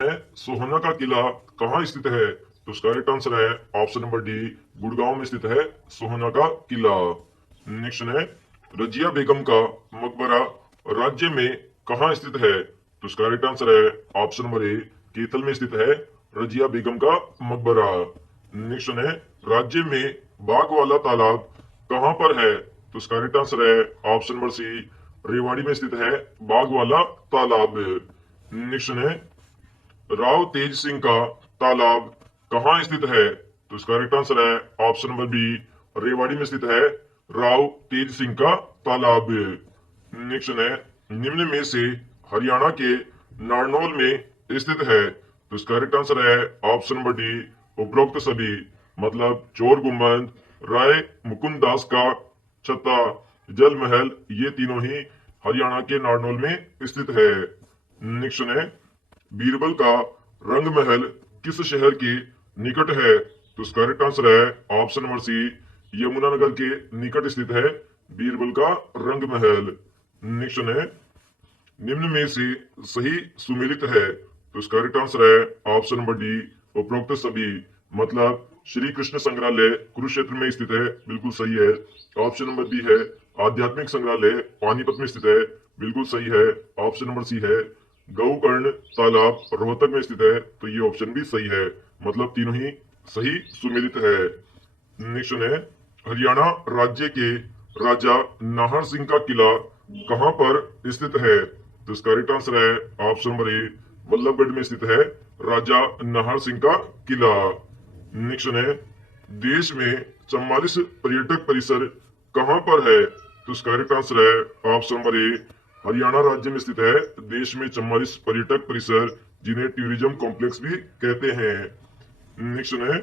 सोहना का किला कहाँ स्थित है? तो इसका राइट आंसर है ऑप्शन नंबर डी, गुड़गांव में स्थित है सोहना का किला। नेक्स्ट है, रजिया बेगम का मकबरा राज्य में कहाँ स्थित है? तो इसका राइट आंसर है ऑप्शन नंबर ए, केतल में स्थित है रजिया बेगम का मकबरा। नेक्स्ट है, राज्य में बाघ वाला तालाब कहाँ पर है? तो इसका राइट आंसर है ऑप्शन नंबर सी, रेवाड़ी में स्थित है बाघ वाला तालाब। नेक्स्ट है, राव तेज सिंह का तालाब कहाँ स्थित है? तो इसका करेक्ट आंसर है ऑप्शन नंबर बी, रेवाड़ी में स्थित है राव तेज सिंह का तालाब। नेक्स्ट है, निम्न में से हरियाणा के नारनौल में स्थित है? तो इसका करेक्ट आंसर है ऑप्शन नंबर डी, उपरोक्त सभी। मतलब चोर गुम्बद, राय मुकुंद दास का छत्ता, जल महल, ये तीनों ही हरियाणा के नारनौल में स्थित है। नेक्स्ट है, बीरबल का रंग महल किस शहर के निकट है? तो इसका करेक्ट आंसर है ऑप्शन नंबर सी, यमुनानगर के निकट स्थित है बीरबल का रंग महल। नेक्स्ट है, निम्न में से सही सुमेलित है? तो इसका करेक्ट आंसर है ऑप्शन नंबर डी, उपरोक्त सभी। मतलब श्री कृष्ण संग्रहालय कुरुक्षेत्र में स्थित है, बिल्कुल सही है। ऑप्शन नंबर बी है आध्यात्मिक संग्रहालय पानीपत में स्थित है, बिल्कुल सही है। ऑप्शन नंबर सी है गौकर्ण तालाब रोहतक में स्थित है, तो ये ऑप्शन भी सही है। मतलब तीनों ही सही सुमेलित है। नेक्स्ट है, हरियाणा राज्य के राजा नाहर सिंह का किला कहाँ पर स्थित है? तो इसका राइट आंसर है ऑप्शन नंबर ए, वल्लभगढ़ में स्थित है राजा नाहर सिंह का किला। नेक्स्ट है, देश में 44 पर्यटक परिसर कहाँ पर है? तो इसका करेक्ट आंसर है ऑप्शन नंबर ए, हरियाणा राज्य में स्थित है देश में 44 पर्यटक परिसर, जिन्हें टूरिज्म कॉम्प्लेक्स भी कहते हैं। नेक्स्ट है,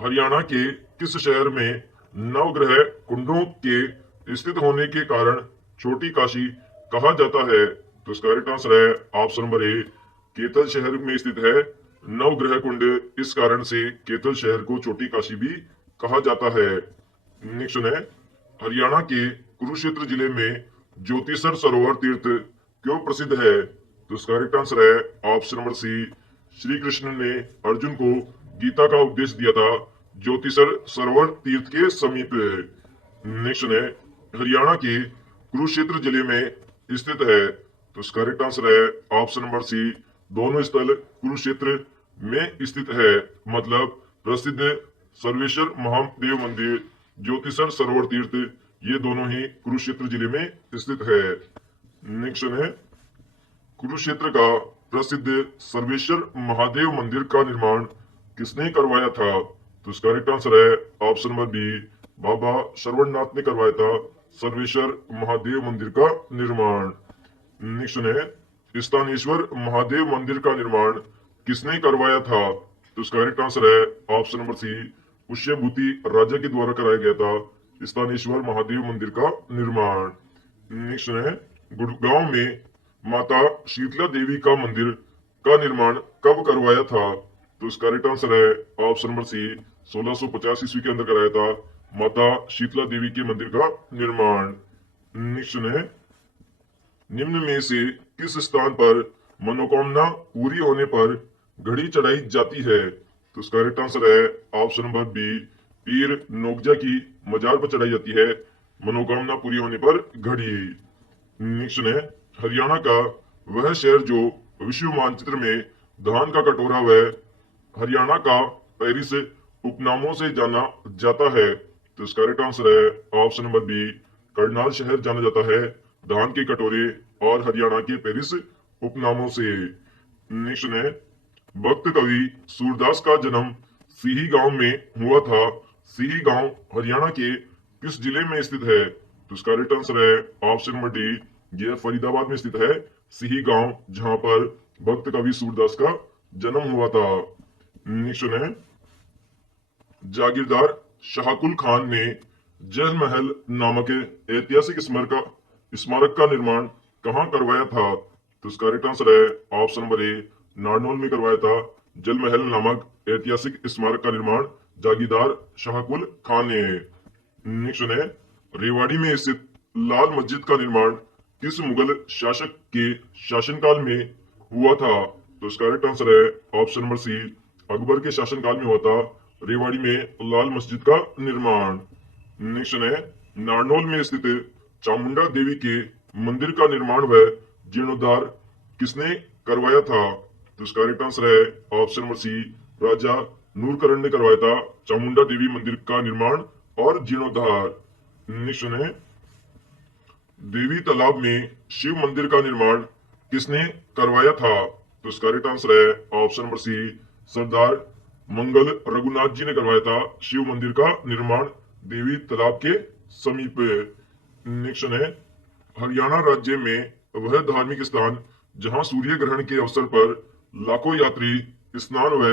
हरियाणा के किस शहर में नवग्रह कुंडों के स्थित होने के कारण छोटी काशी कहा जाता है? तो इसका करेक्ट आंसर है ऑप्शन नंबर ए, केतल शहर में स्थित है नवग्रह कुंड, इस कारण से केतल शहर को छोटी काशी भी कहा जाता है। नेक्स्ट है, हरियाणा के कुरुक्षेत्र जिले में ज्योतिसर सरोवर तीर्थ क्यों प्रसिद्ध है? तो इसका करेक्ट आंसर है option number C, Shri Krishna ने अर्जुन को गीता का उपदेश दिया था ज्योतिसर सरोवर तीर्थ के समीप। नेक्स्ट है, हरियाणा के कुरुक्षेत्र जिले में स्थित है? तो इसका करेक्ट आंसर है ऑप्शन नंबर सी, दोनों स्थल कुरुक्षेत्र में स्थित है। मतलब प्रसिद्ध सर्वेश्वर महादेव मंदिर, ज्योतिसर सरोवर तीर्थ, ये दोनों ही कुरुक्षेत्र जिले में स्थित है। नेक्स्ट है, कुरुक्षेत्र का प्रसिद्ध सर्वेश्वर महादेव मंदिर का निर्माण किसने करवाया था? तो इसका करेक्ट आंसर है ऑप्शन नंबर बी, बाबा श्रवणनाथ ने करवाया था सर्वेश्वर महादेव मंदिर का निर्माण। नेक्स्ट है, स्थानेश्वर महादेव मंदिर का निर्माण किसने करवाया था? तो इसका करेक्ट आंसर है ऑप्शन नंबर सी, पुष्यभूति राजा के द्वारा कराया गया था स्थानेश्वर महादेव मंदिर का निर्माण। नेक्स्ट है, गुड़गांव में माता शीतला देवी का मंदिर का निर्माण कब करवाया था? तो इसका करेक्ट आंसर है ऑप्शन नंबर सी, 1650 ईस्वी के अंदर कराया था माता शीतला देवी के मंदिर का निर्माण। नेक्स्ट है, निम्न में से किस स्थान पर मनोकामना पूरी होने पर घड़ी चढ़ाई जाती है? तो इसका करेक्ट आंसर है ऑप्शन नंबर बी, पीर नोकजा की मजार पर चढ़ाई जाती है मनोकामना पूरी होने पर घड़ी। नेक्स्ट है, हरियाणा का वह शहर जो विश्व मानचित्र में धान का कटोरा व हरियाणा का पेरिस उपनामों से जाना जाता है? तो इसका करेक्ट आंसर है ऑप्शन नंबर बी, करनाल शहर जाना जाता है धान के कटोरे और हरियाणा के पेरिस उपनामों से। नेक्स्ट है, भक्त कवि सूरदास का जन्म सीही गांव में हुआ था। सीही गांव हरियाणा के किस जिले में स्थित है? तो इसका राइट आंसर है ऑप्शन नंबर डी, यह फरीदाबाद में स्थित है सीही गांव, जहां पर भक्त कवि सूरदास का जन्म हुआ था। नेक्स्ट है, जागीरदार शाहकुल खान ने जल महल नामक ऐतिहासिक स्मारक का निर्माण कहाँ करवाया था? तो इसका राइट आंसर है ऑप्शन नंबर ए, नारनौल में करवाया था जल महल नामक ऐतिहासिक स्मारक का निर्माण जागीरदार शाहकुल खान ने। नेक्स्ट है, रेवाड़ी में स्थित लाल मस्जिद का निर्माण किस मुगल शासक के शासनकाल में हुआ था? तो इसका करेक्ट आंसर है ऑप्शन नंबर सी, अकबर के शासनकाल में हुआ था रेवाड़ी में लाल मस्जिद का निर्माण। नेक्स्ट है, नारनौल में स्थित चामुंडा देवी के मंदिर का निर्माण व जीर्णोद्धार किसने करवाया था? तो इसका करेक्ट आंसर है ऑप्शन नंबर सी, राजा नूरकरण ने करवाया था चामुंडा देवी मंदिर का निर्माण और जीर्णोद्धार। नेक्स्ट है, देवी तालाब में शिव मंदिर का निर्माण किसने करवाया था? तो इसका करेक्ट आंसर है ऑप्शन नंबर सी, सरदार मंगल रघुनाथ जी ने करवाया था शिव मंदिर का निर्माण देवी तालाब के समीप। नेक्स्ट है, हरियाणा राज्य में वह धार्मिक स्थान जहां सूर्य ग्रहण के अवसर पर लाखों यात्री स्नान व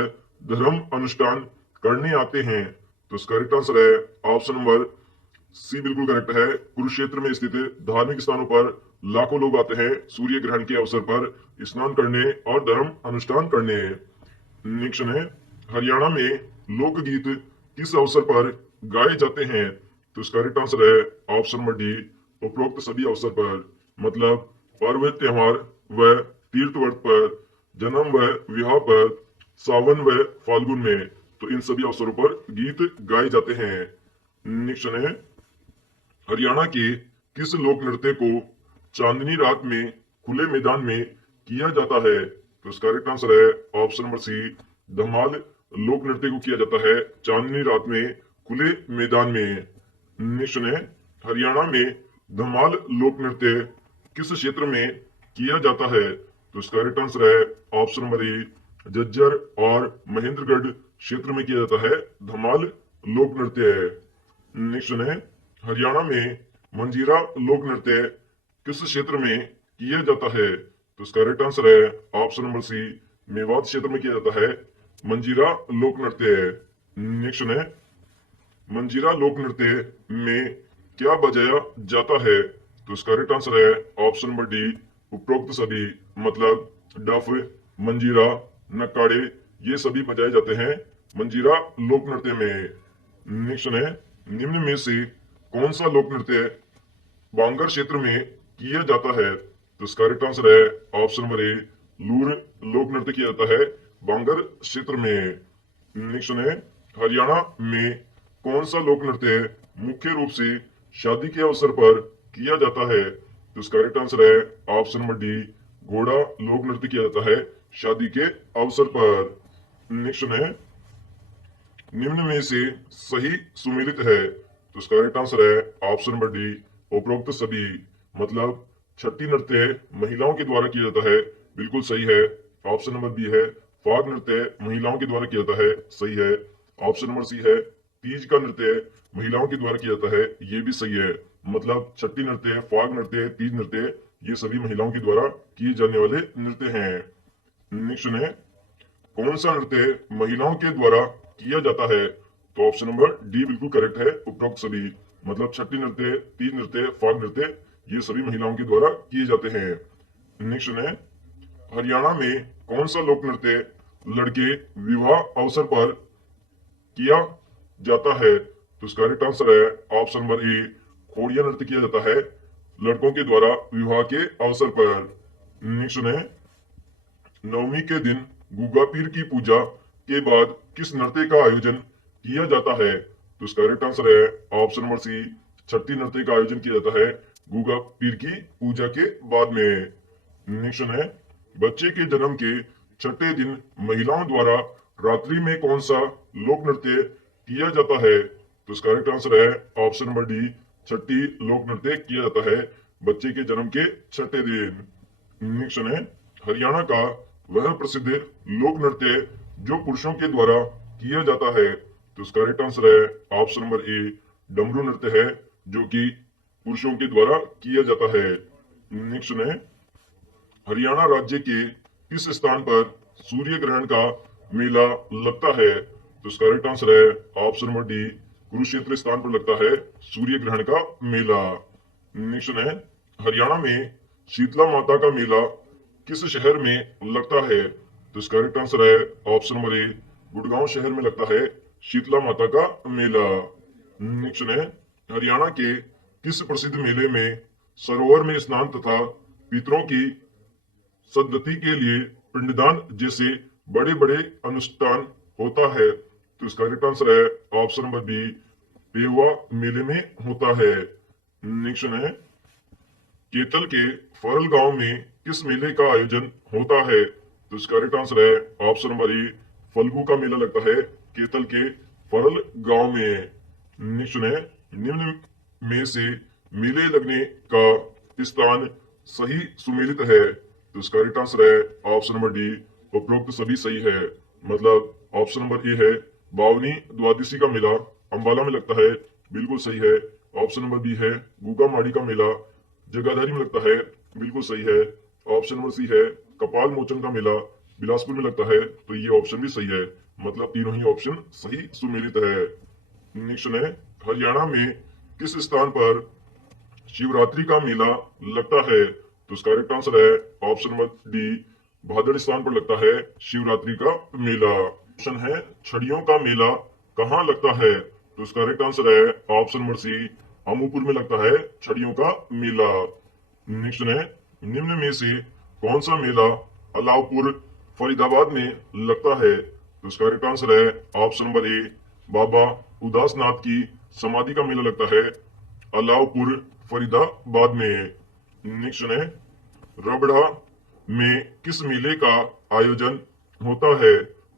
धर्म अनुष्ठान करने आते हैं। तो इसका करेक्ट आंसर है ऑप्शन नंबर सी, बिल्कुल करेक्ट है। कुरुक्षेत्र में स्थित धार्मिक स्थानों पर लाखों लोग आते हैं सूर्य ग्रहण के अवसर पर स्नान करने और धर्म अनुष्ठान करने। नेक्स्ट है, हरियाणा में लोकगीत किस अवसर पर गाए जाते हैं? तो इसका करेक्ट आंसर है ऑप्शन नंबर डी, उपरोक्त सभी अवसर पर, मतलब पर्व त्योहार व तीर्थ व्रत पर, जन्म व विवाह पर, सावन व फाल्गुन में। तो इन सभी अवसरों पर गीत गाए जाते हैं। नेक्स्ट है, हरियाणा के किस लोक नृत्य को चांदनी रात में खुले मैदान में किया जाता है? तो इसका करेक्ट आंसर है ऑप्शन नंबर सी, धमाल लोक नृत्य को किया जाता है चांदनी रात में खुले मैदान में। नेक्स्ट है, हरियाणा में धमाल लोक नृत्य किस क्षेत्र में किया जाता है? तो इसका करेक्ट आंसर है ऑप्शन नंबर ए, झज्जर और महेंद्रगढ़ क्षेत्र में किया जाता है धमाल लोक नृत्य। नेक्स्ट है, हरियाणा में मंजीरा लोक नृत्य किस क्षेत्र में किया जाता है? तो इसका करेक्ट आंसर है ऑप्शन नंबर सी, मेवात क्षेत्र में किया जाता है मंजीरा लोक नृत्य। नेक्स्ट है, मंजीरा लोक नृत्य में क्या बजाया जाता है? तो इसका करेक्ट आंसर है ऑप्शन नंबर डी, उपरोक्त सभी, मतलब डफ, मंजीरा, नक्काड़े, ये सभी बजाए जाते हैं मंजीरा लोक नृत्य में। नेक्स्ट है, निम्न में से कौन सा लोक नृत्य बांगर क्षेत्र में किया जाता है? तो इसका करेक्ट आंसर है ऑप्शन नंबर ए, लूर लोक नृत्य किया जाता है बांगर क्षेत्र में। नेक्स्ट है, हरियाणा में कौन सा लोक नृत्य मुख्य रूप से शादी के अवसर पर किया जाता है? तो इसका करेक्ट आंसर है ऑप्शन नंबर डी, घोड़ा लोक नृत्य किया जाता है शादी के अवसर पर। नेक्स्ट है, निम्न में से सही सुमेलित है? तो इसका करेक्ट आंसर है ऑप्शन नंबर डी, उपरोक्त सभी, मतलब छठी नृत्य महिलाओं के द्वारा किया जाता है, बिल्कुल सही है। ऑप्शन नंबर बी है फाग नृत्य महिलाओं के द्वारा किया जाता है, सही है। ऑप्शन नंबर सी है तीज का नृत्य महिलाओं के द्वारा किया जाता है, ये भी सही है। मतलब छठी नृत्य, फाग नृत्य, तीज नृत्य, ये सभी महिलाओं के द्वारा किए जाने वाले नृत्य हैं। नेक्स्ट है, कौन सा नृत्य महिलाओं के द्वारा किया जाता है? तो ऑप्शन नंबर डी बिल्कुल करेक्ट है, उपरोक्त सभी, मतलब छठी नृत्य, तीज नृत्य, फाग नृत्य, ये सभी महिलाओं के द्वारा किए जाते हैं। नेक्स्ट है, हरियाणा में कौन सा लोक नृत्य लड़के विवाह अवसर पर किया जाता है? तो इसका करेक्ट आंसर है ऑप्शन नंबर ए, खोड़िया नृत्य किया जाता है लड़कों के द्वारा विवाह के अवसर पर। नेक्स्ट है, नवमी के दिन गुगा पीर की पूजा के बाद किस नृत्य का आयोजन किया जाता है? तो इसका करेक्ट आंसर है ऑप्शन नंबर सी, छठी नृत्य का आयोजन किया जाता है गुगा पीर की पूजा के बाद में। नेक्स्ट है, बच्चे के जन्म के छठे दिन महिलाओं द्वारा रात्रि में कौन सा लोक नृत्य किया जाता है? तो इसका करेक्ट आंसर है ऑप्शन नंबर डी, छठी लोक नृत्य किया जाता है बच्चे के जन्म के छठे दिन। नेक्स्ट है, हरियाणा का वह प्रसिद्ध लोक नृत्य जो पुरुषों के द्वारा किया जाता है? तो इसका करेक्ट आंसर है ऑप्शन नंबर ए, डमरू नृत्य है जो कि पुरुषों के द्वारा किया जाता है। नेक्स्ट है, हरियाणा राज्य के किस स्थान पर सूर्य ग्रहण का मेला लगता है? तो इसका करेक्ट आंसर है ऑप्शन नंबर डी, कुरुक्षेत्र स्थान पर लगता है सूर्य ग्रहण का मेला। नेक्स्ट है, हरियाणा में शीतला माता का मेला किस शहर में लगता है? तो इसका करेक्ट आंसर है ऑप्शन नंबर ए, गुड़गांव शहर में लगता है शीतला माता का मेला। नेक्स्ट है, हरियाणा के किस प्रसिद्ध मेले में सरोवर में स्नान तथा पितरों की सदगति के लिए पिंडदान जैसे बड़े बड़े अनुष्ठान होता है। तो इसका करेक्ट आंसर है ऑप्शन नंबर बी, पेवा मेले में होता है। नेक्स्ट है, केतल के फरल गांव में किस मेले का आयोजन होता है? तो इसका करेक्ट आंसर है ऑप्शन नंबर ए, फल्गु का मेला लगता है केतल के फरल गांव में। नेक्स्ट है, निम्न में से मेले लगने का स्थान सही सुमेलित है? तो इसका करेक्ट आंसर है ऑप्शन नंबर डी, उपरोक्त सभी सही है। मतलब ऑप्शन नंबर ए है बावनी द्वादशी का मेला अंबाला में लगता है, बिल्कुल सही है। ऑप्शन नंबर बी है गुगा माड़ी का मेला जगाधरी में लगता है, बिल्कुल सही है। ऑप्शन नंबर सी है कपाल मोचन का मेला बिलासपुर में लगता है, तो ये ऑप्शन भी सही है। मतलब तीनों ही ऑप्शन सही सुमेलित है। नेक्स्ट है, हरियाणा में किस स्थान पर शिवरात्रि का मेला लगता है? तो इसका करेक्ट आंसर है ऑप्शन नंबर डी, भादड़ स्थान पर लगता है शिवरात्रि का मेला। ऑप्शन है छड़ियों का मेला कहाँ लगता है? तो इसका करेक्ट आंसर है ऑप्शन नंबर सी, अमूपुर में लगता है छड़ियों का मेला। नेक्स्ट है, निम्न में से कौन सा मेला अलाउपुर फरीदाबाद में लगता है? तो इसका करेक्ट आंसर है ऑप्शन नंबर ए, बाबा उदासनाथ की समाधि का मेला लगता है अलाउपुर फरीदाबाद में। नेक्स्ट है, रबड़ा में किस मेले का आयोजन होता है?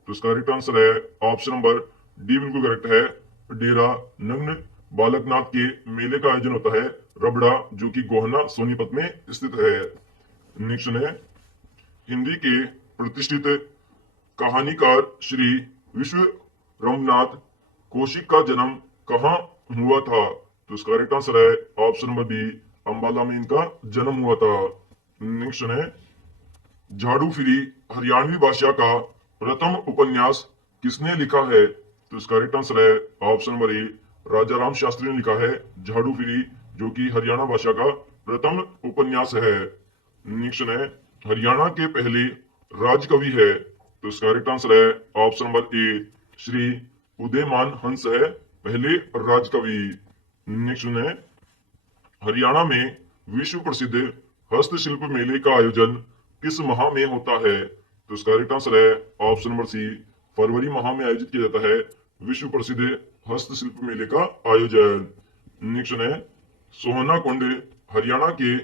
तो इसका करेक्ट आंसर है ऑप्शन नंबर डी, बिल्कुल करेक्ट है, डेरा नग्न बालकनाथ के मेले का आयोजन होता है रबड़ा, जो कि गोहना सोनीपत में स्थित है। नेक्स्ट है, हिंदी के प्रतिष्ठित कहानीकार श्री विश्व रमनाथ कौशिक का जन्म कहाँ हुआ था? तो इसका करेक्ट आंसर है ऑप्शन नंबर बी, अंबाला में इनका जन्म हुआ था। नेक्स्ट है, झाड़ू फिरी हरियाणवी भाषा का प्रथम उपन्यास किसने लिखा है? तो इसका करेक्ट आंसर है ऑप्शन नंबर ए, राजा राम शास्त्री ने लिखा है झाड़ू फिरी, जो कि हरियाणा भाषा का प्रथम उपन्यास है। नेक्स्ट है, हरियाणा के पहले राजकवि है? तो इसका करेक्ट आंसर है ऑप्शन नंबर ए, श्री उदयमान हंस है पहले राजकवि। नेक्स्ट है, हरियाणा में विश्व प्रसिद्ध हस्तशिल्प मेले का आयोजन किस माह में होता है? तो इसका करेक्ट आंसर है ऑप्शन नंबर सी, फरवरी माह में आयोजित किया जाता है विश्व प्रसिद्ध हस्तशिल्प मेले का आयोजन। नेक्स्ट है, सोहना कुंड हरियाणा के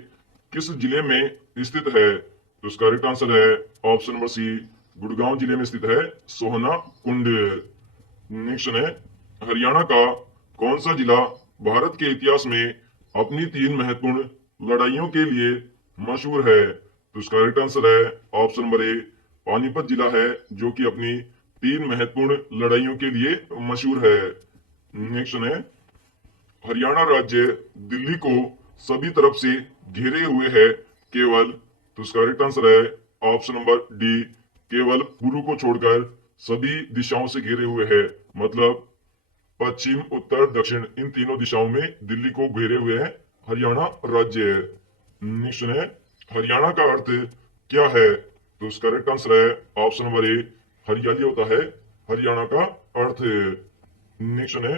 किस जिले में स्थित है? तो इसका करेक्ट आंसर है ऑप्शन नंबर सी, गुड़गांव जिले में स्थित है सोहना कुंड। नेक्स्ट है, हरियाणा का कौन सा जिला भारत के इतिहास में अपनी 3 महत्वपूर्ण लड़ाइयों के लिए मशहूर है? तो इसका करेक्ट आंसर है ऑप्शन नंबर ए, पानीपत जिला है, जो कि अपनी 3 महत्वपूर्ण लड़ाइयों के लिए मशहूर है। नेक्स्ट है, हरियाणा राज्य दिल्ली को सभी तरफ से घेरे हुए है केवल? तो इसका करेक्ट आंसर है ऑप्शन नंबर डी, केवल पूर्व को छोड़कर सभी दिशाओं से घेरे हुए है। मतलब पश्चिम उत्तर दक्षिण इन तीनों दिशाओं में दिल्ली को घेरे हुए है हरियाणा राज्य। नेक्स्ट है, हरियाणा का अर्थ क्या है? तो इसका करेक्ट आंसर है ऑप्शन नंबर ए, हरियाली होता है हरियाणा का अर्थ। नेक्स्ट है,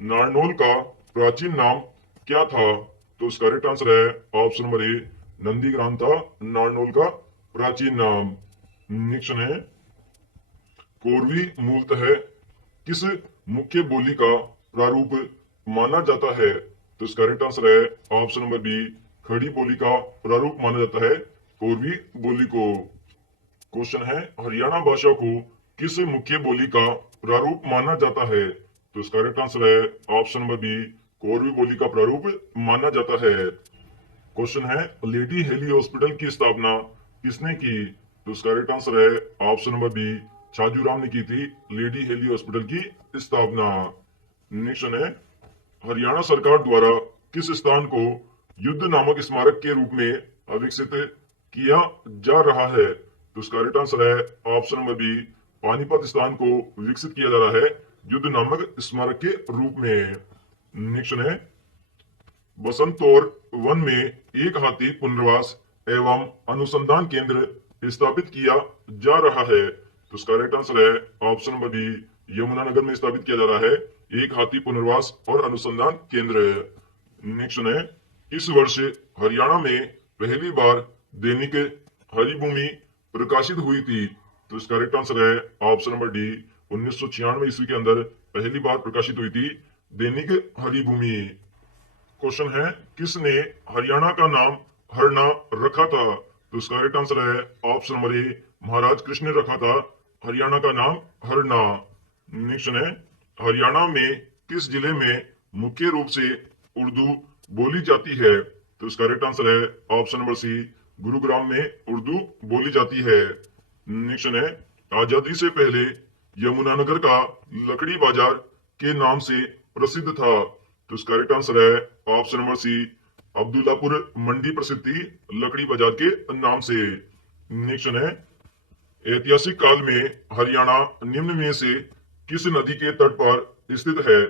नारनौल का प्राचीन नाम क्या था? तो इसका करेक्ट आंसर है ऑप्शन नंबर ए, नंदीग्राम था नारनौल का प्राचीन नाम। नेक्स्ट है, कोरवी मूलतः किस मुख्य बोली का प्रारूप माना जाता है? तो इसका करेक्ट आंसर है ऑप्शन नंबर बी, खड़ी बोली का प्रारूप माना जाता है कोरवी बोली को। क्वेश्चन है, हरियाणा भाषा को किस मुख्य बोली का प्रारूप माना जाता है? तो इसका करेक्ट आंसर है ऑप्शन नंबर बी, कोरवी बोली का प्रारूप माना जाता है। क्वेश्चन है, लेडी हेली हॉस्पिटल की स्थापना किसने की? तो इसका करेक्ट आंसर है ऑप्शन नंबर बी, छाजूराम ने की थी लेडी हेली हॉस्पिटल की स्थापना। नेक्स्ट है, हरियाणा सरकार द्वारा किस स्थान को युद्ध नामक स्मारक के रूप में विकसित किया जा रहा है? तो इसका करेक्ट आंसर है ऑप्शन नंबर बी, पानीपत स्थान को विकसित किया जा रहा है युद्ध नामक स्मारक के रूप में। नेक्स्ट है, बसंतौर वन में एक हाथी पुनर्वास एवं अनुसंधान केंद्र स्थापित किया जा रहा है। तो इसका करेक्ट आंसर है ऑप्शन नंबर बी, यमुनानगर में स्थापित किया जा रहा है एक हाथी पुनर्वास और अनुसंधान केंद्र। नेक्स्ट है, इस वर्ष हरियाणा में पहली बार दैनिक हरी भूमि प्रकाशित हुई थी? तो इसका करेक्ट आंसर है ऑप्शन नंबर डी, 1996 ईस्वी के अंदर पहली बार प्रकाशित हुई थी दैनिक हरी भूमि। क्वेश्चन है, किसने हरियाणा का नाम हरना रखा था? तो इसका करेक्ट आंसर है ऑप्शन नंबर ए, महाराज कृष्ण ने रखा था हरियाणा का नाम हरना। नेक्स्ट है, हरियाणा में किस जिले में मुख्य रूप से उर्दू बोली जाती है? तो इसका करेक्ट आंसर है ऑप्शन नंबर सी, गुरुग्राम में उर्दू बोली जाती है। नेक्स्ट है, आजादी से पहले यमुनानगर का लकड़ी बाजार के नाम से प्रसिद्ध था? तो इसका करेक्ट आंसर है ऑप्शन नंबर सी, अब्दुल्लापुर मंडी प्रसिद्ध थी लकड़ी बाजार के नाम से। नेक्स्ट है, ऐतिहासिक काल में हरियाणा निम्न में से किस नदी के तट पर स्थित है?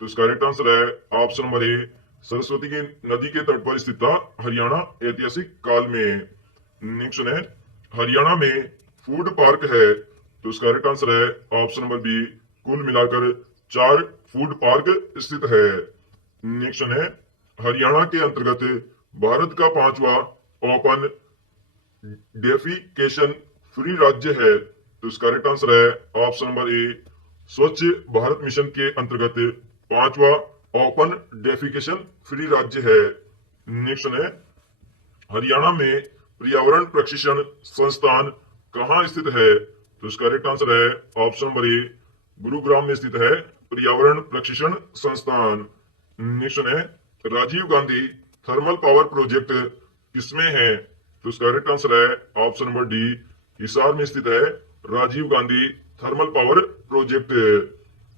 तो इसका करेक्ट आंसर है ऑप्शन नंबर ए, सरस्वती की नदी के तट पर स्थित था हरियाणा ऐतिहासिक काल में। नेक्स्ट है, हरियाणा में फूड पार्क है? तो इसका करेक्ट आंसर है ऑप्शन नंबर बी, कुल मिलाकर 4 फूड पार्क स्थित है। नेक्स्ट है, हरियाणा के अंतर्गत भारत का 5वां ओपन डेफिकेशन फ्री राज्य है? तो इसका करेक्ट आंसर है ऑप्शन नंबर ए, स्वच्छ भारत मिशन के अंतर्गत 5वां ओपन डेफिकेशन फ्री राज्य है। नेक्स्ट है, हरियाणा में पर्यावरण प्रशिक्षण संस्थान कहाँ स्थित है? तो इसका करेक्ट आंसर है ऑप्शन नंबर ए, गुरुग्राम में स्थित है पर्यावरण प्रशिक्षण संस्थान। नेक्स्ट है, Rajiv Gandhi thermal power project किसमें है? तो इसका करेक्ट आंसर है ऑप्शन नंबर डी, हिसार में स्थित है Rajiv Gandhi thermal power project.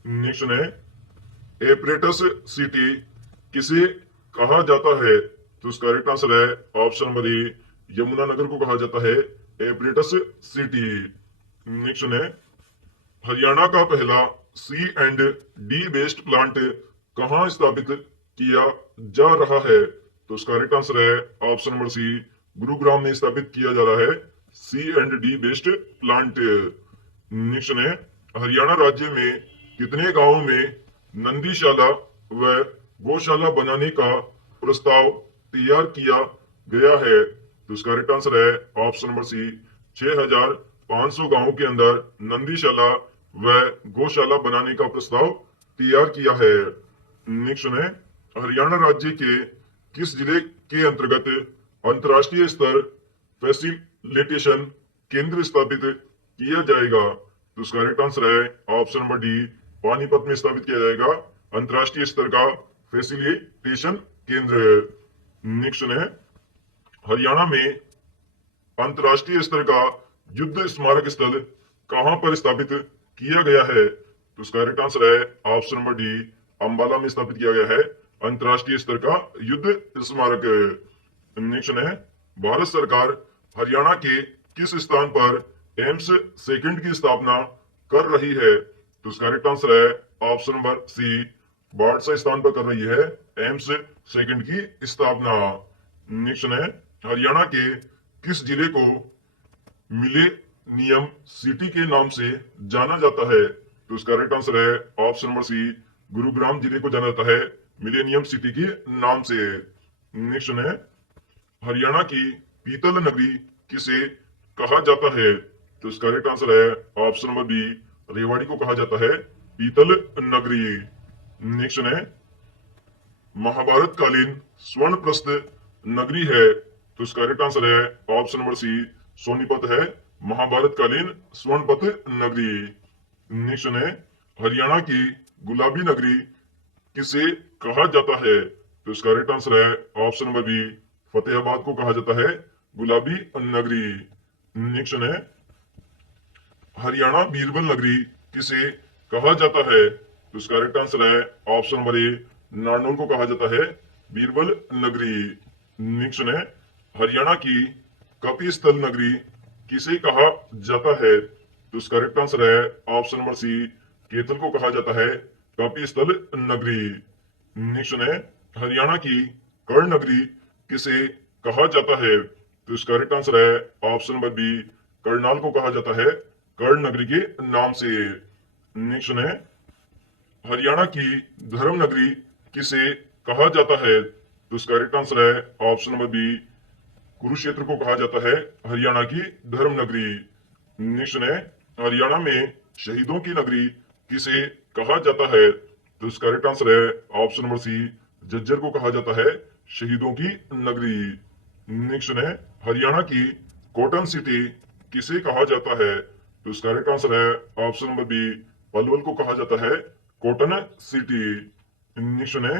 Next है, एपरेटस सिटी किसे कहा जाता है? तो इसका करेक्ट आंसर है ऑप्शन नंबर ए, यमुनानगर को कहा जाता है एपरेटस सिटी। नेक्स्ट है, हरियाणा का पहला C and D based plant कहाँ स्थापित किया जा रहा है? तो इसका करेक्ट आंसर है ऑप्शन नंबर सी, गुरुग्राम में स्थापित किया जा रहा है C and D based plant. Next है, हरियाणा राज्य में कितने गांवों में नंदीशाला व गौशाला बनाने का प्रस्ताव तैयार किया गया है? तो इसका करेक्ट आंसर है ऑप्शन नंबर सी, 6500 गांवों के अंदर नंदीशाला व गौशाला बनाने का प्रस्ताव तैयार किया है। नेक्स्ट है, हरियाणा राज्य के किस जिले के अंतर्गत अंतर्राष्ट्रीय स्तर फैसिलिटेशन केंद्र स्थापित किया जाएगा? तो इसका करेक्ट आंसर है ऑप्शन नंबर डी, पानीपत में स्थापित किया जाएगा अंतर्राष्ट्रीय स्तर का फैसिलिटेशन केंद्र। नेक्स्ट है, हरियाणा में अंतर्राष्ट्रीय स्तर का युद्ध स्मारक स्थल कहां पर स्थापित किया गया है? तो इसका करेक्ट आंसर है ऑप्शन नंबर डी, अंबाला में स्थापित किया गया है अंतर्राष्ट्रीय स्तर का युद्ध स्मारक। नेक्स्ट है, भारत सरकार हरियाणा के किस स्थान पर एम्स सेकंड की स्थापना कर रही है? तो इसका करेक्ट आंसर है ऑप्शन नंबर सी, बाड़सा स्थान पर कर रही है एम्स सेकंड की स्थापना। नेक्स्ट है, हरियाणा के किस जिले को मिलेनियम सिटी के नाम से जाना जाता है? तो इसका करेक्ट आंसर है ऑप्शन नंबर सी, गुरुग्राम जिले को जाना जाता है मिलेनियम सिटी के नाम से। नेक्स्ट है, हरियाणा की पीतल नगरी किसे कहा जाता है? तो इसका करेक्ट आंसर है ऑप्शन नंबर बी, रेवाड़ी को कहा जाता है पीतल नगरी। नेक्स्ट है, महाभारत कालीन स्वर्ण प्रस्थ नगरी है? तो इसका करेक्ट आंसर है ऑप्शन नंबर सी, सोनीपत है महाभारत कालीन स्वर्णपत नगरी। नेक्स्ट है, हरियाणा की गुलाबी नगरी किसे कहा जाता है? तो इसका करेक्ट आंसर है ऑप्शन नंबर बी, फतेहाबाद को कहा जाता है गुलाबी नगरी। नेक्स्ट है, हरियाणा बीरबल नगरी किसे कहा जाता है? तो इसका करेक्ट आंसर है ऑप्शन नंबर ए, नारनौल को कहा जाता है बीरबल नगरी। नेक्स्ट है, हरियाणा की कपि स्थल नगरी किसे कहा जाता है? तो इसका करेक्ट आंसर है ऑप्शन नंबर सी, केतल को कहा जाता है कपि स्थल नगरी। नेक्स्ट है, हरियाणा की कर्ण नगरी किसे कहा जाता है? तो इसका करेक्ट आंसर है ऑप्शन नंबर बी, करनाल को कहा जाता है कर्ण नगरी के नाम से। नेक्स्ट है, हरियाणा की धर्म नगरी किसे कहा जाता है? तो इसका करेक्ट आंसर है ऑप्शन नंबर बी, कुरुक्षेत्र को कहा जाता है हरियाणा की धर्म नगरी। नेक्स्ट है, हरियाणा में शहीदों की नगरी किसे कहा जाता है? तो इसका करेक्ट आंसर है ऑप्शन नंबर सी, झज्जर को कहा जाता है शहीदों की नगरी। नेक्स्ट है, हरियाणा की कॉटन सिटी किसे कहा जाता है? तो इसका करेक्ट आंसर है ऑप्शन नंबर बी, पलवल को कहा जाता है कॉटन सिटी। नेक्स्ट है,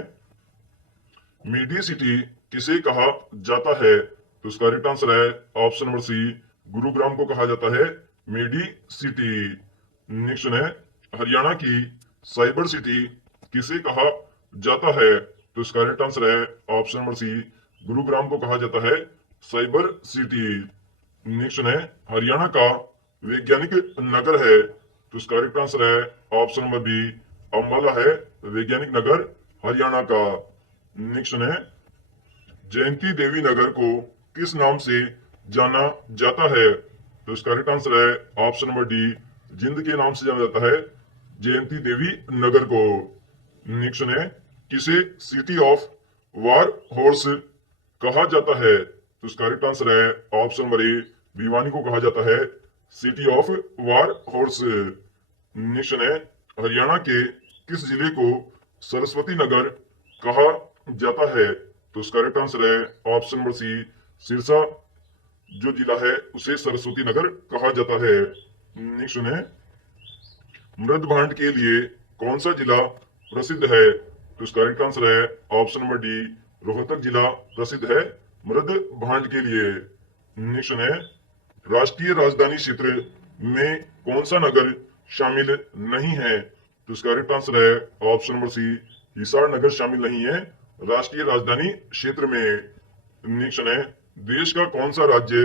मेडी सिटी किसे कहा जाता है? तो इसका करेक्ट आंसर है ऑप्शन नंबर सी, गुरुग्राम को कहा जाता है मेडी सिटी। नेक्स्ट है, हरियाणा की साइबर सिटी किसे कहा जाता है? तो इसका करेक्ट आंसर है ऑप्शन नंबर सी, गुरुग्राम को कहा जाता है साइबर सिटी। नेक्स्ट है, हरियाणा का वैज्ञानिक नगर है? तो इसका करेक्ट आंसर है ऑप्शन नंबर बी, अंबाला है वैज्ञानिक नगर हरियाणा का। नेक्स्ट है, जयंती देवी नगर को किस नाम से जाना जाता है? तो इसका करेक्ट आंसर है ऑप्शन नंबर डी, जिंद के नाम से जाना जाता है जयंती देवी नगर को। नेक्स्ट है, किसे सिटी ऑफ वार हॉर्स कहा जाता है? तो इसका करेक्ट आंसर है ऑप्शन नंबर ए, भिवानी को कहा जाता है city of war horse. Next है, हरियाणा के किस जिले को सरस्वती नगर कहा जाता है? तो इसका करेक्ट आंसर है ऑप्शन नंबर सी, सिरसा जो जिला है उसे सरस्वती नगर कहा जाता है। नेक्स्ट है, मृद भांड के लिए कौन सा जिला प्रसिद्ध है? तो इसका करेक्ट आंसर है ऑप्शन नंबर डी, रोहतक जिला प्रसिद्ध है मृद भांड के लिए। नेक्स्ट है, राष्ट्रीय राजधानी क्षेत्र में कौन सा नगर शामिल नहीं है? तो इसका करेक्ट आंसर है ऑप्शन नंबर सी, हिसार नगर शामिल नहीं है राष्ट्रीय राजधानी क्षेत्र में। नेक्स्ट है, देश का कौन सा राज्य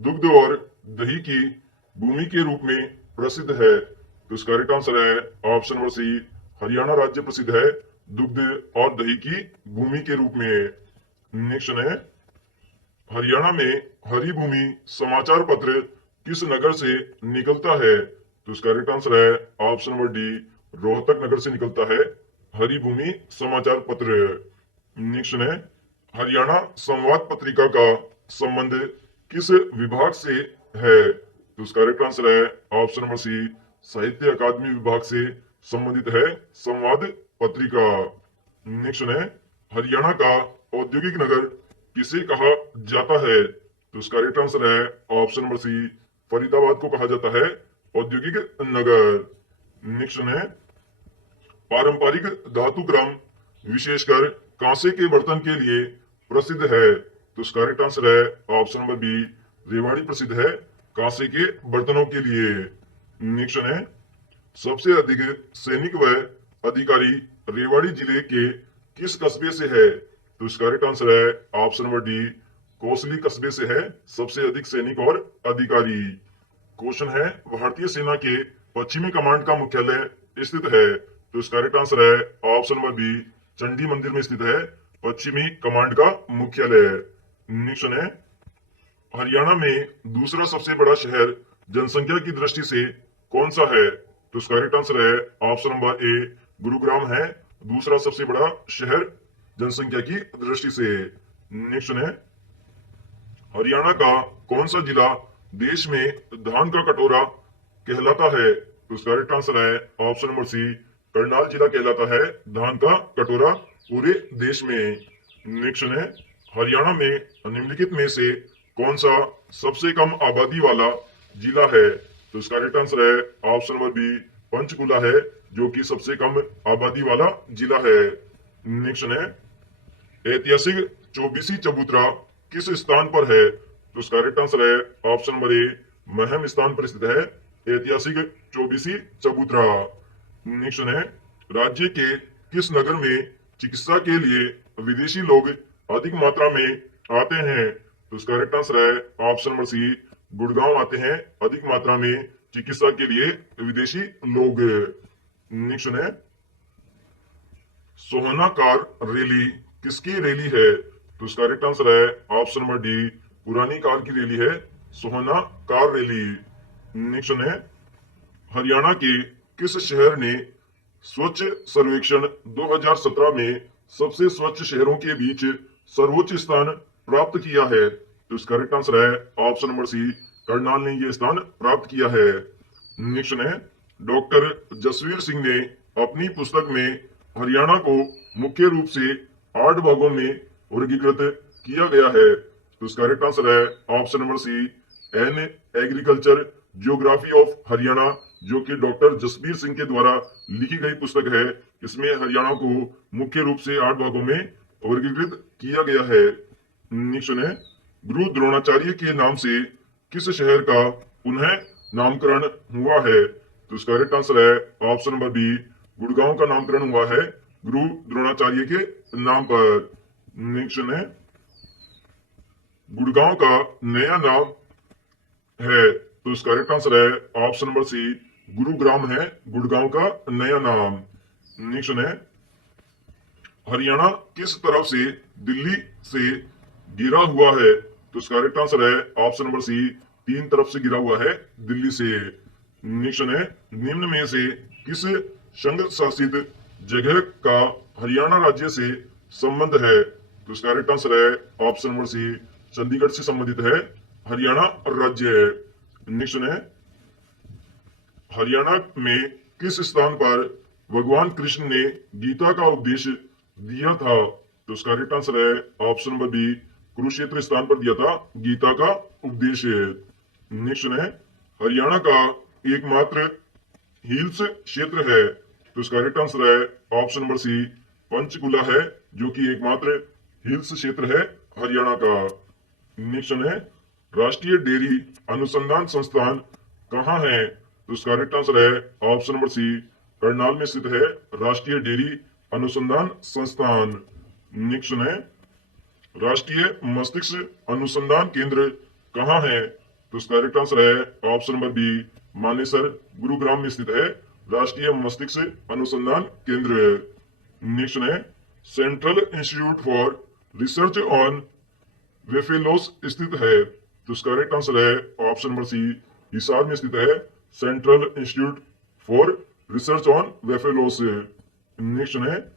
दुग्ध और दही की भूमि के रूप में प्रसिद्ध है? तो इसका करेक्ट आंसर है ऑप्शन नंबर सी, हरियाणा राज्य प्रसिद्ध है दुग्ध और दही की भूमि के रूप में। नेक्स्ट है, हरियाणा में हरी भूमि समाचार पत्र किस नगर से निकलता है? तो इसका करेक्ट आंसर है ऑप्शन नंबर डी, रोहतक नगर से निकलता है हरी भूमि समाचार पत्र। नेक्स्ट है, हरियाणा संवाद पत्रिका का संबंध किस विभाग से है? तो इसका करेक्ट आंसर है ऑप्शन नंबर सी, साहित्य अकादमी विभाग से संबंधित है संवाद पत्रिका। नेक्स्ट है, हरियाणा का औद्योगिक नगर किसे कहा जाता है? तो इसका करेक्ट आंसर है ऑप्शन नंबर सी, फरीदाबाद को कहा जाता है औद्योगिक नगर। नेक्स्ट है, पारंपरिक धातु क्रम विशेषकर कांसे के बर्तन के लिए प्रसिद्ध है? तो इसका करेक्ट आंसर है ऑप्शन नंबर बी, रेवाड़ी प्रसिद्ध है कांसे के बर्तनों के लिए। नेक्स्ट है, सबसे अधिक सैनिक व अधिकारी रेवाड़ी जिले के किस कस्बे से है? तो इसका करेक्ट आंसर है ऑप्शन नंबर डी, कोसली कस्बे से है सबसे अधिक सैनिक और अधिकारी। क्वेश्चन है, भारतीय सेना के पश्चिमी कमांड का मुख्यालय स्थित है? तो इसका करेक्ट आंसर है ऑप्शन नंबर बी, चंडी मंदिर में स्थित है पश्चिमी कमांड का मुख्यालय। नेक्स्ट है, हरियाणा में दूसरा सबसे बड़ा शहर जनसंख्या की दृष्टि से कौन सा है? तो इसका करेक्ट आंसर है ऑप्शन नंबर ए, गुरुग्राम है दूसरा सबसे बड़ा शहर जनसंख्या की दृष्टि से। नेक्स्ट है, हरियाणा का कौन सा जिला देश में धान का कटोरा कहलाता है? तो इसका करेक्ट आंसर है ऑप्शन नंबर सी, करनाल जिला कहलाता है धान का कटोरा पूरे देश में। नेक्स्ट है, हरियाणा में निम्नलिखित में से कौन सा सबसे कम आबादी वाला जिला है? तो इसका करेक्ट आंसर है ऑप्शन नंबर बी, पंचकुला है जो कि सबसे कम आबादी वाला जिला है। नेक्स्ट है, ऐतिहासिक चौबीसी चबूतरा किस स्थान पर है? तो इसका करेक्ट आंसर है ऑप्शन नंबर ए, महम स्थान पर स्थित है ऐतिहासिक चौबीसी चबूतरा। नेक्स्ट है, राज्य के किस नगर में चिकित्सा के लिए विदेशी लोग अधिक मात्रा में आते हैं? तो इसका करेक्ट आंसर है ऑप्शन नंबर सी, गुड़गांव आते हैं अधिक मात्रा में चिकित्सा के लिए विदेशी लोग। नेक्स्ट है, सोहना कार रैली किसकी रैली है? तो इसका करेक्ट आंसर है ऑप्शन नंबर डी, पुरानी कार की रैली है सोहना कार रैली। नेक्स्ट है, हरियाणा के किस शहर ने स्वच्छ सर्वेक्षण 2017 में सबसे स्वच्छ शहरों के बीच सर्वोच्च स्थान प्राप्त किया है? तो इसका करेक्ट आंसर है ऑप्शन नंबर सी, करनाल ने यह स्थान प्राप्त किया है। नेक्स्ट है, डॉक्टर जसवीर सिंह ने अपनी पुस्तक में हरियाणा को मुख्य रूप से 8 भागों में वर्गीकृत किया गया है। तो इसका करेक्ट आंसर है option number C, an agriculture geography of Haryana, जो कि डॉक्टर जसबीर सिंह के द्वारा लिखी गई पुस्तक है। इसमें हरियाणा को मुख्य रूप से 8 भागों में वर्गीकृत किया गया है। नेक्स्ट है, गुरु द्रोणाचार्य के नाम से किस शहर का पुनः नामकरण हुआ है? तो इसका करेक्ट आंसर है ऑप्शन नंबर बी, गुड़गांव का नामकरण हुआ है गुरु द्रोणाचार्य के नाम पर। नेक्स्ट है, गुड़गांव का नया नाम है, तो इसका करेक्ट आंसर है ऑप्शन नंबर सी, गुरुग्राम है गुड़गांव का नया नाम। नेक्स्ट है, हरियाणा किस तरफ से दिल्ली से घिरा हुआ है? तो इसका करेक्ट आंसर है ऑप्शन नंबर सी, 3 तरफ से घिरा हुआ है दिल्ली से। नेक्स्ट है, निम्न में से किस संघ शासित जगह का हरियाणा राज्य से संबंध है? तो इसका करेक्ट आंसर है ऑप्शन नंबर सी, चंडीगढ़ से संबंधित है हरियाणा राज्य। नेक्स्ट है, हरियाणा में किस स्थान पर भगवान कृष्ण ने गीता का उपदेश दिया था? तो इसका करेक्ट आंसर है ऑप्शन नंबर बी, कुरुक्षेत्र स्थान पर दिया था गीता का उपदेश। नेक्स्ट है, हरियाणा का एकमात्र हिल्स क्षेत्र है, तो इसका करेक्ट आंसर है ऑप्शन नंबर सी, पंचकुला है, जो कि एकमात्र हिल्स क्षेत्र है हरियाणा का। नेक्स्ट है, राष्ट्रीय डेयरी अनुसंधान संस्थान कहाँ है? तो इसका करेक्ट आंसर है ऑप्शन नंबर सी, करनाल में स्थित है राष्ट्रीय डेयरी अनुसंधान संस्थान। नेक्स्ट है, राष्ट्रीय मस्तिष्क अनुसंधान केंद्र कहाँ है? तो इसका करेक्ट आंसर है option number B, Manesar Gurugram में स्थित है राष्ट्रीय मस्तिष्क अनुसंधान केंद्र। नेक्स्ट है, central institute for research on buffaloes स्थित है, तो इसका करेक्ट आंसर है ऑप्शन नंबर सी, हिसार में स्थित है central institute for research on buffaloes. Next है,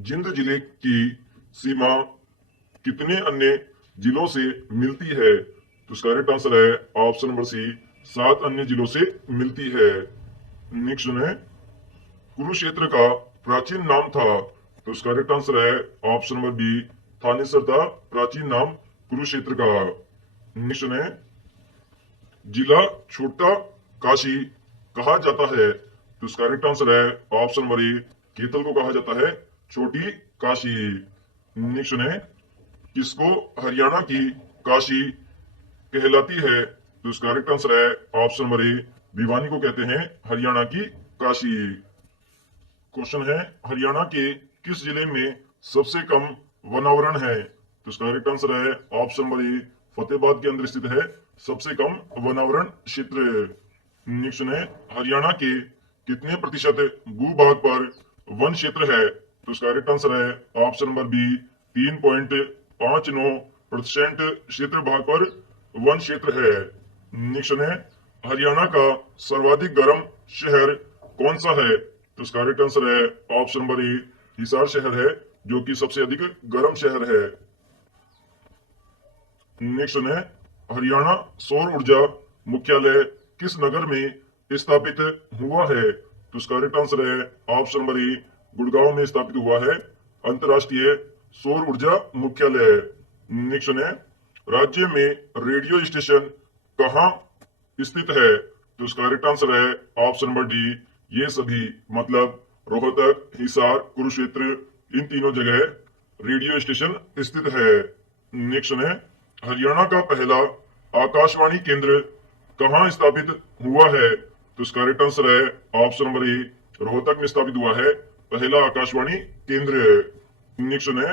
जिंद जिले की सीमा कितने अन्य जिलों से मिलती है? तो इसका करेक्ट आंसर है ऑप्शन नंबर सी, 7 अन्य जिलों से मिलती है। नेक्स्ट है, कुरुक्षेत्र का प्राचीन नाम था, तो इसका करेक्ट आंसर है ऑप्शन नंबर बी, थानेसर था प्राचीन नाम कुरुक्षेत्र का। नेक्स्ट है, जिला छोटा काशी कहा जाता है, तो इसका करेक्ट आंसर है ऑप्शन नंबर ए, केतल को कहा जाता है छोटी काशी। नेक्स्ट है, किसको हरियाणा की काशी कहलाती है? तो इसका करेक्ट आंसर है ऑप्शन नंबर ए, भिवानी को कहते हैं हरियाणा की काशी। क्वेश्चन है, हरियाणा के किस जिले में सबसे कम वनावरण है? तो इसका करेक्ट आंसर है ऑप्शन नंबर ए, फतेहाबाद के अंदर स्थित है सबसे कम वनावरण क्षेत्र। नेक्स्ट है, हरियाणा के कितने प्रतिशत भूभाग पर वन क्षेत्र है? तो इसका करेक्ट आंसर है ऑप्शन नंबर बी, 3.59% क्षेत्र भाग पर वन क्षेत्र है। नेक्स्ट है, हरियाणा का सर्वाधिक गर्म शहर कौन सा है? तो इसका करेक्ट आंसर है ऑप्शन नंबर ए, हिसार शहर है, जो कि सबसे अधिक गर्म शहर है। नेक्स्ट है, हरियाणा सौर ऊर्जा मुख्यालय किस नगर में स्थापित हुआ है? तो इसका करेक्ट आंसर है ऑप्शन नंबर ए, गुड़गांव में स्थापित हुआ है अंतरराष्ट्रीय सौर ऊर्जा मुख्यालय। नेक्स्ट है, राज्य में रेडियो स्टेशन कहाँ स्थित है? तो इसका करेक्ट आंसर है ऑप्शन नंबर डी, ये सभी, मतलब रोहतक, हिसार, कुरुक्षेत्र, इन तीनों जगह रेडियो स्टेशन स्थित है। नेक्स्ट है, हरियाणा का पहला आकाशवाणी केंद्र कहाँ स्थापित हुआ है? तो इसका करेक्ट आंसर है ऑप्शन नंबर ए, रोहतक में स्थापित हुआ है पहला आकाशवाणी केंद्र। नेक्स्ट है,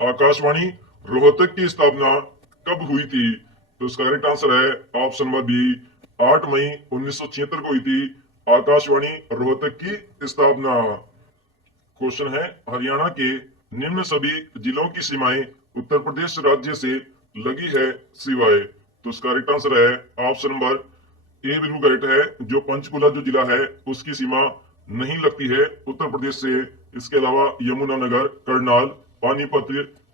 आकाशवाणी रोहतक की स्थापना कब हुई थी? तो इसका करेक्ट आंसर है ऑप्शन नंबर बी, 8 मई 1976 को हुई थी आकाशवाणी रोहतक की स्थापना। क्वेश्चन है, हरियाणा के निम्न सभी जिलों की सीमाएं उत्तर प्रदेश राज्य से लगी है सिवाय। तो इसका करेक्ट आंसर है ऑप्शन नंबर ए बिल्कुल करेक्ट है, जो पंचकुला जो जिला है उसकी सीमा नहीं लगती है उत्तर प्रदेश से। इसके अलावा यमुनानगर, करनाल, पानीपत,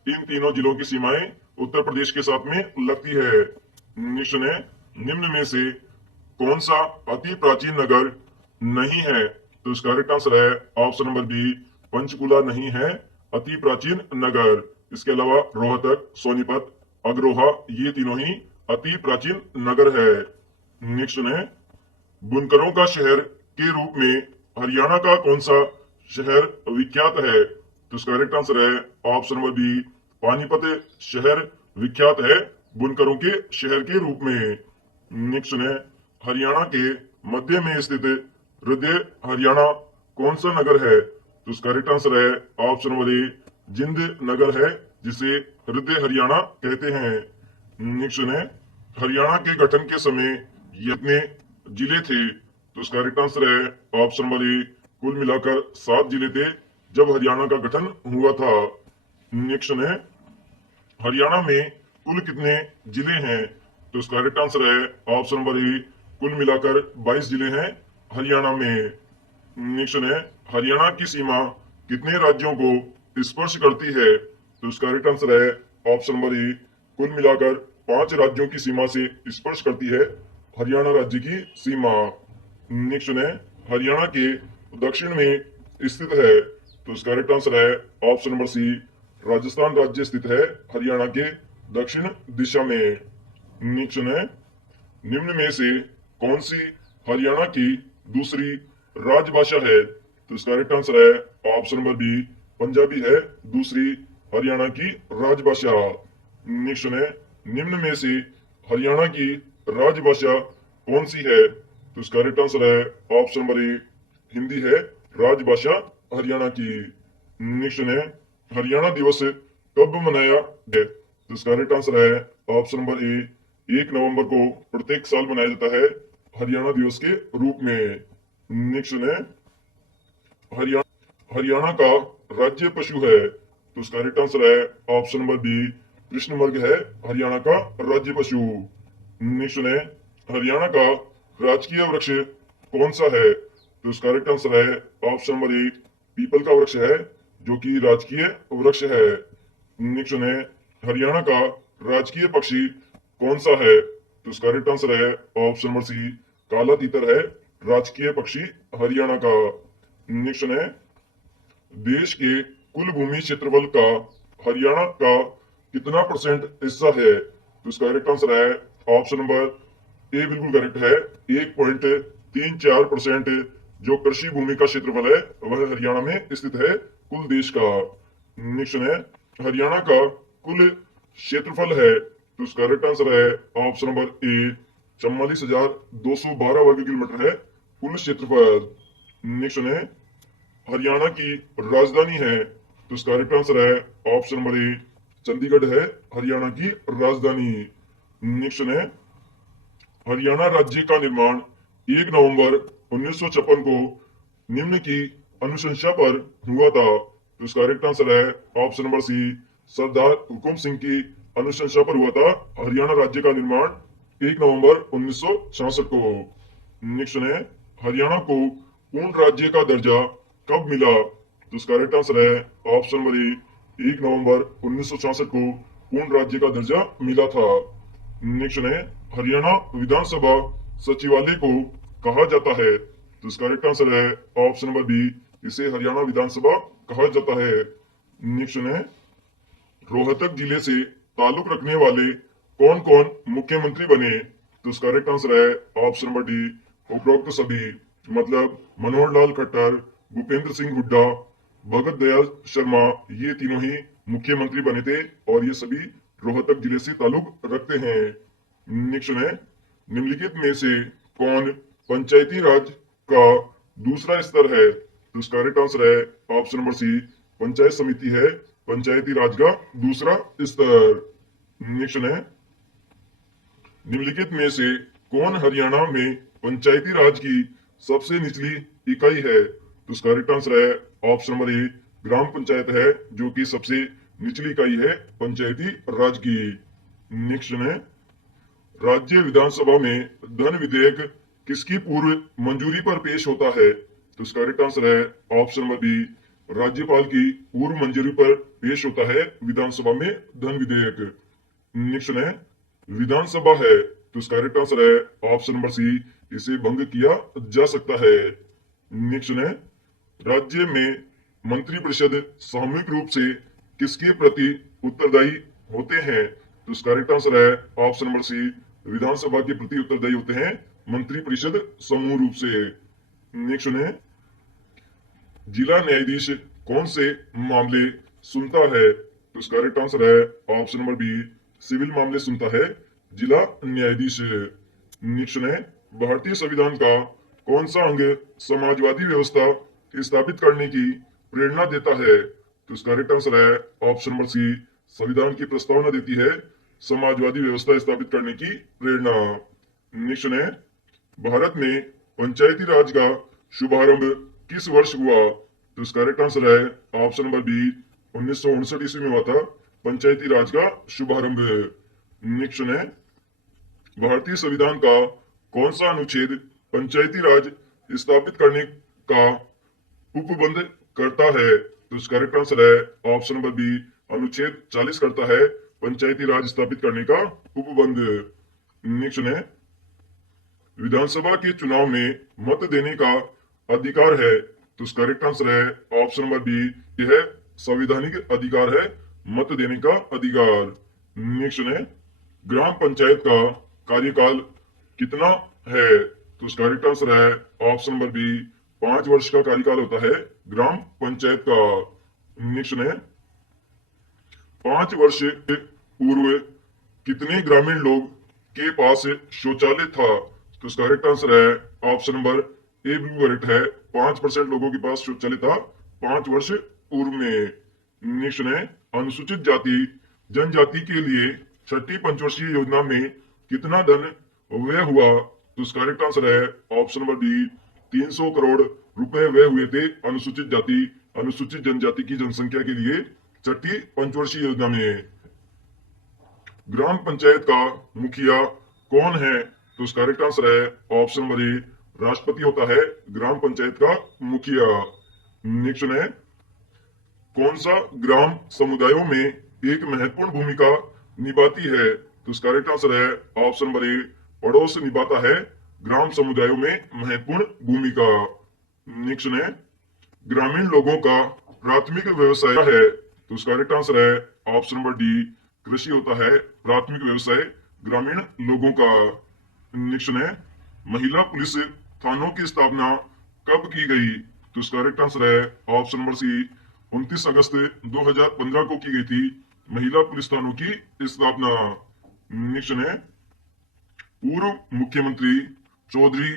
इन तीनों जिलों की सीमाएं उत्तर प्रदेश के साथ में लगती है। नेक्स्ट है, निम्न में से कौन सा अति प्राचीन नगर नहीं है? तो इसका करेक्ट आंसर है ऑप्शन नंबर बी, पंचकुला नहीं है अति प्राचीन नगर। इसके अलावा रोहतक, सोनीपत, अग्रोहा ये तीनों ही अति प्राचीन नगर है। नेक्स्ट है, बुनकरों का शहर के रूप में हरियाणा का कौन सा शहर विख्यात है? तो इसका करेक्ट आंसर है ऑप्शन नंबर बी, पानीपत शहर विख्यात है बुनकरों के शहर के रूप में। नेक्स्ट है, हरियाणा के मध्य में स्थित हृदय हरियाणा कौन सा नगर है? तो इसका करेक्ट आंसर है ऑप्शन नंबर ए, जिंद नगर है जिसे हृदय हरियाणा कहते हैं। नेक्स्ट है, हरियाणा के गठन के समय कितने जिले थे? तो इसका करेक्ट आंसर है ऑप्शन नंबर ए, कुल मिलाकर 7 जिले थे जब हरियाणा का गठन हुआ था। नेक्स्ट है, हरियाणा में कुल कितने जिले हैं? तो इसका करेक्ट आंसर है ऑप्शन नंबर ए, कुल मिलाकर 22 जिले हैं हरियाणा में। नेक्स्ट है, हरियाणा की सीमा कितने राज्यों को स्पर्श करती है? तो इसका करेक्ट आंसर है ऑप्शन नंबर ए, कुल मिलाकर 5 राज्यों की सीमा से स्पर्श करती है हरियाणा राज्य की सीमा। नेक्स्ट है, हरियाणा के दक्षिण में स्थित है। तो इसका करेक्ट आंसर है ऑप्शन नंबर सी, राजस्थान राज्य स्थित है हरियाणा के दक्षिण दिशा में। नेक्स्ट है, निम्न में से कौन सी हरियाणा की दूसरी राजभाषा है? तो इसका करेक्ट आंसर है ऑप्शन नंबर बी, पंजाबी है दूसरी हरियाणा की राजभाषा। नेक्स्ट है, निम्न में से हरियाणा की राजभाषा कौन सी है? तो इसका करेक्ट आंसर है ऑप्शन नंबर ए, हिंदी है राजभाषा हरियाणा की। नेक्स्ट है, हरियाणा दिवस कब मनाया है? तो इसका करेक्ट आंसर है ऑप्शन नंबर ए, 1 नवंबर को प्रत्येक साल मनाया जाता है हरियाणा दिवस के रूप में। नेक्स्ट है, हरियाणा का राज्य पशु है। तो इसका करेक्ट आंसर है ऑप्शन नंबर बी, कृष्णमृग है हरियाणा का राज्य पशु। नेक्स्ट है, हरियाणा का राजकीय वृक्ष कौन सा है? तो इसका करेक्ट आंसर है ऑप्शन नंबर ए, पीपल का वृक्ष है जो कि राजकीय वृक्ष है। नेक्स्ट है, हरियाणा का राजकीय पक्षी कौन सा है? तो इसका करेक्ट आंसर है ऑप्शन नंबर सी, काला तीतर है राजकीय पक्षी हरियाणा का। नेक्स्ट है, देश के कुल भूमि क्षेत्रफल का हरियाणा का कितना परसेंट हिस्सा है? तो इसका करेक्ट आंसर है ऑप्शन नंबर ए, बिल्कुल करेक्ट है, 1.34% जो कृषि भूमि का क्षेत्रफल है वह हरियाणा में स्थित है कुल देश का। नेक्स्ट है, हरियाणा का कुल क्षेत्रफल है। तो इसका करेक्ट आंसर है ऑप्शन नंबर ए, 44,212 वर्ग किलोमीटर है कुल क्षेत्रफल। नेक्स्ट है, हरियाणा की राजधानी है। तो इसका करेक्ट आंसर है ऑप्शन नंबर ए, चंडीगढ़ है हरियाणा की राजधानी। नेक्स्ट है, हरियाणा राज्य का निर्माण 1 नवंबर 1956 को निम्न की अनुशंसा पर हुआ था। तो इसका करेक्ट आंसर है ऑप्शन नंबर सी, सरदार हुकुम सिंह की अनुशंसा पर हुआ था हरियाणा राज्य का निर्माण 1 नवंबर 1966 को। नेक्स्ट है, हरियाणा को पूर्ण राज्य का दर्जा कब मिला? तो इसका करेक्ट आंसर है ऑप्शन नंबर ए, 1 नवंबर 1966 को पूर्ण राज्य का दर्जा मिला था। नेक्स्ट है, हरियाणा विधानसभा सचिवालय को कहा जाता है? तो इसका करेक्ट आंसर है ऑप्शन नंबर बी, इसे हरियाणा विधानसभा कहा जाता है। नेक्स्ट है, रोहतक जिले से ताल्लुक रखने वाले कौन कौन मुख्यमंत्री बने? तो इसका करेक्ट आंसर है ऑप्शन नंबर डी, उपरोक्त सभी, मतलब मनोहर लाल खट्टर, भूपेंद्र सिंह हुड्डा, भगत दयाल शर्मा ये तीनों ही मुख्यमंत्री बने थे और ये सभी रोहतक जिले से ताल्लुक रखते हैं। नेक्स्ट है, निम्नलिखित में से कौन पंचायती राज का दूसरा स्तर है? तो इसका करेक्ट आंसर है ऑप्शन नंबर सी, पंचायत समिति है पंचायती राज का दूसरा स्तर। नेक्स्ट है, निम्नलिखित में से कौन हरियाणा में पंचायती राज की सबसे निचली इकाई है? तो इसका करेक्ट आंसर है ऑप्शन नंबर ए, ग्राम पंचायत है जो कि सबसे निचली इकाई है पंचायती राज की। नेक्स्ट है, राज्य विधानसभा में धन विधेयक किसकी पूर्व मंजूरी पर पेश होता है? तो इसका करेक्ट आंसर है ऑप्शन नंबर बी, राज्यपाल की पूर्व मंजूरी पर पेश होता है विधानसभा में धन विधेयक। नेक्स्ट है विधानसभा है, तो इसका करेक्ट आंसर है ऑप्शन नंबर सी, इसे भंग किया जा सकता है। नेक्स्ट है राज्य में मंत्रिपरिषद सामूहिक रूप से किसके प्रति उत्तरदायी होते हैं, तो इसका करेक्ट आंसर है ऑप्शन नंबर सी, विधानसभा के प्रति उत्तरदायी होते हैं मंत्रिपरिषद समूह रूप से। नेक्स्ट है जिला न्यायाधीश कौन से मामले सुनता है, तो इसका करेक्ट आंसर है ऑप्शन नंबर बी, सिविल मामले सुनता है जिला न्यायाधीश। नेक्स्ट है भारतीय संविधान का कौन सा अंग समाजवादी व्यवस्था स्थापित करने की प्रेरणा देता है, तो इसका करेक्ट आंसर है ऑप्शन नंबर सी, संविधान की प्रस्तावना देती है समाजवादी व्यवस्था स्थापित करने की प्रेरणा। नेक्स्ट है भारत में पंचायती राज का शुभारंभ किस वर्ष हुआ, तो इसका करेक्ट आंसर है ऑप्शन नंबर बी, 1959 ईस्वी में हुआ था पंचायती राज का शुभारंभ। नेक्स्ट है भारतीय संविधान का कौन सा अनुच्छेद पंचायती राज स्थापित करने का उपबंध करता है, तो इसका करेक्ट आंसर है ऑप्शन नंबर बी, अनुच्छेद 40 करता है पंचायती राज स्थापित करने का उपबंध। नेक्स्ट है विधानसभा के चुनाव में मत देने का अधिकार है, तो इसका करेक्ट आंसर है ऑप्शन नंबर बी, यह संवैधानिक अधिकार है मत देने का अधिकार। नेक्स्ट है ग्राम पंचायत का कार्यकाल कितना है, तो इसका करेक्ट आंसर है ऑप्शन नंबर बी, 5 वर्ष का कार्यकाल होता है ग्राम पंचायत का। नेक्स्ट है 5 वर्ष पूर्व कितने ग्रामीण लोग के पास शौचालय था, तो इसका करेक्ट आंसर है ऑप्शन नंबर ए बिल्कुल करेक्ट है, 5% लोगों के पास शौचालय था 5 वर्ष पूर्व में। नेक्स्ट है अनुसूचित जाति जनजाति के लिए छठी पंचवर्षीय योजना में कितना धन व्यय हुआ, तो इसका करेक्ट आंसर है ऑप्शन नंबर बी, 300 करोड़ रुपए व्यय हुए थे अनुसूचित जाति अनुसूचित जनजाति की जनसंख्या के लिए छठी पंचवर्षीय योजना में। ग्राम पंचायत का मुखिया कौन है, तो इसका करेक्ट आंसर है ऑप्शन नंबर ए, राष्ट्रपति होता है ग्राम पंचायत का मुखिया। नेक्स्ट है कौन सा ग्राम समुदायों में एक महत्वपूर्ण भूमिका निभाती है, तो इसका करेक्ट आंसर है ऑप्शन नंबर ए, पड़ोस निभाता है ग्राम समुदायों में महत्वपूर्ण भूमिका। नेक्स्ट है ग्रामीण लोगों का प्राथमिक व्यवसाय है, तो इसका करेक्ट आंसर है ऑप्शन नंबर डी, कृषि होता है प्राथमिक व्यवसाय ग्रामीण लोगों का। नेक्स्ट है महिला पुलिस थानों की स्थापना कब की गई, तो इसका करेक्ट आंसर है ऑप्शन नंबर सी, 29 अगस्त 2015 को की गई थी महिला पुलिस थानों की स्थापना। नेक्स्ट है पूर्व मुख्यमंत्री चौधरी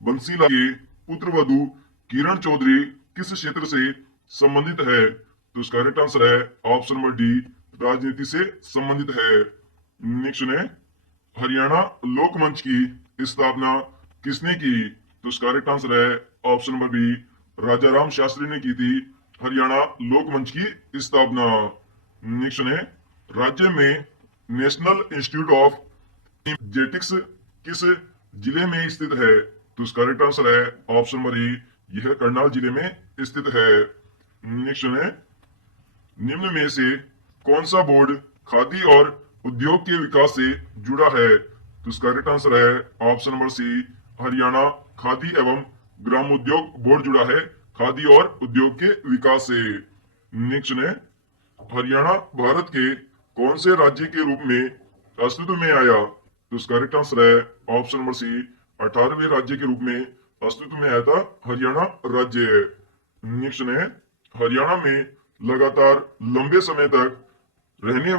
बंसीलाल के पुत्रवधु किरण चौधरी किस क्षेत्र से संबंधित है, तो इसका करेक्ट आंसर है ऑप्शन नंबर डी, राजनीति से संबंधित है। नेक्स्ट है हरियाणा लोकमंच की स्थापना किसने की, तो इसका करेक्ट आंसर है ऑप्शन नंबर बी, राजा राम शास्त्री ने की थी हरियाणा लोकमंच की स्थापना। नेक्स्ट है राज्य में नेशनल इंस्टीट्यूट ऑफ जेटिक्स किस जिले में स्थित है, तो इसका करेक्ट आंसर है ऑप्शन नंबर ए, यह करनाल जिले में स्थित है। नेक्स्ट है निम्न में से कौन सा बोर्ड खादी और उद्योग के विकास से जुड़ा है, तो इसका करेक्ट आंसर है option number C, Haryana Khadi एवं ग्रामोद्योग बोर्ड जुड़ा है खादी और उद्योग के विकास से। नेक्स्ट है हरियाणा भारत के कौन से राज्य के रूप में अस्तित्व में आया, तो इसका करेक्ट आंसर है ऑप्शन नंबर सी, 18वें राज्य के रूप में अस्तित्व में आया था हरियाणा राज्य। नेक्स्ट है हरियाणा में लगातार लंबे समय तक रहने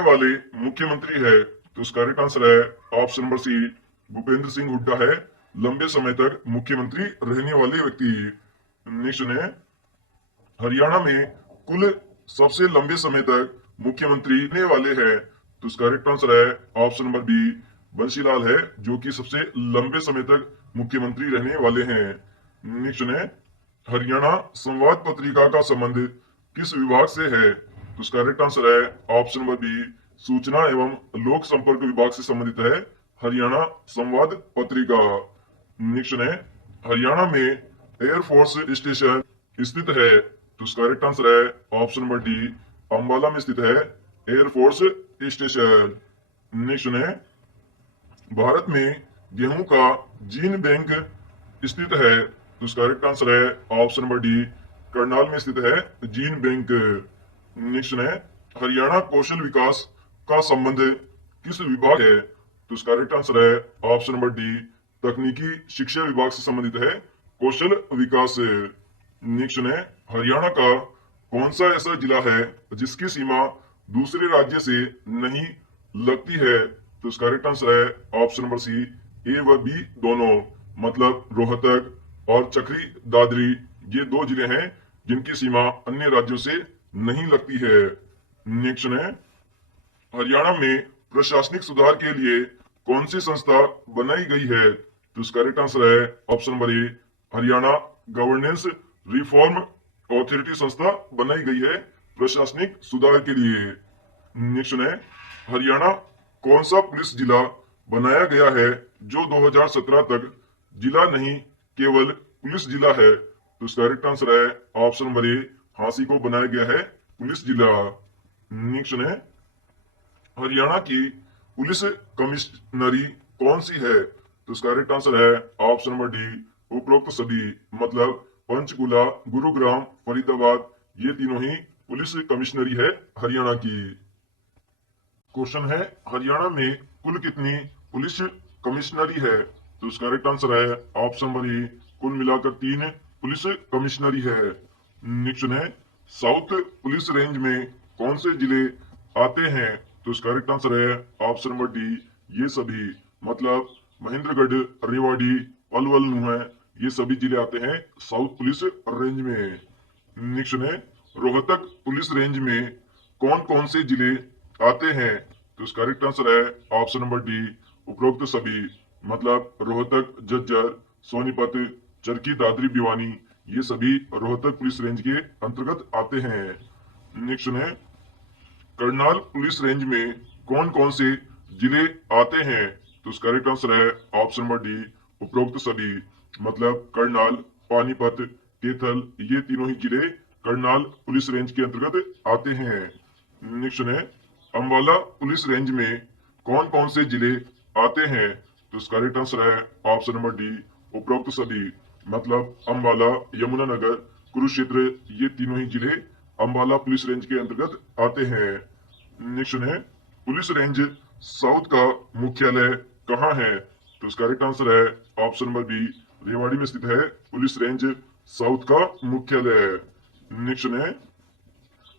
वाले मुख्यमंत्री है, तो इसका करेक्ट आंसर है option number C, Bhupinder Singh Hooda है लंबे समय तक मुख्यमंत्री रहने वाले व्यक्ति। नेक्स्ट है हरियाणा में कुल सबसे लंबे समय तक मुख्यमंत्री रहने वाले हैं, तो इसका करेक्ट आंसर है ऑप्शन नंबर बी, बंसीलाल है जो कि सबसे लंबे समय तक मुख्यमंत्री रहने वाले हैं। नेक्स्ट है हरियाणा संवाद पत्रिका का संबंध किस विभाग से है, तो इसका करेक्ट आंसर है ऑप्शन नंबर बी, सूचना एवं लोक संपर्क विभाग से संबंधित है हरियाणा संवाद पत्रिका। नेक्स्ट है हरियाणा में एयरफोर्स स्टेशन स्थित है, तो इसका करेक्ट आंसर है ऑप्शन नंबर डी, अंबाला में स्थित है एयरफोर्स स्टेशन। नेक्स्ट है, भारत में गेहूं का जीन बैंक स्थित है, तो इसका करेक्ट आंसर है ऑप्शन नंबर डी, करनाल में स्थित है जीन बैंक। नेक्स्ट है, हरियाणा कौशल विकास का संबंध किस विभाग है, तो इसका करेक्ट आंसर है ऑप्शन नंबर डी, तकनीकी शिक्षा विभाग से संबंधित है कौशल विकास। नेक्स्ट है, हरियाणा का कौन सा ऐसा जिला है जिसकी सीमा दूसरे राज्य से नहीं लगती है, तो इसका करेक्ट आंसर है ऑप्शन नंबर सी, ए व बी दोनों, मतलब रोहतक और चक्री दादरी ये दो जिले हैं जिनकी सीमा अन्य राज्यों से नहीं लगती है। नेक्स्ट है, हरियाणा में प्रशासनिक सुधार के लिए कौन सी संस्था बनाई गई है, तो इसका करेक्ट आंसर है ऑप्शन नंबर ए, हरियाणा गवर्नेंस रिफॉर्म अथॉरिटी संस्था बनाई गई है प्रशासनिक सुधार के लिए। नेक्स्ट है, हरियाणा कौन सा पुलिस जिला बनाया गया है जो 2017 तक जिला नहीं केवल पुलिस जिला है, तो इसका करेक्ट आंसर है ऑप्शन नंबर ए, झांसी को बनाया गया है पुलिस जिला। नेक्स्ट है, हरियाणा की पुलिस कमिश्नरी कौन सी है, तो इसका करेक्ट आंसर है ऑप्शन नंबर डी, उपरोक्त सभी, मतलब पंचकुला, गुरुग्राम, फरीदाबाद ये तीनों ही पुलिस कमिश्नरी है हरियाणा की। क्वेश्चन है, हरियाणा में कुल कितनी पुलिस कमिश्नरी है, तो इसका करेक्ट आंसर है ऑप्शन नंबर ए, कुल मिलाकर 3 पुलिस कमिश्नरी है। नेक्स्ट है, साउथ पुलिस रेंज में कौन से जिले आते हैं, तो इसका करेक्ट आंसर है ऑप्शन नंबर डी, ये सभी, मतलब महेंद्रगढ़, रेवाड़ी, पलवल, नुह ये सभी जिले आते हैं साउथ पुलिस रेंज में। नेक्स्ट है, रोहतक पुलिस रेंज में कौन कौन से जिले आते हैं, तो इसका करेक्ट आंसर है ऑप्शन नंबर डी, उपरोक्त सभी, मतलब रोहतक, झज्जर, सोनीपत, चरखी दादरी, भिवानी ये सभी रोहतक पुलिस रेंज के अंतर्गत आते हैं। नेक्स्ट है, करनाल पुलिस रेंज में कौन कौन से जिले आते हैं, तो इसका करेक्ट आंसर है ऑप्शन नंबर डी, उपरोक्त सभी, मतलब करनाल, पानीपत, कैथल ये तीनों ही जिले करनाल पुलिस रेंज के अंतर्गत आते हैं। नेक्स्ट है, अंबाला पुलिस रेंज में कौन कौन से जिले आते हैं, तो इसका करेक्ट आंसर है ऑप्शन नंबर डी, उपरोक्त सभी, मतलब अंबाला, यमुनानगर, कुरुक्षेत्र ये तीनों ही जिले अंबाला पुलिस रेंज के अंतर्गत आते हैं। नेक्स्ट है, पुलिस रेंज साउथ का मुख्यालय कहाँ है, तो इसका करेक्ट आंसर है ऑप्शन नंबर बी, रेवाड़ी में स्थित है पुलिस रेंज साउथ का मुख्यालय। नेक्स्ट है,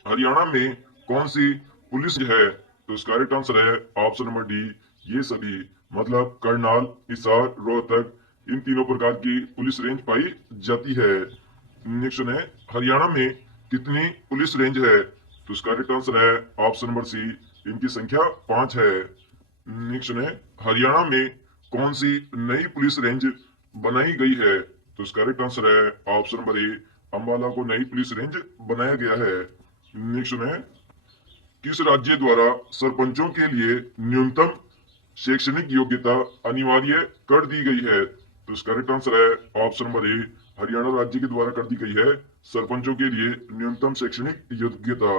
हरियाणा में कौन सी पुलिस है, तो इसका करेक्ट आंसर है ऑप्शन नंबर डी, ये सभी, मतलब करनाल, हिसार, रोहतक इन तीनों प्रकार की पुलिस रेंज पाई जाती है। नेक्स्ट है, हरियाणा में कितनी पुलिस रेंज है, तो इसका करेक्ट आंसर है ऑप्शन नंबर सी, इनकी संख्या 5 है। नेक्स्ट है, हरियाणा में कौन सी नई पुलिस रेंज बनाई गई है, तो इसका करेक्ट आंसर है ऑप्शन नंबर ए, अंबाला को नई पुलिस रेंज बनाया गया है। नेक्स्ट है, किस राज्य द्वारा सरपंचों के लिए न्यूनतम शैक्षणिक योग्यता अनिवार्य कर दी गई है, तो इसका करेक्ट आंसर है ऑप्शन नंबर ए, हरियाणा राज्य के द्वारा कर दी गई है सरपंचों के लिए न्यूनतम शैक्षणिक योग्यता।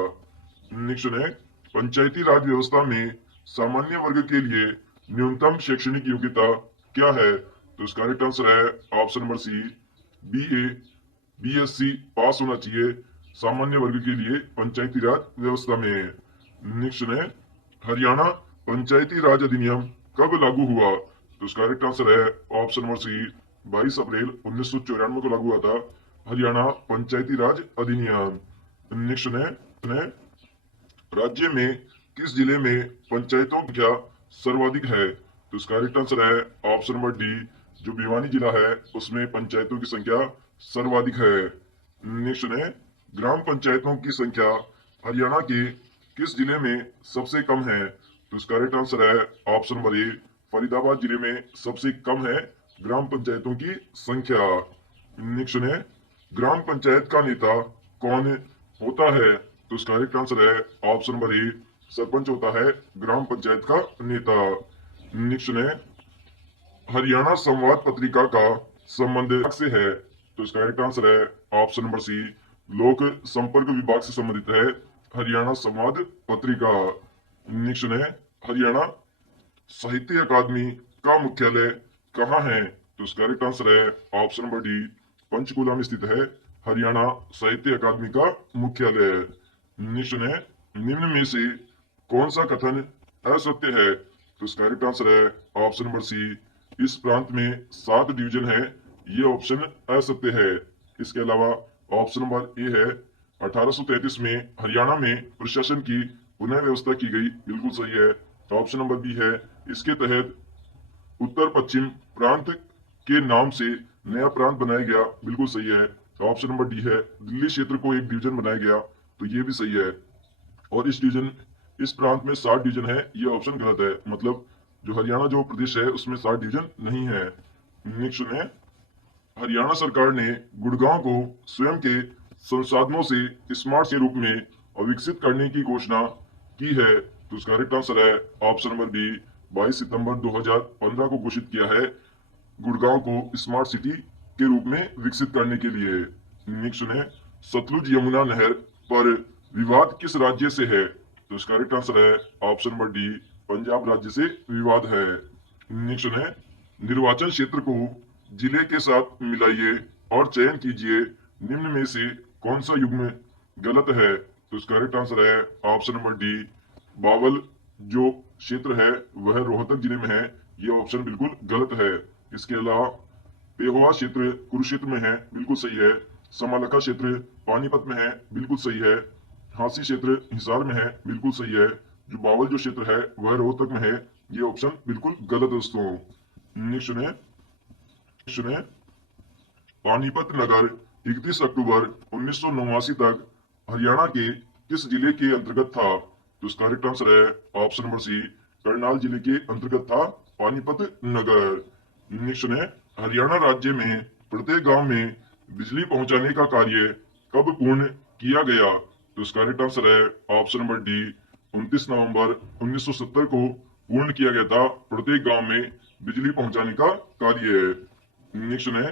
नेक्स्ट है, पंचायती राज व्यवस्था में सामान्य वर्ग के लिए न्यूनतम शैक्षणिक योग्यता क्या है, तो इसका करेक्ट आंसर है option number C, BA, BSc pass होना चाहिए सामान्य वर्ग के लिए पंचायती राज व्यवस्था में। नेक्स्ट है, हरियाणा पंचायती राज अधिनियम कब लागू हुआ, तो इसका करेक्ट आंसर है ऑप्शन नंबर सी, 22 अप्रैल 1994 को लागू हुआ था हरियाणा पंचायती राज अधिनियम। नेक्स्ट है, राज्य में किस जिले में पंचायतों की संख्या सर्वाधिक है, तो इसका करेक्ट आंसर है ऑप्शन नंबर डी, जो भिवानी जिला है उसमें पंचायतों की संख्या सर्वाधिक है। नेक्स्ट है, ग्राम पंचायतों की संख्या हरियाणा के किस जिले में सबसे कम है, तो इसका करेक्ट आंसर है ऑप्शन नंबर ए, फरीदाबाद जिले में सबसे कम है ग्राम पंचायतों की संख्या। नेक्स्ट है, ग्राम पंचायत का नेता कौन होता है, तो इसका करेक्ट आंसर है ऑप्शन नंबर ए, सरपंच होता है ग्राम पंचायत का नेता। नेक्स्ट है, हरियाणा संवाद पत्रिका का संबंध से है, तो इसका करेक्ट आंसर है ऑप्शन नंबर सी, लोक संपर्क विभाग से संबंधित है हरियाणा संवाद पत्रिका। नेक्स्ट है हरियाणा साहित्य अकादमी का मुख्यालय कहाँ है? तो इसका करेक्ट आंसर है ऑप्शन नंबर डी, पंचकुला में स्थित है हरियाणा साहित्य अकादमी का मुख्यालय। नेक्स्ट है निम्न में से कौन सा कथन असत्य है? तो इसका करेक्ट आंसर है ऑप्शन नंबर सी, इस प्रांत में 7 डिवीजन है। ये ऑप्शन असत्य है। इसके अलावा ऑप्शन नंबर ए है 1833 में हरियाणा में प्रशासन की पुनः व्यवस्था की गई, बिल्कुल सही है। ऑप्शन नंबर बी है इसके तहत उत्तर पश्चिम प्रांत के नाम से नया प्रांत बनाया गया, बिल्कुल सही है। ऑप्शन नंबर डी है दिल्ली क्षेत्र को एक डिवीजन बनाया गया, तो ये भी सही है। और इस प्रांत में 7 डिवीजन है, ये ऑप्शन गलत है। मतलब जो हरियाणा जो प्रदेश है उसमें 7 डिवीजन नहीं है। नेक्स्ट है हरियाणा सरकार ने गुड़गांव को स्वयं के संसाधनों से स्मार्ट के रूप में विकसित करने की घोषणा की है। तो इसका करेक्ट आंसर है ऑप्शन नंबर बी, 22 सितंबर 2015 को घोषित किया है गुड़गांव को स्मार्ट सिटी के रूप में विकसित करने के लिए। नेक्स्ट है सतलुज यमुना नहर पर विवाद किस राज्य से है? तो इसका करेक्ट आंसर है ऑप्शन नंबर डी, पंजाब राज्य से विवाद है। नेक्स्ट है निर्वाचन क्षेत्र को जिले के साथ मिलाइए और चयन कीजिए, निम्न में से कौन सा युग्म गलत है? तो इसका करेक्ट आंसर है ऑप्शन नंबर डी, बावल जो क्षेत्र है वह रोहतक जिले में है, ये ऑप्शन बिल्कुल गलत है। इसके अलावा पेहोवा क्षेत्र कुरुक्षेत्र में है, बिल्कुल सही है। समालखा क्षेत्र पानीपत में है, बिल्कुल सही है। हांसी क्षेत्र हिसार में है, बिल्कुल सही है। जो बावल जो क्षेत्र है वह रोहतक में है, ये ऑप्शन बिल्कुल गलत है दोस्तों। नेक्स्ट है पानीपत नगर 31 अक्टूबर 1989 तक हरियाणा के किस जिले के अंतर्गत था? तो इसका करेक्ट आंसर है ऑप्शन नंबर सी, करनाल जिले के अंतर्गत था पानीपत नगर। नेक्स्ट है हरियाणा राज्य में प्रत्येक गांव में बिजली पहुंचाने का कार्य कब पूर्ण किया गया? तो इसका करेक्ट आंसर है ऑप्शन नंबर डी, 29 नवंबर 1970 को पूर्ण किया गया था प्रत्येक गांव में बिजली पहुंचाने का कार्य। नेक्स्ट है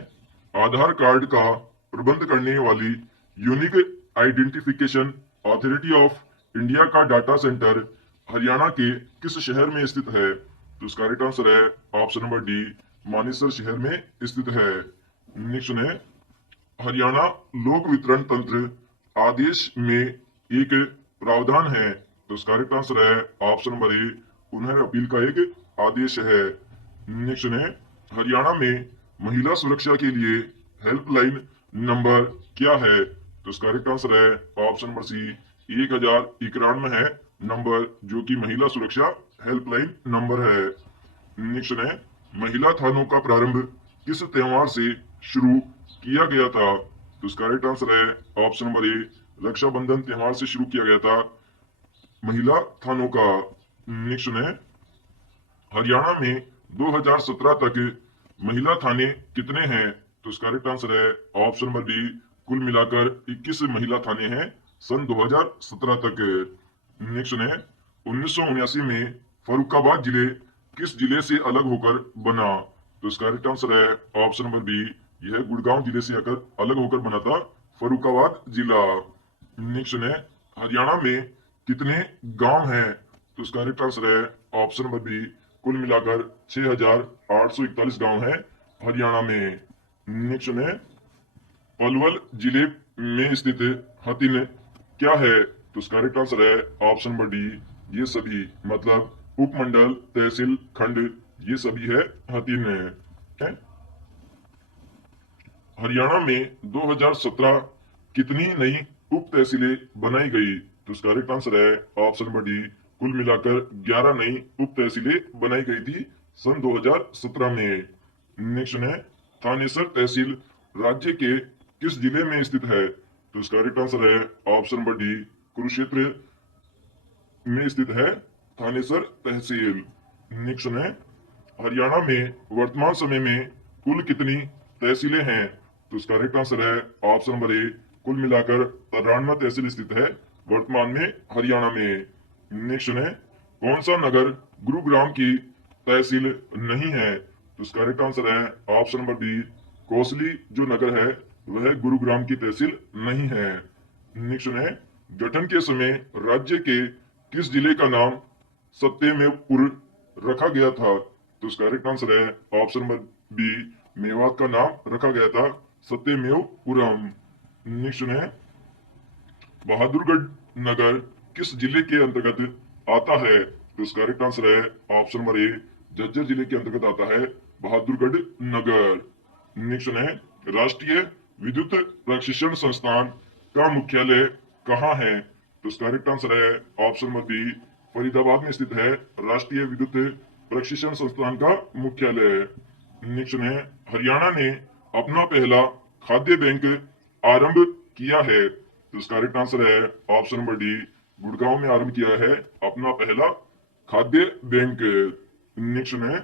आधार कार्ड का प्रबंध करने वाली unique identification authority of India का डाटा सेंटर हरियाणा के किस शहर में स्थित है? तो इसका करेक्ट आंसर है ऑप्शन नंबर डी, मानेसर शहर में स्थित है। नेक्स्ट है हरियाणा लोक वितरण तंत्र आदेश में एक प्रावधान है, तो इसका करेक्ट आंसर है ऑप्शन नंबर ए, पुनः अपील का एक आदेश है। नेक्स्ट है हरियाणा में महिला सुरक्षा के लिए हेल्पलाइन नंबर क्या है? तो इसका करेक्ट आंसर है ऑप्शन नंबर सी, 1091 है नंबर जो कि महिला सुरक्षा हेल्पलाइन नंबर है। नेक्स्ट है महिला थानों का प्रारंभ किस त्योहार से शुरू किया गया था? तो इसका करेक्ट आंसर है ऑप्शन नंबर ए, रक्षाबंधन त्योहार से शुरू किया गया था महिला थानों का। नेक्स्ट है हरियाणा में 2017 तक महिला थाने कितने हैं? तो इसका करेक्ट आंसर है ऑप्शन नंबर डी, कुल मिलाकर 21 महिला थाने हैं सन 2017 तक। नेक्स्ट है 1979 में फरुखाबाद जिले किस जिले से अलग होकर बना? तो इसका करेक्ट आंसर है ऑप्शन नंबर बी, यह गुड़गांव जिले से आकर अलग होकर बना था फरुखाबाद जिला। नेक्स्ट है हरियाणा में कितने गांव हैं? तो इसका करेक्ट आंसर है ऑप्शन नंबर बी, कुल मिलाकर 6841 गांव हैं हरियाणा में। नेक्स्ट है पलवल जिले में स्थित हथिन क्या है? तो इसका करेक्ट आंसर है ऑप्शन नंबर डी, ये सभी मतलब उपमंडल तहसील खंड ये सभी है हथिन है। हरियाणा में 2017 कितनी नई उप तहसीलें बनाई गई? तो इसका करेक्ट आंसर है ऑप्शन नंबर डी, कुल मिलाकर 11 नई उप तहसीलें बनाई गई थी सन 2017 में। नेक्स्ट है थानेसर तहसील राज्य के किस जिले में स्थित है? तो इसका करेक्ट आंसर है ऑप्शन नंबर डी, कुरुक्षेत्र में स्थित है थानेसर तहसील। नेक्स्ट है हरियाणा में वर्तमान समय में कुल कितनी तहसीलें हैं? तो इसका करेक्ट आंसर है ऑप्शन नंबर ए, कुल मिलाकर 93 तहसील स्थित है वर्तमान में हरियाणा में। नेक्स्ट है कौन सा नगर गुरुग्राम की तहसील नहीं है? तो इसका करेक्ट आंसर है ऑप्शन नंबर बी, कोसली जो नगर है वह गुरुग्राम की तहसील नहीं है। नेक्स्ट है गठन के समय राज्य के किस जिले का नाम सत्यमेवपुर रखा गया था? तो इसका करेक्ट आंसर है ऑप्शन नंबर बी, मेवात का नाम रखा गया था सत्यमेवपुरम। नेक्स्ट है, बहादुरगढ़ नगर किस जिले के अंतर्गत आता है? तो इसका करेक्ट आंसर है ऑप्शन नंबर ए, झज्जर जिले के अंतर्गत आता है बहादुरगढ़ नगर। नेक्स्ट है, राष्ट्रीय विद्युत प्रशिक्षण संस्थान का मुख्यालय कहाँ है? तो इसका करेक्ट आंसर है ऑप्शन नंबर बी, फरीदाबाद में स्थित है राष्ट्रीय विद्युत प्रशिक्षण संस्थान का मुख्यालय। नेक्स्ट है, हरियाणा ने अपना पहला खाद्य बैंक आरंभ किया है? तो इसका करेक्ट आंसर है ऑप्शन नंबर डी, गुड़गांव में आरंभ किया है अपना पहला खाद्य बैंक। नेक्स्ट है,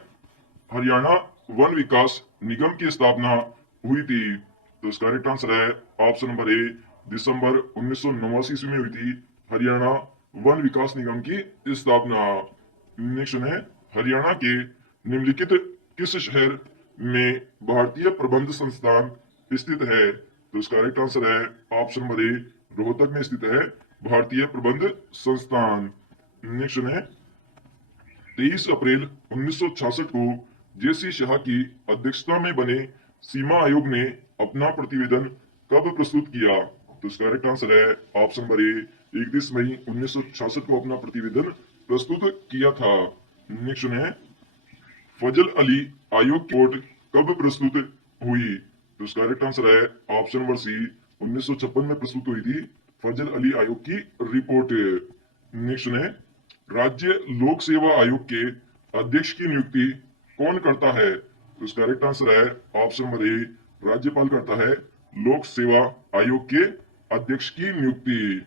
हरियाणा वन विकास निगम की स्थापना हुई थी? तो इसका करेक्ट आंसर है ऑप्शन नंबर ए, दिसंबर 1989 ईस्वी में हुई थी हरियाणा वन विकास निगम की स्थापना। नेक्स्ट है, हरियाणा के निम्नलिखित किस शहर में भारतीय प्रबंध संस्थान स्थित है? तो इसका करेक्ट आंसर है ऑप्शन नंबर ए, रोहतक में स्थित है भारतीय प्रबंध संस्थान। नेक्स्ट है, 23 अप्रैल 1966 को जेसी शाह की अध्यक्षता में बने सीमा आयोग ने अपना प्रतिवेदन कब प्रस्तुत किया? तो इसका करेक्ट आंसर है ऑप्शन नंबर ए, 31 मई 1966 को अपना प्रतिवेदन प्रस्तुत किया था। नेक्स्ट है, फजल अली आयोग की रिपोर्ट कब प्रस्तुत हुई? तो इसका करेक्ट आंसर है ऑप्शन नंबर सी, 1956 में प्रस्तुत हुई थी फजल अली आयोग की रिपोर्ट। नेक्स्ट है, राज्य लोक सेवा आयोग के अध्यक्ष की नियुक्ति कौन करता है? तो इसका करेक्ट आंसर है ऑप्शन नंबर ए, राज्यपाल करता है लोक सेवा आयोग के अध्यक्ष की नियुक्ति।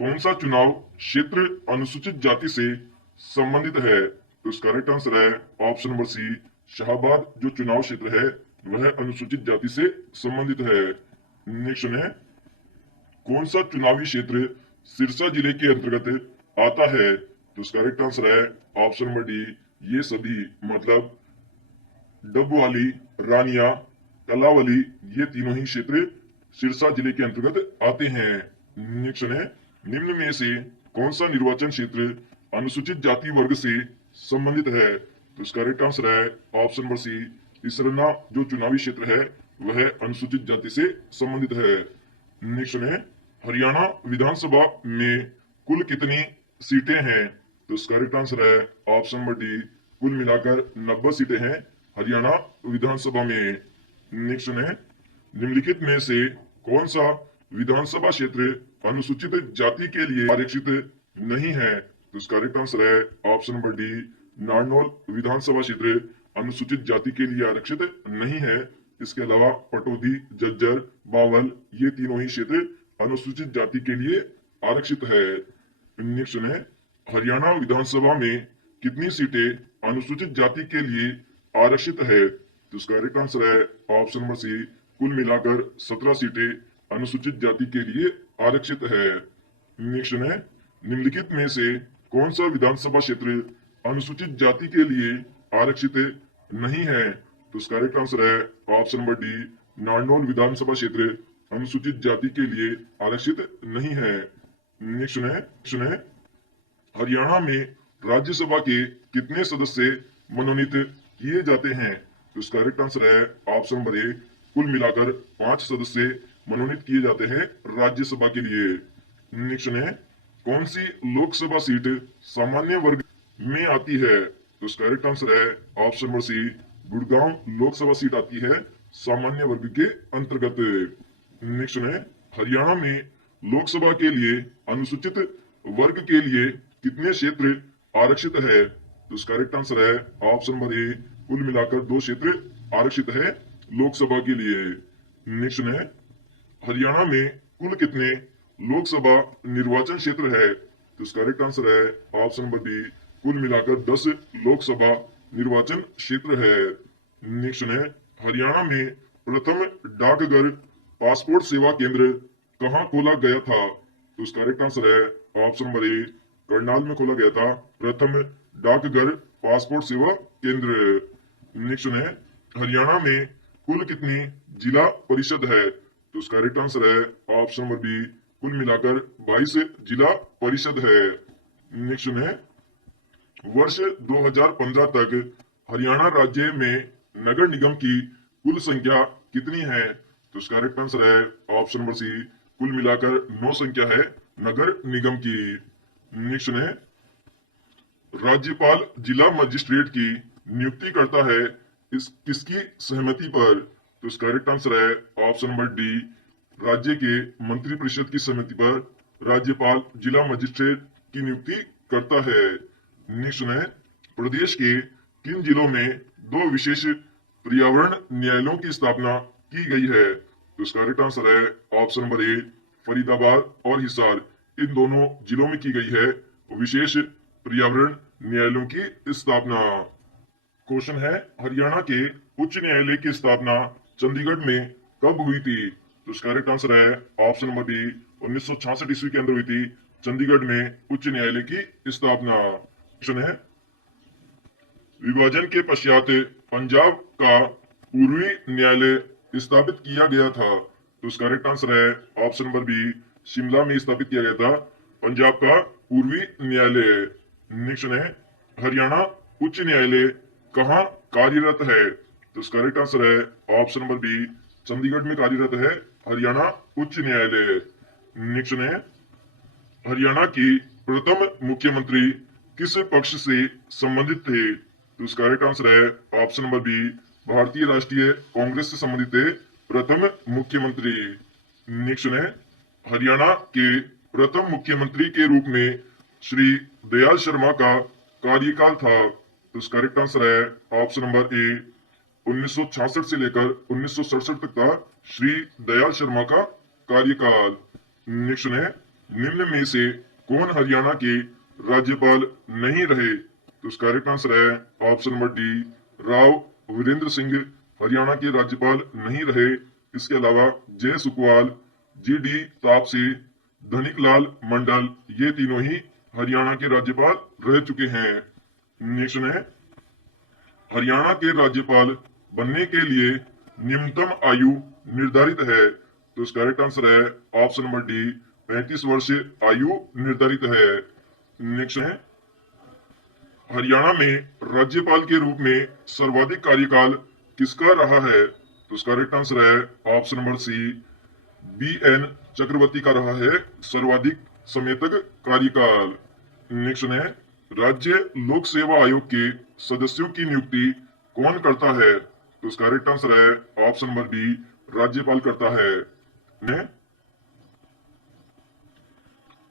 कौन सा चुनाव क्षेत्र अनुसूचित जाति से संबंधित है? तो इसका करेक्ट आंसर है ऑप्शन नंबर सी, शाहबाद जो चुनाव क्षेत्र है वह अनुसूचित जाति से संबंधित है। नेक्स्ट है, कौन सा चुनावी क्षेत्र सिरसा जिले के अंतर्गत आता है? तो इसका करेक्ट आंसर है ऑप्शन नंबर डी, ये सभी मतलब डबवाली, रानिया, कलावली ये तीनों ही क्षेत्र सिरसा जिले के अंतर्गत आते हैं। नेक्स्ट है, निम्न में से कौन सा निर्वाचन क्षेत्र अनुसूचित जाति वर्ग से संबंधित है? तो इसका करेक्ट आंसर है ऑप्शन नंबर सी, इसरना जो चुनावी क्षेत्र है वह अनुसूचित जाति से संबंधित है। नेक्स्ट है, हरियाणा विधानसभा में कुल कितनी सीटें हैं? तो इसका करेक्ट आंसर है ऑप्शन नंबर डी, कुल मिलाकर 90 सीटें हैं हरियाणा विधानसभा में। नेक्स्ट है, निम्नलिखित में से कौन सा विधानसभा क्षेत्र अनुसूचित जाति के लिए आरक्षित नहीं है? तो इसका करेक्ट आंसर है ऑप्शन नंबर डी, नारनौल विधानसभा क्षेत्र अनुसूचित जाति के लिए आरक्षित नहीं है। इसके अलावा पटौदी, जज्जर, बावल ये तीनों ही क्षेत्र अनुसूचित जाति के लिए आरक्षित है। नेक्स्ट है, हरियाणा विधानसभा में कितनी सीटें अनुसूचित जाति के लिए आरक्षित है? तो इसका करेक्ट आंसर है ऑप्शन नंबर सी, कुल मिलाकर 17 सीटें अनुसूचित जाति के लिए आरक्षित है। नेक्स्ट है, निम्नलिखित में से कौन सा विधानसभा क्षेत्र अनुसूचित जाति के लिए आरक्षित नहीं है? तो इसका करेक्ट आंसर है ऑप्शन नंबर डी, नारनौल विधानसभा क्षेत्र अनुसूचित जाति के लिए आरक्षित नहीं है। नेक्स्ट है, हरियाणा में राज्यसभा के कितने सदस्य मनोनीत किए जाते हैं? तो इसका करेक्ट आंसर है ऑप्शन नंबर ए, कुल मिलाकर 5 सदस्य मनोनीत किए जाते हैं राज्यसभा के लिए। नेक्स्ट है, कौन सी लोकसभा सीट सामान्य वर्ग में आती है? तो इसका करेक्ट आंसर है option number C, Gurgaon Lok Sabha seat आती है सामान्य वर्ग के अंतर्गत। नेक्स्ट है, हरियाणा में लोकसभा के लिए अनुसूचित वर्ग के लिए कितने क्षेत्र आरक्षित है? तो इसका करेक्ट आंसर है ऑप्शन नंबर ए, कुल मिलाकर 2 क्षेत्र आरक्षित है लोकसभा के लिए। नेक्स्ट है, हरियाणा में कुल कितने लोकसभा निर्वाचन क्षेत्र है? तो इसका करेक्ट आंसर है ऑप्शन नंबर डी, कुल मिलाकर 10 लोकसभा निर्वाचन क्षेत्र है। नेक्स्ट है, हरियाणा में प्रथम डाकघर पासपोर्ट सेवा केंद्र कहाँ खोला गया था? तो इसका करेक्ट आंसर है ऑप्शन नंबर ए, करनाल में खोला गया था प्रथम डाकघर पासपोर्ट सेवा केंद्र। नेक्स्ट है, हरियाणा में कुल कितनी जिला परिषद है? तो इसका करेक्ट आंसर है ऑप्शन नंबर बी, कुल मिलाकर 22 जिला परिषद है। नेक्स्ट है, वर्ष 2015 तक हरियाणा राज्य में नगर निगम की कुल संख्या कितनी है? तो इसका करेक्ट आंसर है ऑप्शन नंबर सी, कुल मिलाकर 9 संख्या है नगर निगम की। नेक्स्ट है, राज्यपाल जिला मजिस्ट्रेट की नियुक्ति करता है इस किसकी सहमति पर? तो इसका करेक्ट आंसर है ऑप्शन नंबर डी, राज्य के मंत्रिपरिषद की सहमति पर राज्यपाल जिला मजिस्ट्रेट की नियुक्ति करता है। नेक्स्ट है, प्रदेश के किन जिलों में 2 विशेष पर्यावरण न्यायालयों की स्थापना की गई है? तो इसका करेक्ट आंसर है ऑप्शन नंबर ए, फरीदाबाद और हिसार, इन दोनों जिलों में की गई है विशेष पर्यावरण न्यायालयों की स्थापना। क्वेश्चन है, हरियाणा के उच्च न्यायालय की स्थापना चंडीगढ़ में कब हुई थी? तो इसका करेक्ट आंसर है ऑप्शन नंबर बी, 1966 ईस्वी के अंदर हुई थी चंडीगढ़ में उच्च न्यायालय की स्थापना। क्वेश्चन है, विभाजन के पश्चात पंजाब का पूर्वी न्यायालय स्थापित किया गया था। तो इसका करेक्ट आंसर है ऑप्शन नंबर बी, शिमला में स्थापित किया गया था पंजाब का पूर्वी न्यायालय। नेक्स्ट है, हरियाणा उच्च न्यायालय कहाँ कार्यरत है? तो इसका करेक्ट आंसर है ऑप्शन नंबर बी, चंडीगढ़ में कार्यरत है हरियाणा उच्च न्यायालय। नेक्स्ट है, हरियाणा की प्रथम मुख्यमंत्री किस पक्ष से संबंधित थे? तो इसका करेक्ट आंसर है ऑप्शन नंबर बी, भारतीय राष्ट्रीय कांग्रेस से संबंधित थे प्रथम मुख्यमंत्री। नेक्स्ट है, हरियाणा के प्रथम मुख्यमंत्री के रूप में श्री दयाल शर्मा का कार्यकाल था। तो इसका करेक्ट आंसर है ऑप्शन नंबर ए, 1966 से लेकर 1967 तक था श्री दयाल शर्मा का कार्यकाल। नेक्स्ट है, निम्न में से कौन हरियाणा के राज्यपाल नहीं रहे? तो इसका करेक्ट आंसर है option number D, Rao Virendra Singh Haryana के राज्यपाल नहीं रहे। इसके अलावा जय सुखवाल, जी डी तापसी, धनिकलाल मंडल, ये तीनों ही हरियाणा के राज्यपाल रह चुके हैं। नेक्स्ट है, हरियाणा के राज्यपाल बनने के लिए न्यूनतम आयु निर्धारित है। तो इसका करेक्ट आंसर है ऑप्शन नंबर डी, 35 वर्ष आयु निर्धारित है। नेक्स्ट है, हरियाणा में राज्यपाल के रूप में सर्वाधिक कार्यकाल किसका रहा है? तो इसका करेक्ट आंसर है option number C, B N Chakravarti का रहा है सर्वाधिक समय तक कार्यकाल। नेक्स्ट है, राज्य लोक सेवा आयोग के सदस्यों की नियुक्ति कौन करता है? तो इसका करेक्ट आंसर है ऑप्शन नंबर बी, राज्यपाल करता है।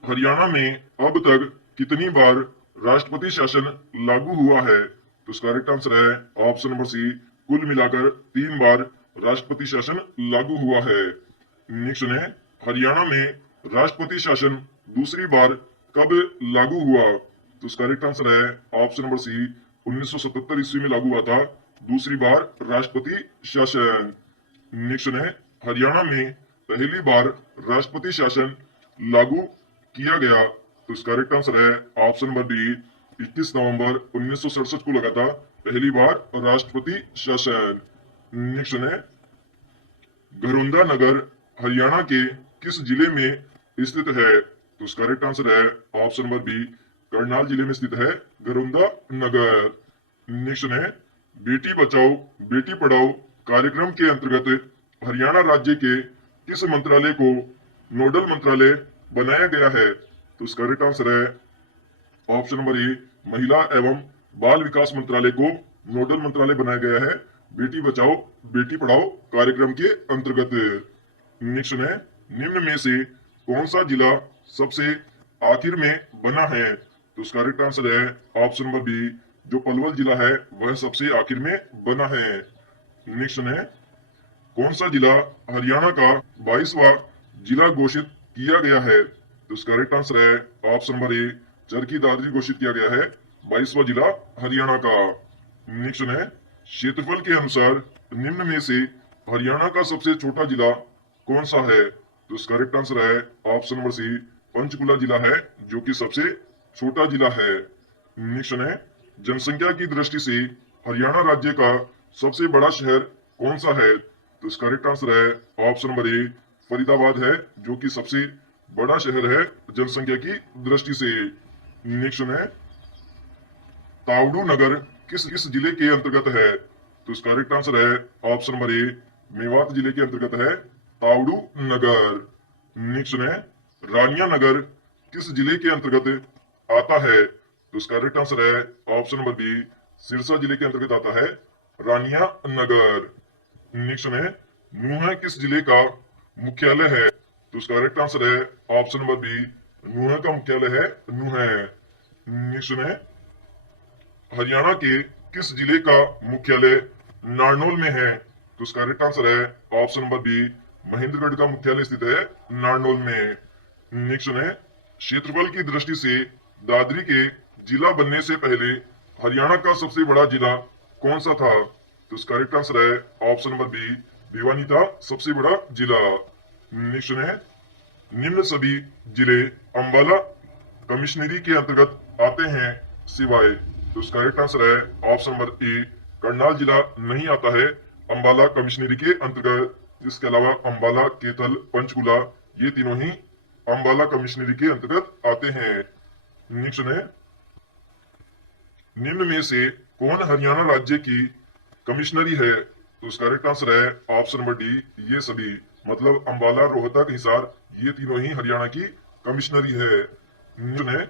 हरियाणा में अब तक कितनी बार राष्ट्रपति शासन लागू हुआ है? तो इसका करेक्ट आंसर है ऑप्शन नंबर सी, कुल मिलाकर 3 बार राष्ट्रपति शासन लागू हुआ है। नेक्स्ट है, हरियाणा में राष्ट्रपति शासन दूसरी बार कब लागू हुआ? तो इसका करेक्ट आंसर है ऑप्शन नंबर सी, 1977 ईस्वी में लागू हुआ था दूसरी बार राष्ट्रपति शासन। नेक्स्ट है, हरियाणा में पहली बार राष्ट्रपति शासन लागू किया गया। तो इसका करेक्ट आंसर है ऑप्शन नंबर डी, 21 नवंबर 1967 को लगा था पहली बार राष्ट्रपति शासन। नेक्स्ट है, घरौंदा नगर हरियाणा के किस जिले में स्थित है? तो इसका करेक्ट आंसर है ऑप्शन नंबर बी, करनाल जिले में स्थित है घरौंदा नगर। नेक्स्ट है, बेटी बचाओ बेटी पढ़ाओ कार्यक्रम के अंतर्गत हरियाणा राज्य के किस मंत्रालय को नोडल मंत्रालय बनाया गया है? तो इसका करेक्ट आंसर है ऑप्शन नंबर ए, महिला एवं बाल विकास मंत्रालय को नोडल मंत्रालय बनाया गया है बेटी बचाओ बेटी पढ़ाओ कार्यक्रम के अंतर्गत। नेक्स्ट है, निम्न में से कौन सा जिला सबसे आखिर में बना है? तो इसका करेक्ट आंसर है ऑप्शन नंबर बी, जो पलवल जिला है वह सबसे आखिर में बना है। नेक्स्ट है, कौन सा जिला हरियाणा का 22वां जिला घोषित किया गया है? तो इसका करेक्ट आंसर है ऑप्शन नंबर ए, चरखी दादरी घोषित किया गया है 22वां जिला हरियाणा का। नेक्स्ट है, क्षेत्रफल के अनुसार निम्न में से हरियाणा का सबसे छोटा जिला कौन सा है? तो इसका करेक्ट आंसर है ऑप्शन नंबर सी, पंचकुला जिला है जो कि सबसे छोटा जिला है। नेक्स्ट है, जनसंख्या की दृष्टि से हरियाणा राज्य का सबसे बड़ा शहर कौन सा है? तो इसका करेक्ट आंसर है ऑप्शन नंबर ए, फरीदाबाद है, जो कि सबसे बड़ा शहर है जनसंख्या की दृष्टि से। नेक्स्ट है तावड़ू नगर किस किस जिले के अंतर्गत है? तो इसका करेक्ट आंसर है ऑप्शन नंबर ए, मेवात जिले के अंतर्गत है तावड़ू नगर। नेक्स्ट है रानिया नगर किस जिले के अंतर्गत आता है? तो इसका करेक्ट आंसर है ऑप्शन नंबर बी, सिरसा जिले के अंतर्गत आता है रानिया नगर। नेक्स्ट है नूंह किस जिले का मुख्यालय है? तो इसका करेक्ट आंसर है ऑप्शन नंबर बी, नूंह का मुख्यालय है नूंह। नेक्स्ट है हरियाणा के किस जिले का मुख्यालय नारनौल में है? तो इसका करेक्ट आंसर है ऑप्शन नंबर बी, महेंद्रगढ़ का मुख्यालय स्थित है नारनौल में। नेक्स्ट है क्षेत्रफल की दृष्टि से दादरी के जिला बनने से पहले हरियाणा का सबसे बड़ा जिला कौन सा था? तो इसका करेक्ट आंसर है ऑप्शन नंबर बी, भिवानी था सबसे बड़ा जिला। नेक्स्ट है निम्न सभी जिले अंबाला कमिश्नरी के अंतर्गत आते हैं सिवाय। तो इसका करेक्ट आंसर है ऑप्शन नंबर ए, करनाल जिला नहीं आता है अंबाला कमिश्नरी के अंतर्गत। इसके अलावा अंबाला, केथल, पंचकुला ये तीनों ही अंबाला कमिश्नरी के अंतर्गत आते हैं। नेक्स्ट है निम्न में से कौन हरियाणा राज्य की कमिश्नरी है? तो इसका करेक्ट आंसर है ऑप्शन नंबर डी, ये सभी, मतलब अंबाला, रोहतक, हिसार ये तीनों ही हरियाणा की कमिश्नरी है। नेक्स्ट है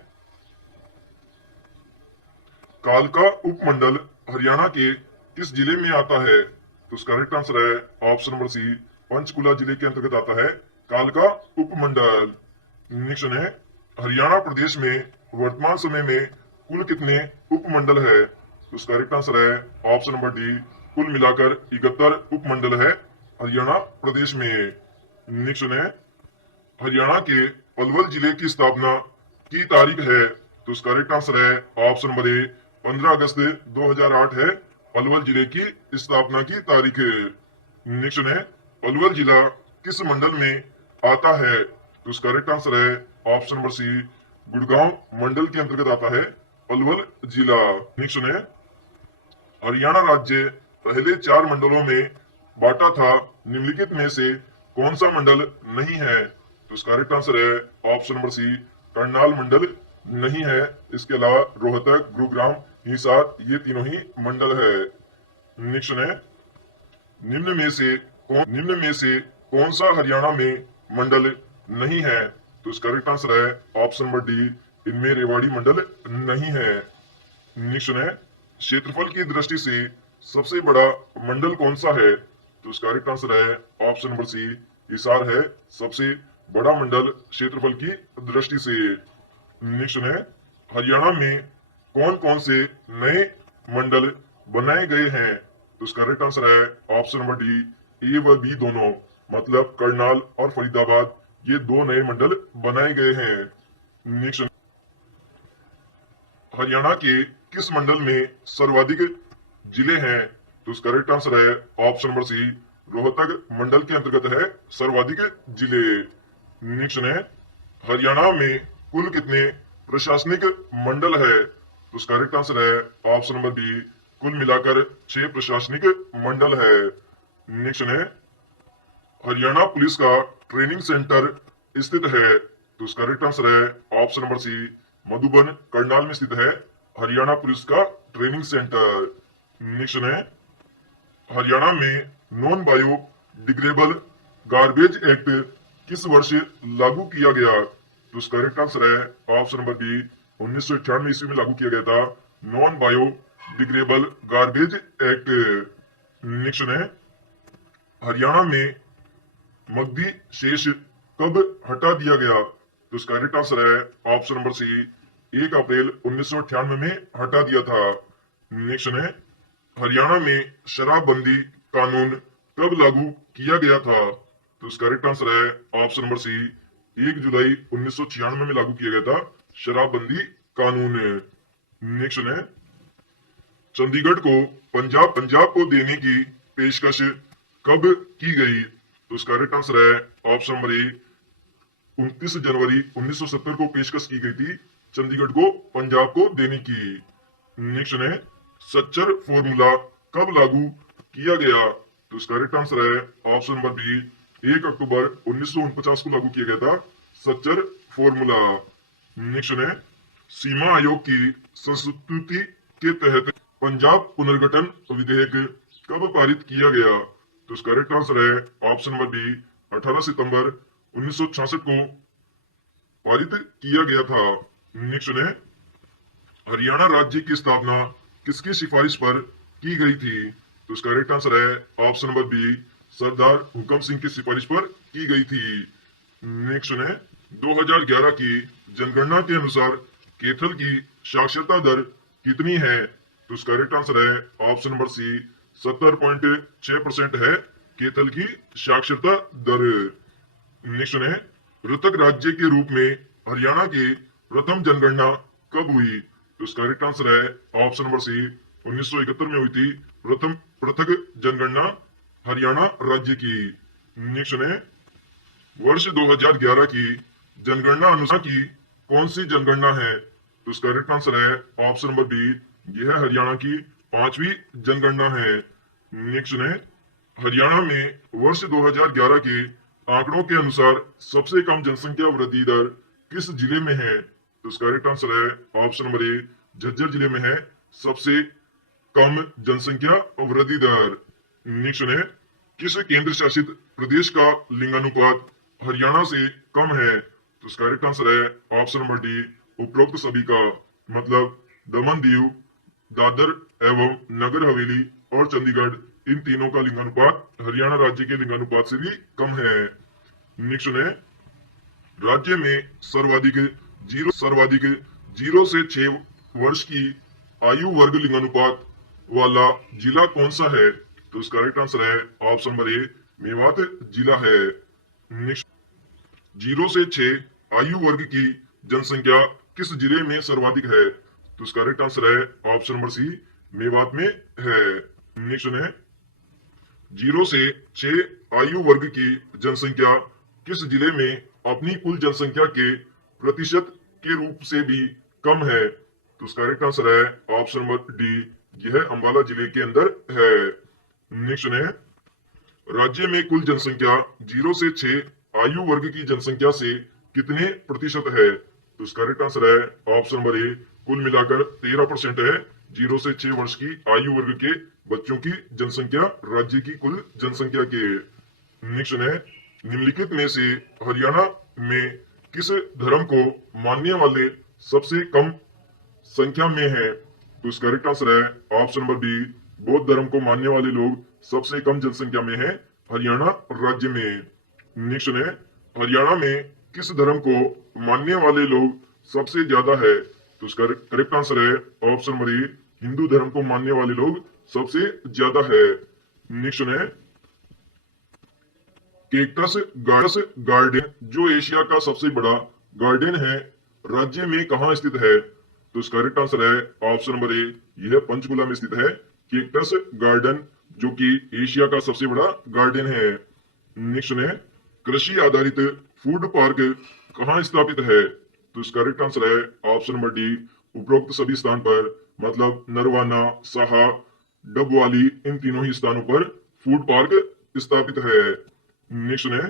कालका उपमंडल हरियाणा के किस जिले में आता है? तो इसका करेक्ट आंसर है ऑप्शन नंबर सी, पंचकुला जिले के अंतर्गत आता है कालका उपमंडल। नेक्स्ट है हरियाणा प्रदेश में वर्तमान समय में कुल कितने उपमंडल है? तो इसका करेक्ट आंसर है ऑप्शन नंबर डी, कुल मिलाकर 71 उपमंडल है हरियाणा प्रदेश में। नेक्स्ट है हरियाणा के पलवल जिले की स्थापना की तारीख है? तो इसका करेक्ट आंसर है ऑप्शन नंबर ए, 15 अगस्त 2008 है पलवल जिले की स्थापना की तारीख। नेक्स्ट है पलवल जिला किस मंडल में आता है? तो इसका करेक्ट आंसर है ऑप्शन नंबर सी, गुड़गांव मंडल के अंतर्गत आता है पलवल जिला। नेक्स्ट है हरियाणा राज्य पहले 4 मंडलों में बांटा था, निम्नलिखित में से कौन सा मंडल नहीं है? तो इसका करेक्ट आंसर है ऑप्शन नंबर सी, करनाल मंडल नहीं है। इसके अलावा रोहतक, गुरुग्राम, हिसार ये तीनों ही मंडल है। नेक्स्ट है निम्न में से कौन सा हरियाणा में मंडल नहीं है? तो इसका करेक्ट आंसर है ऑप्शन नंबर डी, इनमें रेवाड़ी मंडल नहीं है। नेक्स्ट है क्षेत्रफल की दृष्टि से सबसे बड़ा मंडल कौन सा है? तो इसका करेक्ट आंसर है ऑप्शन नंबर सी, हिसार है सबसे बड़ा मंडल क्षेत्रफल की दृष्टि से। नेक्स्ट है हरियाणा में कौन कौन से नए मंडल बनाए गए हैं? तो इसका करेक्ट आंसर है ऑप्शन नंबर डी, ए व बी दोनों, मतलब करनाल और फरीदाबाद ये 2 नए मंडल बनाए गए हैं। नेक्स्ट हरियाणा के किस मंडल में सर्वाधिक जिले हैं? तो इसका करेक्ट आंसर है ऑप्शन नंबर सी, रोहतक मंडल के अंतर्गत है सर्वाधिक जिले। नेक्स्ट है हरियाणा में कुल कितने प्रशासनिक मंडल है? तो इसका करेक्ट आंसर है ऑप्शन नंबर बी, कुल मिलाकर 6 प्रशासनिक मंडल है। नेक्स्ट है हरियाणा पुलिस का ट्रेनिंग सेंटर स्थित है? तो इसका करेक्ट आंसर है option number C, Madhuban, Karnal में स्थित है हरियाणा पुलिस का ट्रेनिंग सेंटर। नेक्स्ट है हरियाणा में non biodegradable garbage act किस वर्ष लागू किया गया? तो इसका करेक्ट आंसर है ऑप्शन नंबर बी, 1998 ईस्वी में लागू किया गया था non biodegradable garbage act. Next है हरियाणा में मगधी शेष कब हटा दिया गया? तो इसका करेक्ट आंसर है ऑप्शन नंबर सी, 1 अप्रैल 1998 में हटा दिया था। नेक्स्ट है हरियाणा में शराबबंदी कानून कब लागू किया गया था? तो इसका करेक्ट आंसर है ऑप्शन नंबर सी, 1 जुलाई 1996 में लागू किया गया था शराबबंदी कानून। नेक्स्ट है चंडीगढ़ को पंजाब को देने की पेशकश कब की गई? तो इसका करेक्ट आंसर है ऑप्शन नंबर ए, 29 जनवरी 1970 को पेशकश की गई थी चंडीगढ़ को पंजाब को देने की। नेक्स्ट है सच्चर फॉर्मूला कब लागू किया गया? तो इसका करेक्ट आंसर है ऑप्शन नंबर बी, 1 अक्टूबर 1949 को लागू किया गया था सच्चर फॉर्मूला। नेक्स्ट है सीमा आयोग की संस्तुति के तहत पंजाब पुनर्गठन विधेयक कब पारित किया गया? तो इसका करेक्ट आंसर है ऑप्शन नंबर बी 18 सितंबर 1966 को पारित किया गया था। नेक्स्ट है हरियाणा राज्य की स्थापना किसकी सिफारिश पर की गई थी? तो इसका करेक्ट आंसर है ऑप्शन नंबर बी सरदार हुकम सिंह की सिफारिश पर की गई थी। नेक्स्ट है 2011 की जनगणना के अनुसार कैथल की साक्षरता दर कितनी है? तो इसका करेक्ट आंसर है ऑप्शन नंबर सी 70.6% है कैथल की साक्षरता दर। नेक्स्ट है पृथक राज्य के रूप में हरियाणा की प्रथम जनगणना कब हुई? तो इसका करेक्ट आंसर है ऑप्शन नंबर सी 1971 में हुई थी प्रथम पृथक जनगणना हरियाणा राज्य की। नेक्स्ट है वर्ष 2011 की जनगणना अनुसार की कौन सी जनगणना है? तो इसका करेक्ट आंसर है ऑप्शन नंबर बी यह हरियाणा की 5वीं जनगणना है। नेक्स्ट है हरियाणा में वर्ष 2011 के आंकड़ों के अनुसार सबसे कम जनसंख्या वृद्धि दर किस जिले में है? तो इसका करेक्ट आंसर है ऑप्शन नंबर ए झज्जर जिले में है सबसे कम जनसंख्या वृद्धि दर। नेक्स्ट है किस केंद्र शासित प्रदेश का लिंगानुपात हरियाणा से कम है? तो इसका करेक्ट आंसर है ऑप्शन नंबर डी उपरोक्त सभी का, मतलब दमन दीव दादर एवं नगर हवेली और चंडीगढ़ इन तीनों का लिंगानुपात हरियाणा राज्य के लिंगानुपात से भी कम है। नेक्स्ट है राज्य में सर्वाधिक 0 से 6 वर्ष की आयु वर्ग लिंगानुपात वाला जिला कौन सा है? तो इसका करेक्ट आंसर है ऑप्शन नंबर ए मेवात जिला है। नेक्स्ट 0 से 6 आयु वर्ग की जनसंख्या किस जिले में सर्वाधिक है? तो इसका करेक्ट आंसर है ऑप्शन नंबर सी मेवात में है। नेक्स्ट है 0 से 6 आयु वर्ग की जनसंख्या किस जिले में अपनी कुल जनसंख्या के प्रतिशत के रूप से भी कम है? तो इसका करेक्ट आंसर है ऑप्शन नंबर डी यह अंबाला जिले के अंदर है। नेक्स्ट है राज्य में कुल जनसंख्या 0 से 6 आयु वर्ग की जनसंख्या से कितने प्रतिशत है? तो इसका करेक्ट आंसर है ऑप्शन नंबर ए कुल मिलाकर 13% है 0 से 6 वर्ष की आयु वर्ग के बच्चों की जनसंख्या राज्य की कुल जनसंख्या के। नेक्स्ट है निम्नलिखित में से हरियाणा में किस धर्म को मानने वाले सबसे कम संख्या में है? तो इसका करेक्ट आंसर है ऑप्शन नंबर बी बौद्ध धर्म को मानने वाले लोग सबसे कम जनसंख्या में है हरियाणा राज्य में। नेक्स्ट है हरियाणा में किस धर्म को मानने वाले लोग सबसे ज्यादा है? तो इसका करेक्ट आंसर है ऑप्शन नंबर ए हिंदू धर्म को मानने वाले लोग सबसे ज्यादा है। नेक्स्ट है केक्टस गार्डन जो एशिया का सबसे बड़ा गार्डन है राज्य में कहाँ स्थित है? तो इसका करेक्ट आंसर है ऑप्शन नंबर ए यह पंचकुला में स्थित है केक्टस गार्डन जो कि एशिया का सबसे बड़ा गार्डन है। नेक्स्ट है कृषि आधारित फूड पार्क कहाँ स्थापित है? तो इसका करेक्ट आंसर है ऑप्शन नंबर डी उपरोक्त सभी स्थान पर, मतलब नरवाना साहा डबवाली इन तीनों ही स्थानों पर फूड पार्क स्थापित है। नेक्स्ट है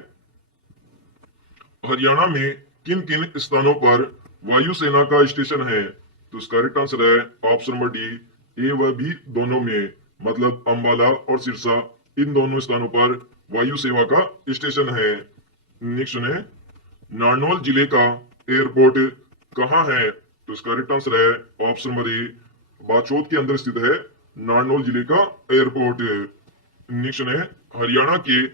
हरियाणा में किन किन स्थानों पर वायुसेना का स्टेशन है? तो इसका करेक्ट आंसर है ऑप्शन नंबर डी ए व बी दोनों में, मतलब अंबाला और सिरसा इन दोनों स्थानों पर वायु सेवा का स्टेशन है। नेक्स्ट है नारनौल जिले का एयरपोर्ट कहाँ है? तो इसका करेक्ट आंसर है ऑप्शन नंबर ए बाचौद के अंदर स्थित है नारनौल जिले का एयरपोर्ट। नेक्स्ट है हरियाणा के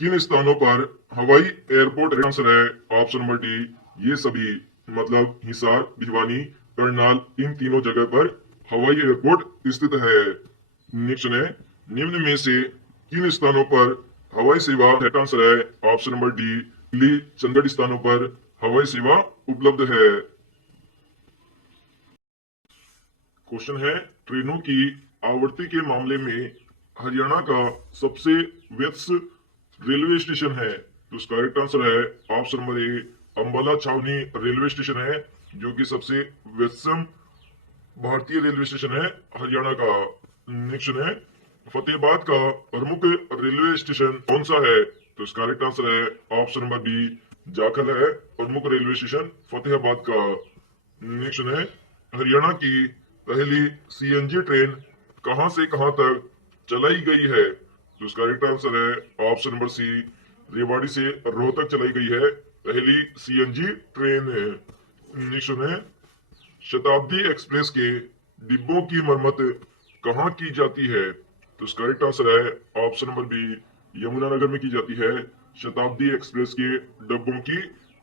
किन स्थानों पर हवाई एयरपोर्ट? आंसर है ऑप्शन नंबर डी ये सभी, मतलब हिसार भिवानी करनाल इन तीनों जगह पर हवाई एयरपोर्ट स्थित है। नेक्स्ट है निम्न में से किन स्थानों पर हवाई सेवा? आंसर है option number D Delhi Chandigarh स्थानों पर हवाई सेवा उपलब्ध है। क्वेश्चन है ट्रेनों की आवृत्ति के मामले में हरियाणा का सबसे व्यस्त रेलवे स्टेशन है? तो इसका करेक्ट आंसर है ऑप्शन नंबर ए अंबाला छावनी रेलवे स्टेशन है जो कि सबसे व्यस्तम भारतीय रेलवे स्टेशन है हरियाणा का। नेक्स्ट है फतेहाबाद का प्रमुख रेलवे स्टेशन कौन सा है? तो इसका करेक्ट आंसर है ऑप्शन नंबर बी, जाखल है प्रमुख रेलवे स्टेशन फतेहाबाद का। नेक्स्ट है, हरियाणा की पहली सीएनजी ट्रेन कहां से कहां तक चलाई गई है? तो इसका करेक्ट आंसर है ऑप्शन नंबर सी, रेवाड़ी से रोहतक चलाई गई है पहली सीएनजी ट्रेन है। नेक्स्ट है, शताब्दी एक्सप्रेस के डिब्बों की मरम्मत कहाँ की जाती है? तो इसका करेक्ट आंसर है ऑप्शन नंबर बी, यमुनानगर में की जाती है शताब्दी एक्सप्रेस के डिब्बों की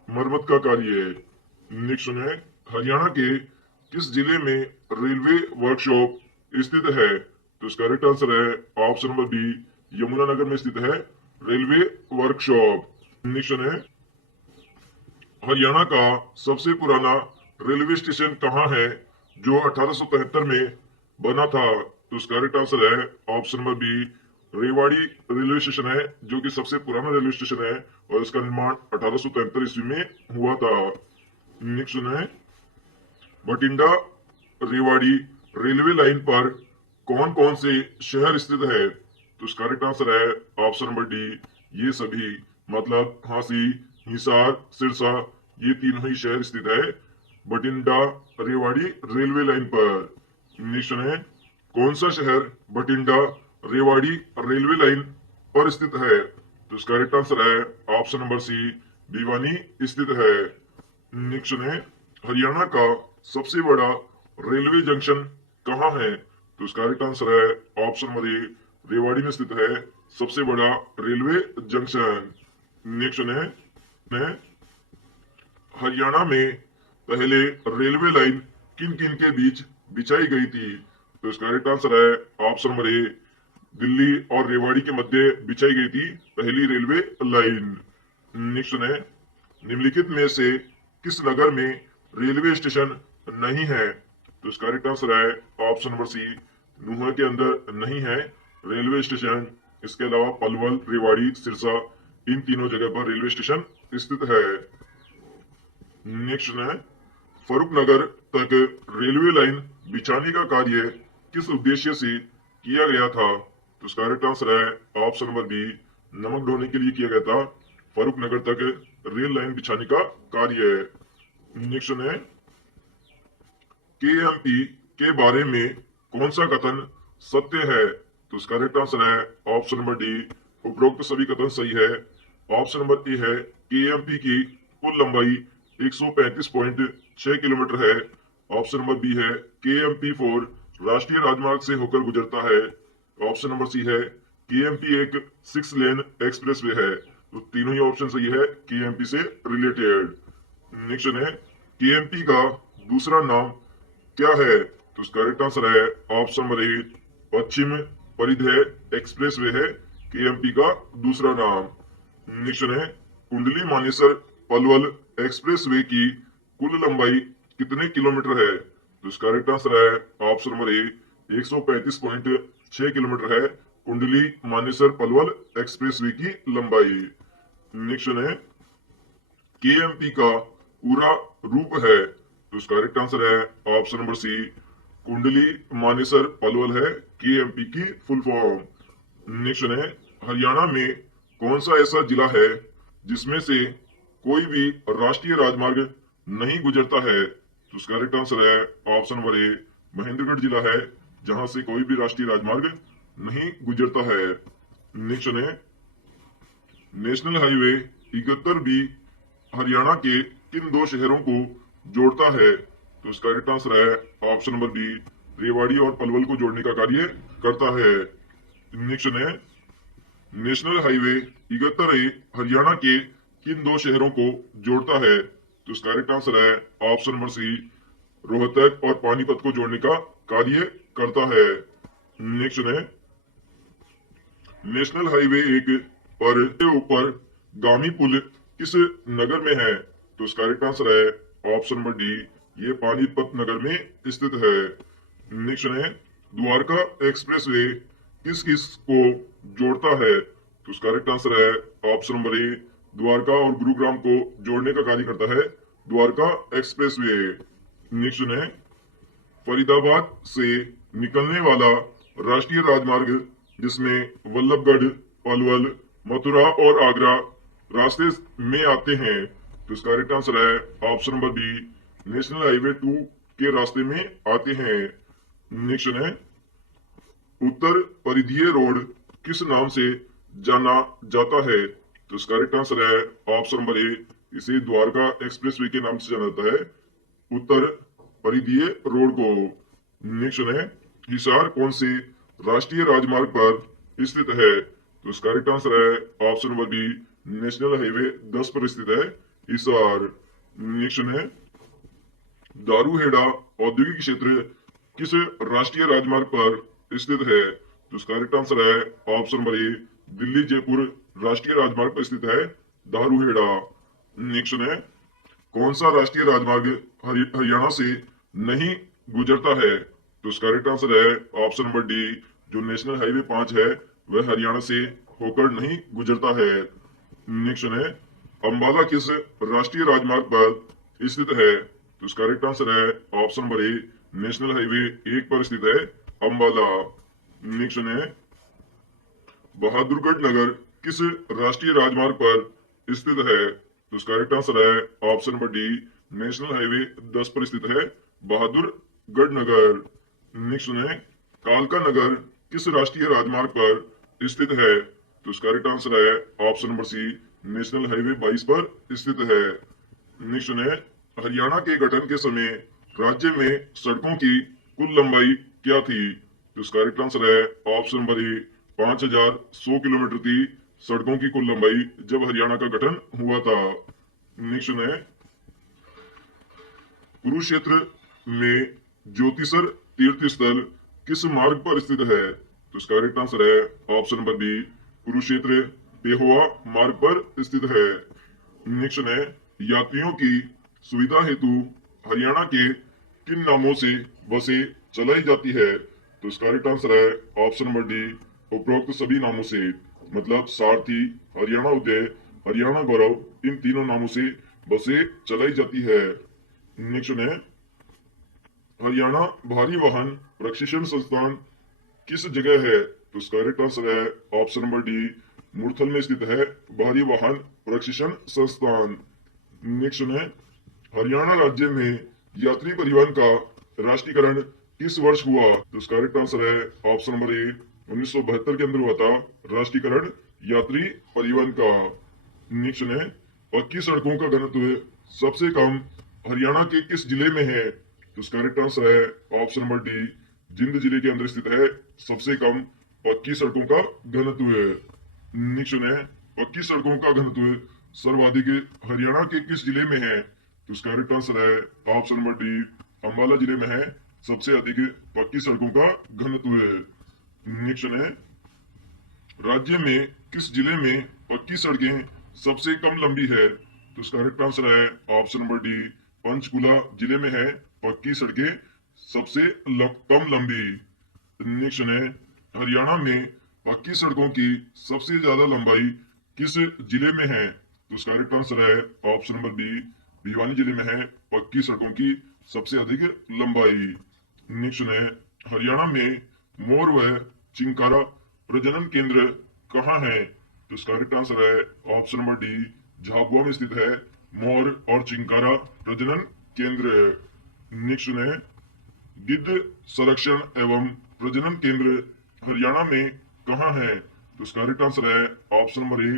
मरम्मत का कार्य है। नेक्स्ट है, हरियाणा के किस जिले में रेलवे वर्कशॉप स्थित है? तो इसका करेक्ट आंसर है ऑप्शन नंबर बी, यमुनानगर में स्थित है रेलवे वर्कशॉप। नेक्स्ट है, हरियाणा का सबसे पुराना रेलवे स्टेशन कहाँ है जो 1873 में बना था? तो इसका करेक्ट आंसर है option number B, Rewari railway station है जो कि सबसे पुराना रेलवे स्टेशन है और इसका निर्माण 1873 ईस्वी में हुआ था। नेक्स्ट है, बठिंडा रेवाड़ी रेलवे लाइन पर कौन कौन से शहर स्थित है? तो इसका करेक्ट आंसर है ऑप्शन नंबर डी, ये सभी, मतलब हांसी, हिसार, सिरसा, ये तीनों ही शहर स्थित है बठिंडा रेवाड़ी रेलवे लाइन पर। नेक्स्ट है, कौन सा शहर बठिंडा रेवाड़ी रेलवे लाइन पर स्थित है? तो इसका करेक्ट आंसर है ऑप्शन नंबर सी, भिवानी स्थित है। नेक्स्ट है, हरियाणा का सबसे बड़ा रेलवे जंक्शन कहाँ है? तो इसका करेक्ट आंसर है ऑप्शन नंबर ए, रेवाड़ी में स्थित है सबसे बड़ा रेलवे जंक्शन। नेक्स्ट है, हरियाणा में पहले रेलवे लाइन किन किन के बीच बिछाई गई थी? तो इसका करेक्ट आंसर है ऑप्शन नंबर ए, दिल्ली और रेवाड़ी के मध्य बिछाई गई थी पहली रेलवे लाइन। नेक्स्ट है, निम्नलिखित में से किस नगर में रेलवे स्टेशन नहीं है? तो इसका करेक्ट आंसर है ऑप्शन नंबर सी, नुहा के अंदर नहीं है रेलवे स्टेशन। इसके अलावा पलवल, रेवाड़ी, सिरसा, इन तीनों जगह पर रेलवे स्टेशन स्थित है। नेक्स्ट है, फरुखनगर तक रेलवे लाइन बिछाने का कार्य किस उद्देश्य से किया गया था? तो इसका करेक्ट आंसर है ऑप्शन नंबर बी, नमक ढोने के लिए किया गया था फरुखनगर तक रेल लाइन बिछाने का कार्य। नेक्स्ट है, केएमपी के बारे में कौन सा कथन सत्य है? तो इसका करेक्ट आंसर है ऑप्शन नंबर डी, उपरोक्त सभी कथन सही है। ऑप्शन नंबर ए है, केएमपी की कुल लंबाई 135.6 किलोमीटर है। ऑप्शन नंबर बी है, केएमपी 4 राष्ट्रीय राजमार्ग से होकर गुजरता है। ऑप्शन नंबर सी है, केएमपी एक 6 लेन एक्सप्रेसवे है। तो तीनों ही ऑप्शन सही है केएमपी से रिलेटेड। नेक्स्ट है, केएमपी का दूसरा नाम क्या है? तो इसका करेक्ट आंसर है ऑप्शन नंबर ए, पश्चिम परिधेय एक्सप्रेसवे है केएमपी का दूसरा नाम। नेक्स्ट है, कुंडली मानेसर पलवल एक्सप्रेसवे की कुल लंबाई कितने किलोमीटर है? तो इसका करेक्ट आंसर है ऑप्शन नंबर ए, 135.6 किलोमीटर है कुंडली मानेसर पलवल एक्सप्रेसवे की लंबाई। नेक्स्ट है, केएमपी का पूरा रूप है? तो इसका करेक्ट आंसर है ऑप्शन नंबर सी, कुंडली मानेसर पलवल है केएमपी की फुल फॉर्म। नेक्स्ट है, हरियाणा में कौन सा ऐसा जिला है जिसमें से कोई भी राष्ट्रीय राजमार्ग नहीं गुजरता है? तो इसका करेक्ट आंसर है ऑप्शन नंबर ए, महेंद्रगढ़ जिला है जहां से कोई भी राष्ट्रीय राजमार्ग नहीं गुजरता है। नेक्स्ट है, नेशनल हाईवे 71 भी हरियाणा के किन दो शहरों को जोड़ता है? तो इसका करेक्ट आंसर है ऑप्शन नंबर बी, रेवाड़ी और पलवल को जोड़ने का कार्य करता है। नेक्स्ट है, नेशनल हाईवे 71 हरियाणा के किन दो शहरों को जोड़ता है? तो इसका करेक्ट आंसर है ऑप्शन नंबर सी, रोहतक और पानीपत को जोड़ने का कार्य करता है। नेक्स्ट है, नेशनल हाईवे एक पर के ऊपर गामी पुल किस नगर में है? तो इसका करेक्ट आंसर है ऑप्शन नंबर डी, ये पानीपत नगर में स्थित है। नेक्स्ट है, द्वारका एक्सप्रेसवे किस किस को जोड़ता है? तो इसका करेक्ट आंसर है ऑप्शन नंबर ए, द्वारका और गुरुग्राम को जोड़ने का कार्य करता है द्वारका एक्सप्रेसवे। नेक्स्ट है, फरीदाबाद से निकलने वाला राष्ट्रीय राजमार्ग जिसमें वल्लभगढ़, पलवल, मथुरा और आगरा रास्ते में आते हैं। तो इसका करेक्ट आंसर है option number B, national highway 2 के रास्ते में आते हैं। नेक्स्ट है, उत्तर परिधीय रोड किस नाम से जाना जाता है? तो इसका करेक्ट आंसर है ऑप्शन नंबर ए, इसे द्वारका एक्सप्रेसवे के नाम से जाना जाता है, उत्तर परिधीय रोड को। नेक्स्ट है, हिसार कौन से राष्ट्रीय राजमार्ग पर स्थित है? तो इसका करेक्ट आंसर है option number B, national highway 10 पर स्थित है हिसार। नेक्स्ट है, दारूहेड़ा औद्योगिक क्षेत्र किस राष्ट्रीय राजमार्ग पर स्थित है? तो इसका करेक्ट आंसर है ऑप्शन नंबर ए, दिल्ली जयपुर राष्ट्रीय राजमार्ग पर स्थित है दारूहेड़ा। नेक्स्ट है, कौन सा राष्ट्रीय राजमार्ग हरियाणा से नहीं गुजरता है? तो इसका करेक्ट आंसर है ऑप्शन नंबर डी, जो नेशनल हाईवे 5 है वह हरियाणा से होकर नहीं गुजरता है। नेक्स्ट है, अंबाला किस राष्ट्रीय राजमार्ग पर स्थित है? तो इसका करेक्ट आंसर है ऑप्शन नंबर ए, नेशनल हाईवे 1 पर स्थित है अंबाला। नेक्स्ट है, बहादुरगढ़ नगर किस राष्ट्रीय राजमार्ग पर स्थित है? तो इसका करेक्ट आंसर है option number D, national highway 10 पर स्थित है बहादुरगढ़ नगर। नेक्स्ट है, कालका नगर किस राष्ट्रीय राजमार्ग पर स्थित है? तो इसका करेक्ट आंसर है option number C, national highway 22 पर स्थित है। नेक्स्ट है, हरियाणा के गठन के समय राज्य में सड़कों की कुल लंबाई क्या थी? तो इसका करेक्ट आंसर है ऑप्शन नंबर ए, 5100 किलोमीटर थी सड़कों की कुल लंबाई जब हरियाणा का गठन हुआ था। नेक्स्ट है, कुरुक्षेत्र में ज्योतिसर तीर्थ स्थल किस मार्ग पर स्थित है? तो इसका करेक्ट आंसर है option number B, Kurukshetra Pehowa मार्ग पर स्थित है। नेक्स्ट है, यात्रियों की सुविधा हेतु हरियाणा के किन नामों से बसें चलाई जाती है? तो इसका करेक्ट आंसर है ऑप्शन नंबर डी, उपरोक्त सभी नामों से, मतलब सारथी, हरियाणा उदय, हरियाणा गौरव, इन तीनों नामों से बसें चलाई जाती है। नेक्स्ट है, हरियाणा भारी वाहन प्रशिक्षण संस्थान किस जगह है? तो इसका करेक्ट आंसर है ऑप्शन नंबर डी, मुरथल में स्थित है भारी वाहन प्रशिक्षण संस्थान। नेक्स्ट है, हरियाणा राज्य में यात्री परिवहन का राष्ट्रीयकरण किस वर्ष हुआ? तो इसका करेक्ट आंसर है ऑप्शन नंबर ए, 1972 के अंदर हुआ था राष्ट्रीयकरण यात्री परिवहन का। नेक्स्ट है, पक्की सड़कों का घनत्व सबसे कम हरियाणा के किस जिले में है? तो इसका करेक्ट आंसर है ऑप्शन नंबर डी, जिंद जिले के अंदर स्थित है सबसे कम पक्की सड़कों का घनत्व। नेक्स्ट है, पक्की सड़कों का घनत्व सर्वाधिक हरियाणा के किस जिले में है? तो इसका करेक्ट आंसर है ऑप्शन नंबर डी, अंबाला जिले में है सबसे अधिक पक्की सड़कों का घनत्व। नेक्स्ट है, राज्य में किस जिले में पक्की सड़कें सबसे कम लंबी है? तो इसका करेक्ट आंसर है ऑप्शन नंबर डी, पंचकुला जिले में है पक्की सड़कें सबसे कम लंबी। नेक्स्ट है, हरियाणा में पक्की सड़कों की सबसे ज्यादा लंबाई किस जिले में है? तो इसका करेक्ट आंसर है ऑप्शन नंबर बी, भिवानी जिले में है पक्की सड़कों की सबसे अधिक लंबाई। नेक्स्ट है, हरियाणा में मोर व चिंकारा प्रजनन केंद्र कहाँ है? तो इसका करेक्ट आंसर है ऑप्शन नंबर डी, झाबुआ में स्थित है मोर और चिंकारा प्रजनन केंद्र। नेक्स्ट है, गिद्ध संरक्षण एवं प्रजनन केंद्र हरियाणा में कहाँ है? तो इसका करेक्ट आंसर है ऑप्शन नंबर ए,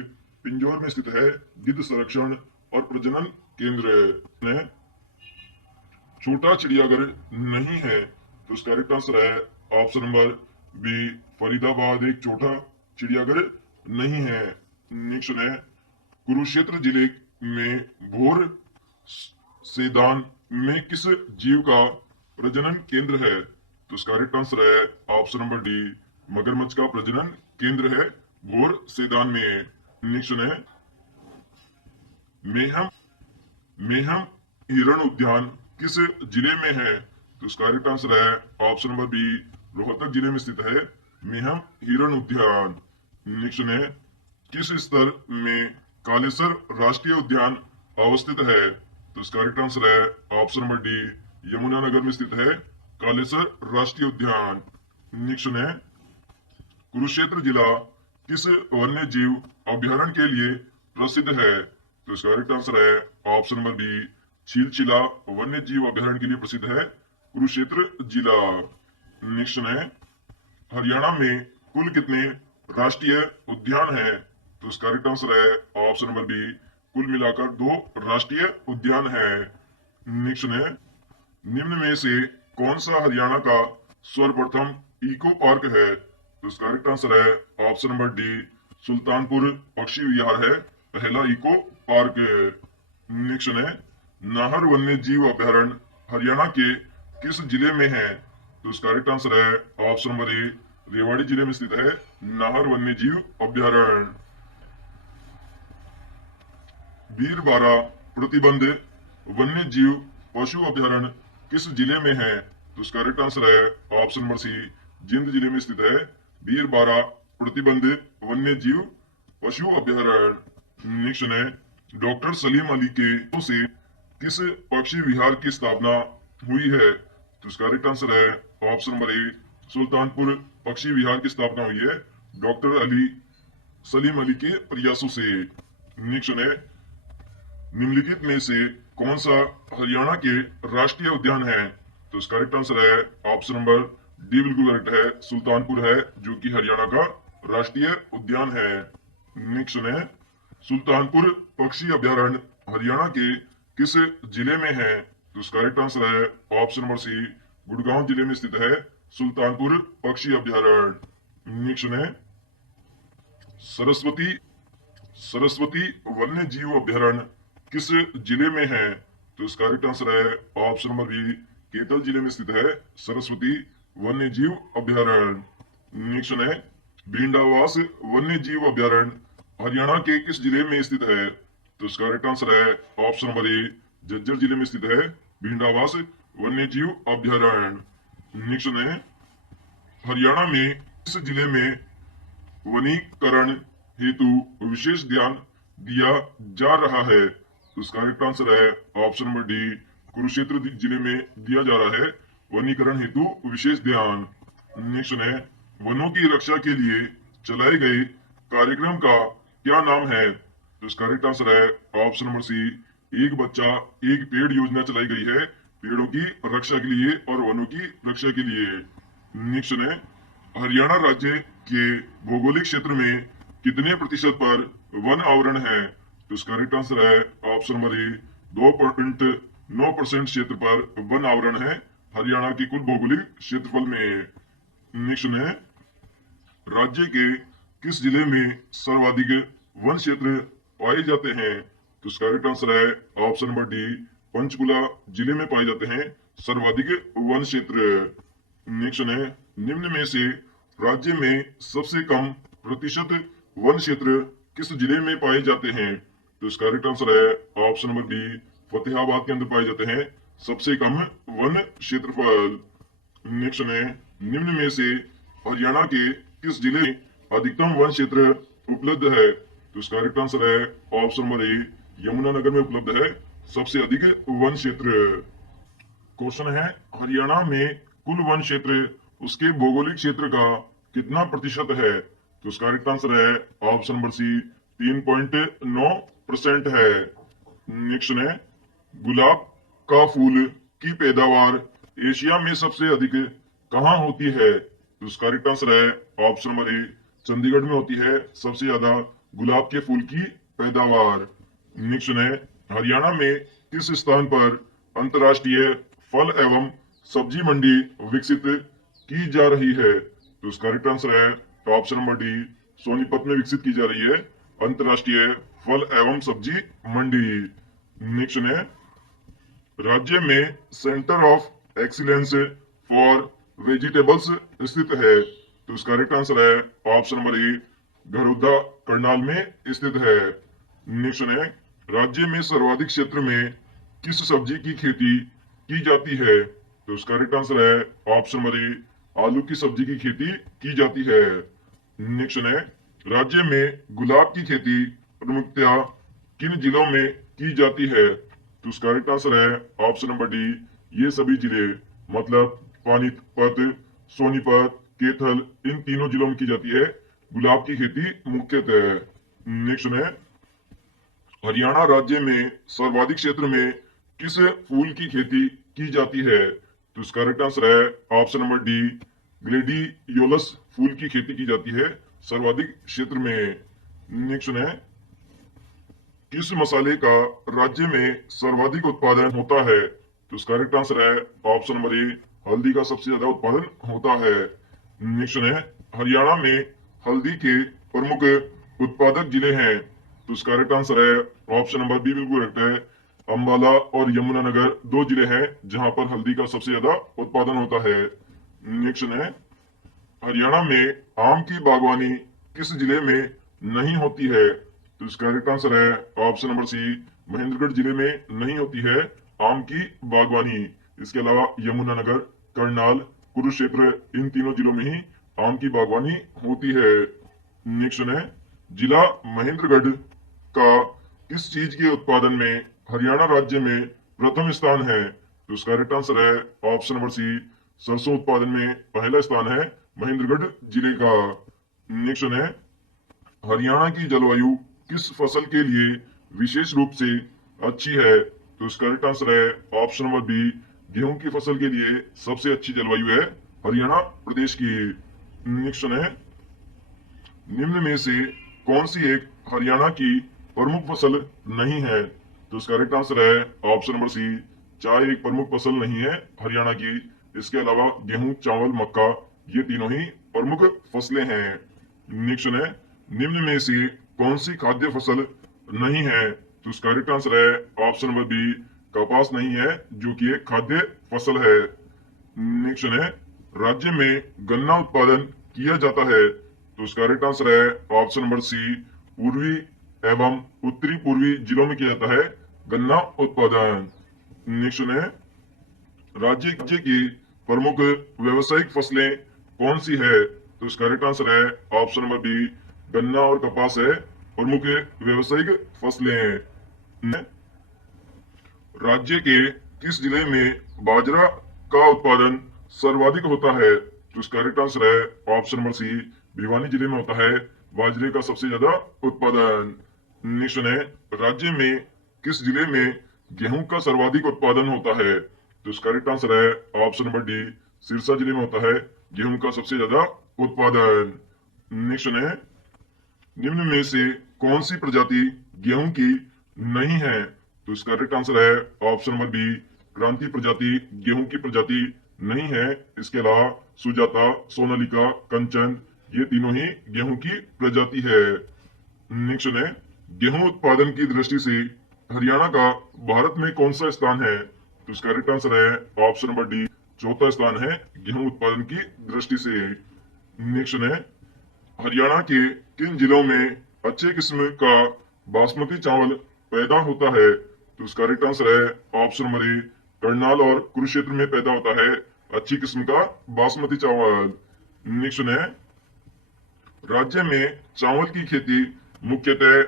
पिंजौर में स्थित है गिद्ध संरक्षण और प्रजनन केंद्र। है छोटा चिड़ियाघर नहीं है, तो इसका करेक्ट आंसर है ऑप्शन नंबर बी, फरीदाबाद एक छोटा चिड़ियाघर नहीं है। नेक्स्ट है, कुरुक्षेत्र जिले में भोर सेदान में किस जीव का प्रजनन केंद्र है? तो इसका करेक्ट आंसर है ऑप्शन नंबर डी, मगरमच्छ का प्रजनन केंद्र है भोर सेदान में। नेक्स्ट है, मेहम मेहम हिरण उद्यान किस जिले में है? तो इसका करेक्ट आंसर है ऑप्शन नंबर बी, रोहतक जिले में स्थित है मेहम हिरण उद्यान। नेक्स्ट है, किस स्तर में कालेसर राष्ट्रीय उद्यान अवस्थित है? तो इसका करेक्ट आंसर है ऑप्शन नंबर डी, यमुनानगर में स्थित है कालेसर राष्ट्रीय उद्यान। नेक्स्ट है, कुरुक्षेत्र जिला किस वन्य जीव अभ्यारण्य के लिए प्रसिद्ध है? तो इसका करेक्ट आंसर है ऑप्शन नंबर बी, छीलचिला वन्य जीव अभ्यारण्य के लिए प्रसिद्ध है कुरुक्षेत्र जिला। नेक्स्ट है, हरियाणा में कुल कितने राष्ट्रीय उद्यान हैं? तो इसका करेक्ट आंसर है ऑप्शन नंबर बी, कुल मिलाकर 2 राष्ट्रीय उद्यान हैं। नेक्स्ट है, निम्न में से कौन सा हरियाणा का सर्वप्रथम इको पार्क है? तो इसका करेक्ट आंसर है ऑप्शन नंबर डी, सुल्तानपुर पक्षी विहार है पहला इको पार्क। नेक्स्ट है, नाहर वन्य जीव अभ्यारण्य हरियाणा के किस जिले में है? तो इसका करेक्ट आंसर है ऑप्शन नंबर ए, रेवाड़ी जिले में स्थित है नाहर वन्य जीव अभ्यारण्य। बीरबारा प्रतिबंध वन्य जीव पशु अभ्यारण्य किस जिले में है? तो इसका करेक्ट आंसर है ऑप्शन नंबर सी, जिंद जिले में स्थित है बीरबारा प्रतिबंध वन्य जीव पशु अभ्यारण्य। नेक्स्ट है, डॉक्टर सलीम अली के से किस पक्षी विहार की स्थापना हुई है? तो इसका करेक्ट आंसर है ऑप्शन नंबर ए, सुल्तानपुर पक्षी विहार की स्थापना हुई है डॉक्टर सलीम अली के प्रयासों से। नेक्स्ट है, निम्नलिखित में से कौन सा हरियाणा के राष्ट्रीय उद्यान है? तो इसका करेक्ट आंसर है ऑप्शन नंबर डी, बिल्कुल करेक्ट है, सुल्तानपुर है जो कि हरियाणा का राष्ट्रीय उद्यान है। नेक्स्ट है, सुल्तानपुर पक्षी अभ्यारण्य हरियाणा के किस जिले में है? तो इसका करेक्ट आंसर है ऑप्शन नंबर सी, गुड़गांव जिले में स्थित है सुल्तानपुर पक्षी अभ्यारण्य। नेक्स्ट है, सरस्वती सरस्वती वन्य जीव अभ्यारण्य किस जिले में है? तो इसका करेक्ट आंसर है ऑप्शन नंबर बी, केतल जिले में स्थित है सरस्वती वन्य जीव अभ्यारण्य। नेक्स्ट है, भिंडावास वन्य जीव अभ्यारण्य हरियाणा के किस जिले में स्थित है? तो इसका करेक्ट आंसर है ऑप्शन नंबर ए, झज्जर जिले में स्थित है भिंडावास वन्य जीव अभ्यारण्य। नेक्स्ट है, हरियाणा में किस जिले में वनीकरण हेतु विशेष ध्यान दिया जा रहा है? तो इसका करेक्ट आंसर है ऑप्शन नंबर डी, कुरुक्षेत्र जिले में दिया जा रहा है वनीकरण हेतु विशेष ध्यान। नेक्स्ट है, वनों की रक्षा के लिए चलाए गए कार्यक्रम का क्या नाम है? तो इसका करेक्ट आंसर है ऑप्शन नंबर सी, एक बच्चा एक पेड़ योजना चलाई गई है पेड़ों की रक्षा के लिए और वनों की रक्षा के लिए। नेक्स्ट है, हरियाणा राज्य के भौगोलिक क्षेत्र में कितने प्रतिशत पर वन आवरण है? तो इसका करेक्ट आंसर है ऑप्शन नंबर ए, 2.9% क्षेत्र पर वन आवरण है हरियाणा के कुल भौगोलिक क्षेत्रफल में। नेक्स्ट है, राज्य के किस जिले में सर्वाधिक वन क्षेत्र पाए जाते हैं? तो इसका करेक्ट आंसर है ऑप्शन नंबर डी, पंचकुला जिले में पाए जाते हैं सर्वाधिक वन क्षेत्र। नेक्स्ट है, निम्न में से राज्य में सबसे कम प्रतिशत वन क्षेत्र किस जिले में पाए जाते हैं? तो इसका करेक्ट आंसर है ऑप्शन नंबर बी, फतेहाबाद के अंदर पाए जाते हैं सबसे कम वन क्षेत्रफल। नेक्स्ट है, निम्न में से हरियाणा के किस जिले में अधिकतम वन क्षेत्र उपलब्ध है? तो इसका करेक्ट आंसर है ऑप्शन नंबर ए, यमुनानगर में उपलब्ध है सबसे अधिक वन क्षेत्र। क्वेश्चन है, हरियाणा में कुल वन क्षेत्र उसके भौगोलिक क्षेत्र का कितना प्रतिशत है? तो इसका करेक्ट आंसर है ऑप्शन नंबर सी, 3.9% है। नेक्स्ट है, गुलाब का फूल की पैदावार एशिया में सबसे अधिक कहाँ होती है? तो इसका करेक्ट आंसर है ऑप्शन नंबर ए, चंडीगढ़ में होती है सबसे ज्यादा गुलाब के फूल की पैदावार। नेक्स्ट है, हरियाणा में किस स्थान पर अंतर्राष्ट्रीय फल एवं सब्जी मंडी विकसित की जा रही है? तो इसका करेक्ट आंसर है ऑप्शन नंबर डी, सोनीपत में विकसित की जा रही है अंतर्राष्ट्रीय फल एवं सब्जी मंडी। नेक्स्ट है, राज्य में centre of excellence for vegetables स्थित है। तो इसका करेक्ट आंसर है ऑप्शन नंबर ए, घरौदा करनाल में स्थित है। नेक्स्ट है, राज्य में सर्वाधिक क्षेत्र में किस सब्जी की खेती की जाती है? तो इसका करेक्ट आंसर है ऑप्शन नंबर ए, आलू की सब्जी की खेती की जाती है। नेक्स्ट है, राज्य में गुलाब की खेती प्रमुखतया किन जिलों में की जाती है? तो इसका करेक्ट आंसर है ऑप्शन नंबर डी, ये सभी जिले मतलब पानीपत, सोनीपत, कैथल इन तीनों जिलों में की जाती है गुलाब की खेती मुख्यतः। नेक्स्ट है, हरियाणा राज्य में सर्वाधिक क्षेत्र में किस फूल की खेती की जाती है? तो इसका करेक्ट आंसर है ऑप्शन नंबर डी, ग्लेडियोलस फूल की खेती की जाती है सर्वाधिक क्षेत्र में। नेक्स्ट है, किस मसाले का राज्य में सर्वाधिक उत्पादन होता है? तो इसका करेक्ट आंसर है ऑप्शन नंबर ए, हल्दी का सबसे ज्यादा उत्पादन होता है। नेक्स्ट है, हरियाणा में हल्दी के प्रमुख उत्पादक जिले हैं। तो इसका करेक्ट आंसर है ऑप्शन नंबर बी, बिल्कुल करेक्ट है। अंबाला और यमुनानगर दो जिले हैं जहां पर हल्दी का सबसे ज्यादा उत्पादन होता है। नेक्स्ट है, हरियाणा में आम की बागवानी किस जिले में नहीं होती है? तो इसका करेक्ट आंसर है ऑप्शन नंबर सी, महेंद्रगढ़ जिले में नहीं होती है आम की बागवानी। इसके अलावा यमुनानगर, करनाल, कुरुक्षेत्र इन तीनों जिलों में ही आम की बागवानी होती है। नेक्स्ट है, जिला महेंद्रगढ़ का किस चीज के उत्पादन में हरियाणा राज्य में प्रथम स्थान है? तो इसका करेक्ट आंसर है ऑप्शन नंबर सी, सरसों उत्पादन में पहला स्थान है महेंद्रगढ़ जिले का। नेक्स्ट है, हरियाणा की जलवायु किस फसल के लिए विशेष रूप से अच्छी है? तो इसका करेक्ट आंसर है ऑप्शन नंबर बी, गेहूं की फसल के लिए सबसे अच्छी जलवायु है हरियाणा प्रदेश की। नेक्स्ट है, निम्न में से कौन सी एक हरियाणा की प्रमुख फसल नहीं है? तो इसका करेक्ट आंसर है ऑप्शन नंबर सी, चाय एक प्रमुख फसल नहीं है हरियाणा की। इसके अलावा गेहूं, चावल, मक्का ये तीनों ही प्रमुख फसलें हैं। नेक्स्ट है, निम्न में से कौन सी खाद्य फसल नहीं है? तो इसका करेक्ट आंसर है ऑप्शन नंबर बी, कपास नहीं है जो कि एक खाद्य फसल है। नेक्स्ट है, राज्य में गन्ना उत्पादन किया जाता है। तो इसका करेक्ट आंसर है ऑप्शन नंबर सी, पूर्वी एवं उत्तरी पूर्वी जिलों में किया जाता है गन्ना उत्पादन। नेक्स्ट है, राज्य की प्रमुख व्यावसायिक फसलें कौन सी है? तो इसका करेक्ट आंसर है ऑप्शन नंबर बी, गन्ना और कपास है प्रमुख व्यावसायिक फसलें। राज्य के किस जिले में बाजरा का उत्पादन सर्वाधिक होता है? तो इसका करेक्ट आंसर है ऑप्शन नंबर सी, भिवानी जिले में होता है बाजरे का सबसे ज्यादा उत्पादन। नेक्स्ट है, राज्य में किस जिले में गेहूं का सर्वाधिक उत्पादन होता है? तो इसका करेक्ट आंसर है ऑप्शन नंबर डी, सिरसा जिले में होता है गेहूं का सबसे ज्यादा उत्पादन। नेक्स्ट है, निम्न में से कौन सी प्रजाति गेहूं की नहीं है? तो इसका करेक्ट आंसर है ऑप्शन नंबर बी, क्रांति प्रजाति गेहूं की प्रजाति नहीं है। इसके अलावा सुजाता, सोनालिका, कंचन ये तीनों ही गेहूं की प्रजाति है। नेक्स्ट है, गेहूं उत्पादन की दृष्टि से हरियाणा का भारत में कौन सा स्थान है? तो इसका करेक्ट आंसर है ऑप्शन नंबर डी, चौथा स्थान है गेहूं उत्पादन की दृष्टि से। नेक्स्ट है, हरियाणा के किन जिलों में अच्छे किस्म का बासमती चावल पैदा होता है? तो इसका करेक्ट आंसर है ऑप्शन नंबर ए, करनाल और कुरुक्षेत्र में पैदा होता है अच्छी किस्म का बासमती चावल। नेक्स्ट है, राज्य में चावल की खेती मुख्यतः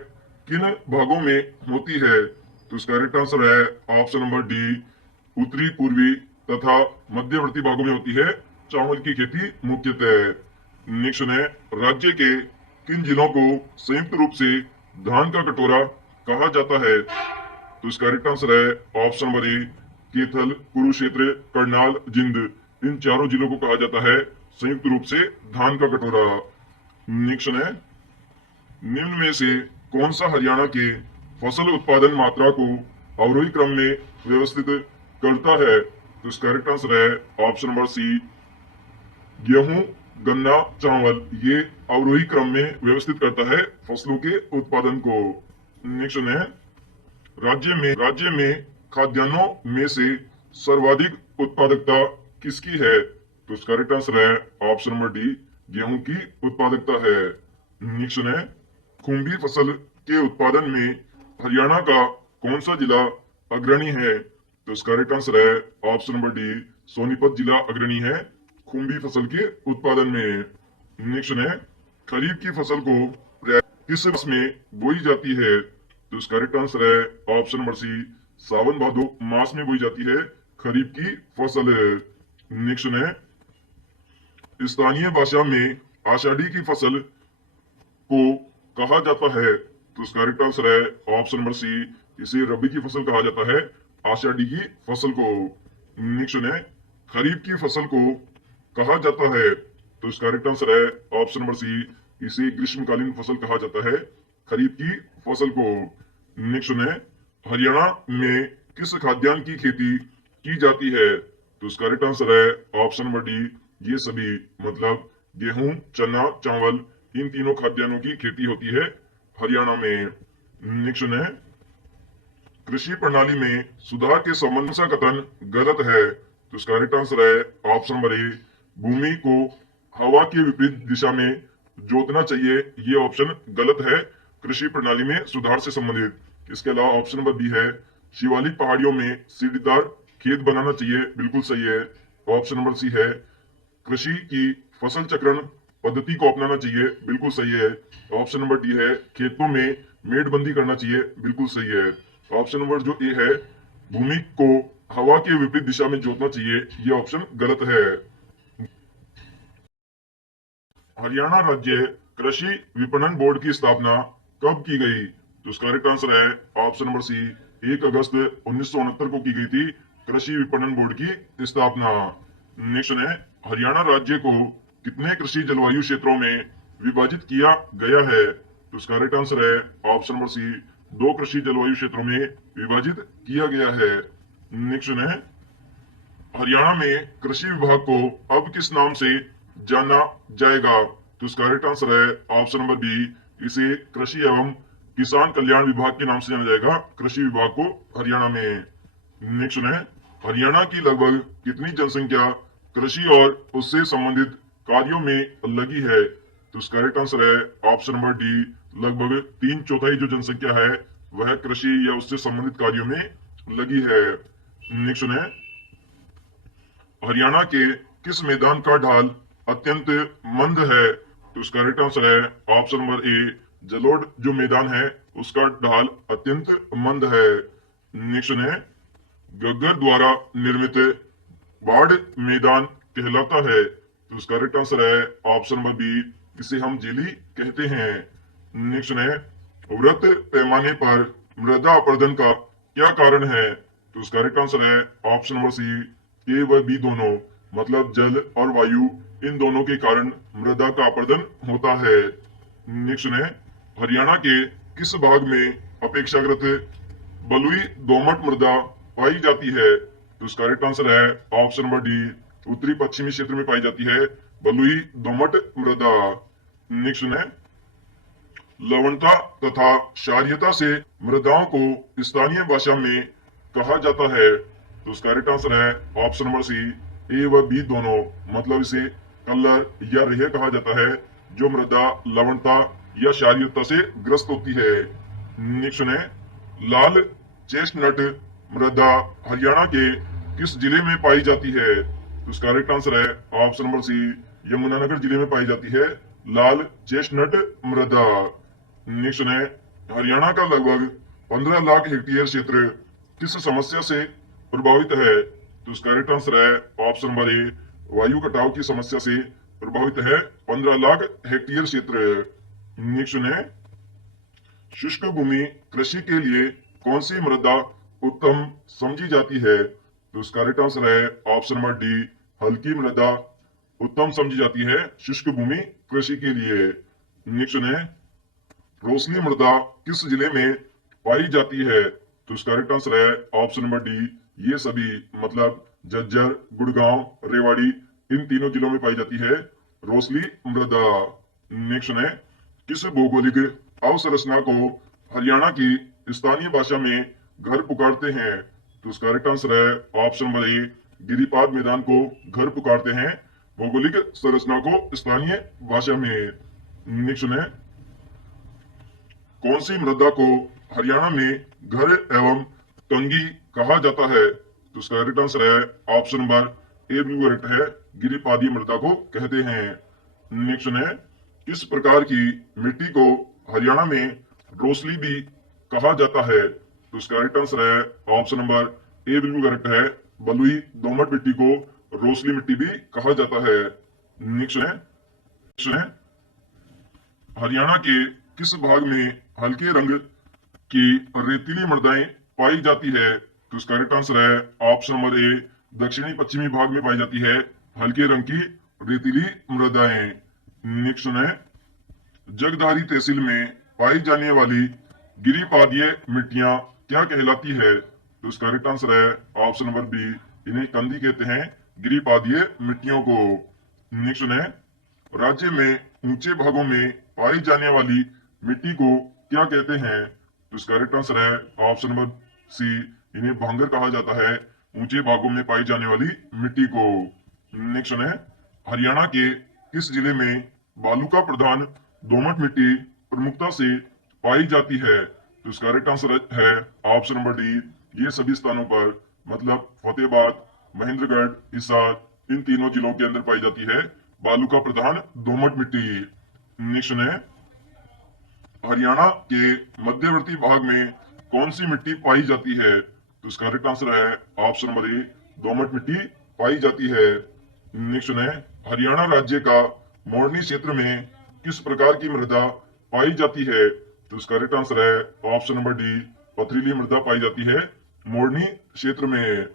किन भागों में होती है? तो इसका करेक्ट आंसर है ऑप्शन नंबर डी, उत्तरी पूर्वी तथा मध्यवर्ती भागों में होती है चावल की खेती मुख्यतः। नेक्स्ट है, राज्य के किन जिलों को संयुक्त रूप से धान का कटोरा कहा जाता है? तो इसका करेक्ट आंसर है ऑप्शन नंबर ए, कैथल, कुरुक्षेत्र, करनाल, जिंद इन चारों जिलों को कहा जाता है संयुक्त रूप से धान का कटोरा। नेक्स्ट है, निम्न में से कौन सा हरियाणा के फसल उत्पादन मात्रा को अवरोही क्रम में व्यवस्थित करता है? तो इसका करेक्ट आंसर है ऑप्शन नंबर सी, गेहूं, गन्ना, चावल ये अवरोही क्रम में व्यवस्थित करता है फसलों के उत्पादन को। नेक्स्ट है, राज्य में खाद्यान्नों में से सर्वाधिक उत्पादकता किसकी है? तो इसका करेक्ट आंसर है ऑप्शन नंबर डी, गेहूं की उत्पादकता है। नेक्स्ट है, खुम्भी फसल के उत्पादन में हरियाणा का कौन सा जिला अग्रणी है? तो इसका करेक्ट आंसर है ऑप्शन नंबर डी, सोनीपत जिला अग्रणी है खुम्भी फसल के उत्पादन में। नेक्स्ट है, खरीफ की फसल को किस मास में बोई जाती है? तो इसका करेक्ट आंसर है ऑप्शन नंबर सी, सावन भादो मास में बोई जाती है खरीफ की फसल। नेक्स्ट है, स्थानीय भाषा में आषाढ़ी की फसल को कहा जाता है? तो इसका करेक्ट आंसर है ऑप्शन नंबर सी, इसे रबी की फसल कहा जाता है, आषाढ़ी की फसल को। नेक्स्ट है खरीफ की फसल को कहा जाता है? तो इसका करेक्ट आंसर है ऑप्शन नंबर सी, इसे ग्रीष्मकालीन फसल कहा जाता है, खरीफ की फसल को। नेक्स्ट है हरियाणा में किस खाद्यान्न की खेती की जाती है? तो इसका करेक्ट आंसर है ऑप्शन नंबर डी, ये सभी, मतलब गेहूं, चना, चावल, इन तीनों खाद्यान्नों की खेती होती है हरियाणा में। नेक्स्ट है कृषि प्रणाली में सुधार के संबंध सा कथन गलत है? तो इसका करेक्ट आंसर है ऑप्शन नंबर ए, भूमि को हवा के विपरीत दिशा में जोतना चाहिए, ये ऑप्शन गलत है कृषि प्रणाली में सुधार से संबंधित। इसके अलावा ऑप्शन नंबर बी है शिवालिक पहाड़ियों में सीढ़ीदार खेत बनाना चाहिए, बिल्कुल सही है। ऑप्शन नंबर सी है कृषि की फसल चक्रण पद्धति को अपनाना चाहिए, बिल्कुल सही है। ऑप्शन नंबर डी है खेतों में मेड़बंदी करना चाहिए, बिल्कुल सही है। ऑप्शन नंबर जो ए है भूमि को हवा के विपरीत दिशा में जोतना चाहिए, ये ऑप्शन गलत है। हरियाणा राज्य कृषि विपणन बोर्ड की स्थापना कब की गई? तो इसका करेक्ट आंसर है ऑप्शन नंबर सी, 1 अगस्त 1969 को की गई थी कृषि विपणन बोर्ड की स्थापना। नेक्स्ट है हरियाणा राज्य को कितने कृषि जलवायु क्षेत्रों में विभाजित किया गया है? तो इसका करेक्ट आंसर है ऑप्शन नंबर सी, 2 कृषि जलवायु क्षेत्रों में विभाजित किया गया है। नेक्स्ट है हरियाणा में कृषि विभाग को अब किस नाम से जाना जाएगा? तो इसका करेक्ट आंसर है ऑप्शन नंबर बी, इसे कृषि एवं किसान कल्याण विभाग के नाम से जाना जाएगा, कृषि विभाग को हरियाणा में। नेक्स्ट है हरियाणा की लगभग कितनी जनसंख्या कृषि और उससे संबंधित कार्यों में लगी है? तो इसका करेक्ट आंसर है ऑप्शन नंबर डी, लगभग 3/4 जो जनसंख्या है वह कृषि या उससे संबंधित कार्यों में लगी है। नेक्स्ट है हरियाणा के किस मैदान का ढाल अत्यंत मंद है? तो इसका करेक्ट आंसर है ऑप्शन नंबर ए, जलोढ़ जो मैदान है उसका ढाल अत्यंत मंद है। नेक्स्ट है गग्गर द्वारा निर्मित बाढ़ मैदान कहलाता है? तो इसका करेक्ट आंसर है ऑप्शन नंबर बी, इसे हम जेली कहते हैं। नेक्स्ट है वृत्त पैमाने पर मृदा अपरदन का क्या कारण है? तो इसका करेक्ट आंसर है ऑप्शन नंबर सी, ए व बी दोनों, मतलब जल और वायु, इन दोनों के कारण मृदा का अपरदन होता है। नेक्स्ट है हरियाणा के किस भाग में अपेक्षाकृत बलुई दोमट मृदा पाई जाती है? तो इसका करेक्ट आंसर है ऑप्शन नंबर डी, उत्तरी पश्चिमी क्षेत्र में पाई जाती है बलुई दोमट मृदा। नेक्स्ट है लवणता तथा क्षारीयता से मृदाओं को स्थानीय भाषा में कहा जाता है? तो उसका करेक्ट आंसर है ऑप्शन नंबर सी, ए व बी दोनों, मतलब इसे कलर या रेह कहा जाता है जो मृदा लवणता या क्षारीयता से ग्रस्त होती है। नेक्स्ट है लाल चेस्टनट मृदा हरियाणा के किस जिले में पाई जाती है? तो इसका करेक्ट आंसर है ऑप्शन नंबर सी, यमुनानगर जिले में पाई जाती है लाल चेस्टनट मृदा। नेक्स्ट है हरियाणा का लगभग 15 लाख हेक्टेयर क्षेत्र किस समस्या से प्रभावित है? तो इसका करेक्ट आंसर है ऑप्शन नंबर ए, वायु कटाव की समस्या से प्रभावित है 15 लाख हेक्टेयर क्षेत्र। नेक्स्ट है शुष्क भूमि कृषि के लिए कौन सी मृदा उत्तम समझी जाती है? तो इसका करेक्ट आंसर है ऑप्शन नंबर डी, हल्की मृदा उत्तम समझी जाती है शुष्क भूमि कृषि के लिए। नेक्स्ट है रोसली मृदा किस जिले में पाई जाती है? तो इसका करेक्ट आंसर है ऑप्शन नंबर डी, ये सभी, मतलब झज्जर, गुड़गांव, रेवाड़ी, इन तीनों जिलों में पाई जाती है रोसली मृदा। नेक्स्ट है किस भौगोलिक अवसंरचना को हरियाणा की स्थानीय भाषा में घर पुकारते हैं? तो इसका करेक्ट आंसर है ऑप्शन नंबर ए, गिरिपाद मैदान को घर पुकारते हैं भौगोलिक संरचना को स्थानीय भाषा में। नेक्स्ट है कौन सी मृदा को हरियाणा में घर एवं कंगी कहा जाता है? तो इसका करेक्ट आंसर है ऑप्शन नंबर ए, बिल्कुल करेक्ट है, गिरिपादी मृदा को कहते हैं। नेक्स्ट है किस प्रकार की मिट्टी को हरियाणा में रोसली भी कहा जाता है? तो इसका करेक्ट आंसर है ऑप्शन नंबर ए, बिल्कुल करेक्ट है, बलुई दोमट मिट्टी को रोसली मिट्टी भी कहा जाता है। नेक्स्ट है हरियाणा के किस भाग में हल्के रंग की रेतीली मृदाएं पाई जाती है? तो इसका करेक्ट आंसर है ऑप्शन नंबर ए, दक्षिणी पश्चिमी भाग में पाई जाती है हल्के रंग की रेतीली मृदाएं। नेक्स्ट है, जगधारी तहसील में पाई जाने वाली गिरिपादीय मिट्टियां क्या कहलाती है? तो इसका करेक्ट आंसर है ऑप्शन नंबर बी, इन्हें कंदी कहते हैं, गिरिपादीय मिट्टियों को। नेक्स्ट है, राज्य में ऊंचे भागों में पाई जाने वाली मिट्टी को क्या कहते हैं? तो इसका करेक्ट आंसर है ऑप्शन नंबर सी, इन्हें भांगर कहा जाता है, ऊंचे भागों में पाई जाने वाली मिट्टी को। नेक्स्ट है, हरियाणा के किस जिले में बालू का प्रधान दोमट मिट्टी प्रमुखता से पाई जाती है? तो इसका करेक्ट आंसर है ऑप्शन नंबर डी, ये सभी स्थानों पर, मतलब फतेहाबाद, महेंद्रगढ़, हिसार, इन तीनों जिलों के अंदर पाई जाती है बालू का प्रधान दोमट मिट्टी। नेक्स्ट है, हरियाणा के मध्यवर्ती भाग में कौन सी मिट्टी पाई जाती है? तो इसका करेक्ट आंसर है ऑप्शन नंबर ए, दोमट मिट्टी पाई जाती है। नेक्स्ट है, हरियाणा राज्य का मोरनी क्षेत्र में किस प्रकार की मृदा पाई जाती है? तो इसका करेक्ट आंसर है ऑप्शन नंबर डी, पथरीली मृदा पाई जाती है मोरनी क्षेत्र में।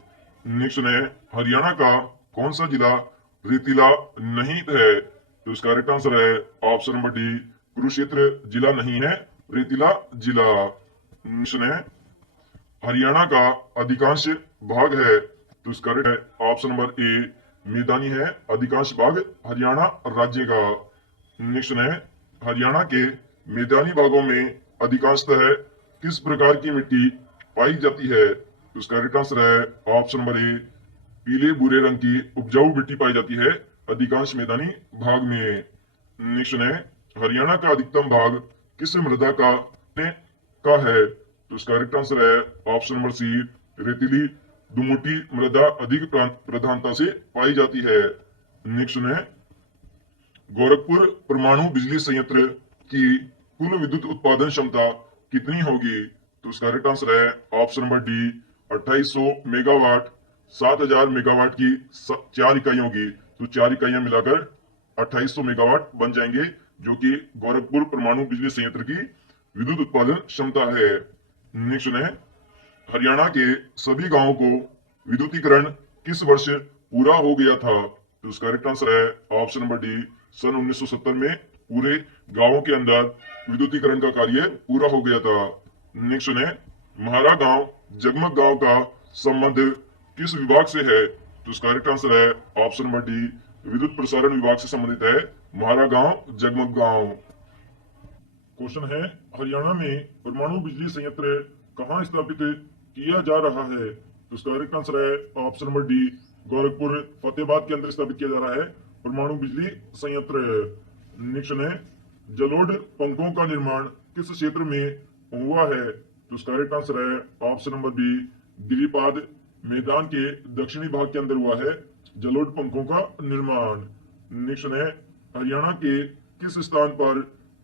नेक्स्ट है, हरियाणा का कौन सा जिला रेतीला नहीं है? तो इसका करेक्ट आंसर है ऑप्शन नंबर डी, कुरुक्षेत्र जिला नहीं है रेतीला जिला। नेक्स्ट है, हरियाणा का अधिकांश भाग है, तो इसका करेक्ट है ऑप्शन नंबर ए, मैदानी है अधिकांश भाग हरियाणा राज्य का। नेक्स्ट है, हरियाणा के मैदानी भागों में अधिकांशतः किस प्रकार की मिट्टी पाई जाती है? तो इसका करेक्ट आंसर है ऑप्शन नंबर ए, पीले भूरे रंग की उपजाऊ मिट्टी पाई जाती है अधिकांश मैदानी भाग में। नेक्स्ट है, हरियाणा का अधिकतम भाग किस मृदा का है? तो इसका करेक्ट आंसर है ऑप्शन नंबर सी, रेतीली दुमुटी मृदा अधिक प्रधानता से पाई जाती है। नेक्स्ट है, गोरखपुर परमाणु बिजली संयंत्र की कुल विद्युत उत्पादन क्षमता कितनी होगी? तो इसका करेक्ट आंसर है option number D, 2800 megawatt. 7000 megawatt की 4 इकाइयां होगी, तो 4 इकाइयां मिलाकर 2800 मेगावाट बन जाएंगे, जो कि गोरखपुर परमाणु बिजली संयंत्र की विद्युत उत्पादन क्षमता है। नेक्स्ट है, हरियाणा के सभी गांवों को विद्युतीकरण किस वर्ष पूरा हो गया था? तो इसका करेक्ट आंसर है ऑप्शन नंबर डी, सन 1970 में पूरे गांवों के अंदर विद्युतीकरण का कार्य पूरा हो गया था। नेक्स्ट है, म्हारा गांव जगमग गांव का संबंध किस विभाग से है? तो इसका करेक्ट आंसर है ऑप्शन नंबर डी, विद्युत प्रसारण विभाग से संबंधित है म्हारा गांव जगमग गांव। क्वेश्चन है, हरियाणा में परमाणु बिजली संयंत्र कहाँ स्थापित किया जा रहा है? तो इसका करेक्ट आंसर है option number D, Gorakhpur Fatehabad के अंदर स्थापित किया जा रहा है परमाणु बिजली संयंत्र। नेक्स्ट है, जलोढ़ पंखों का निर्माण किस क्षेत्र में हुआ है? तो इसका करेक्ट आंसर है ऑप्शन नंबर बी, गिरिपाद मैदान के दक्षिणी भाग के अंदर हुआ है जलोढ़ पंखों का निर्माण। नेक्स्ट है, हरियाणा के किस स्थान पर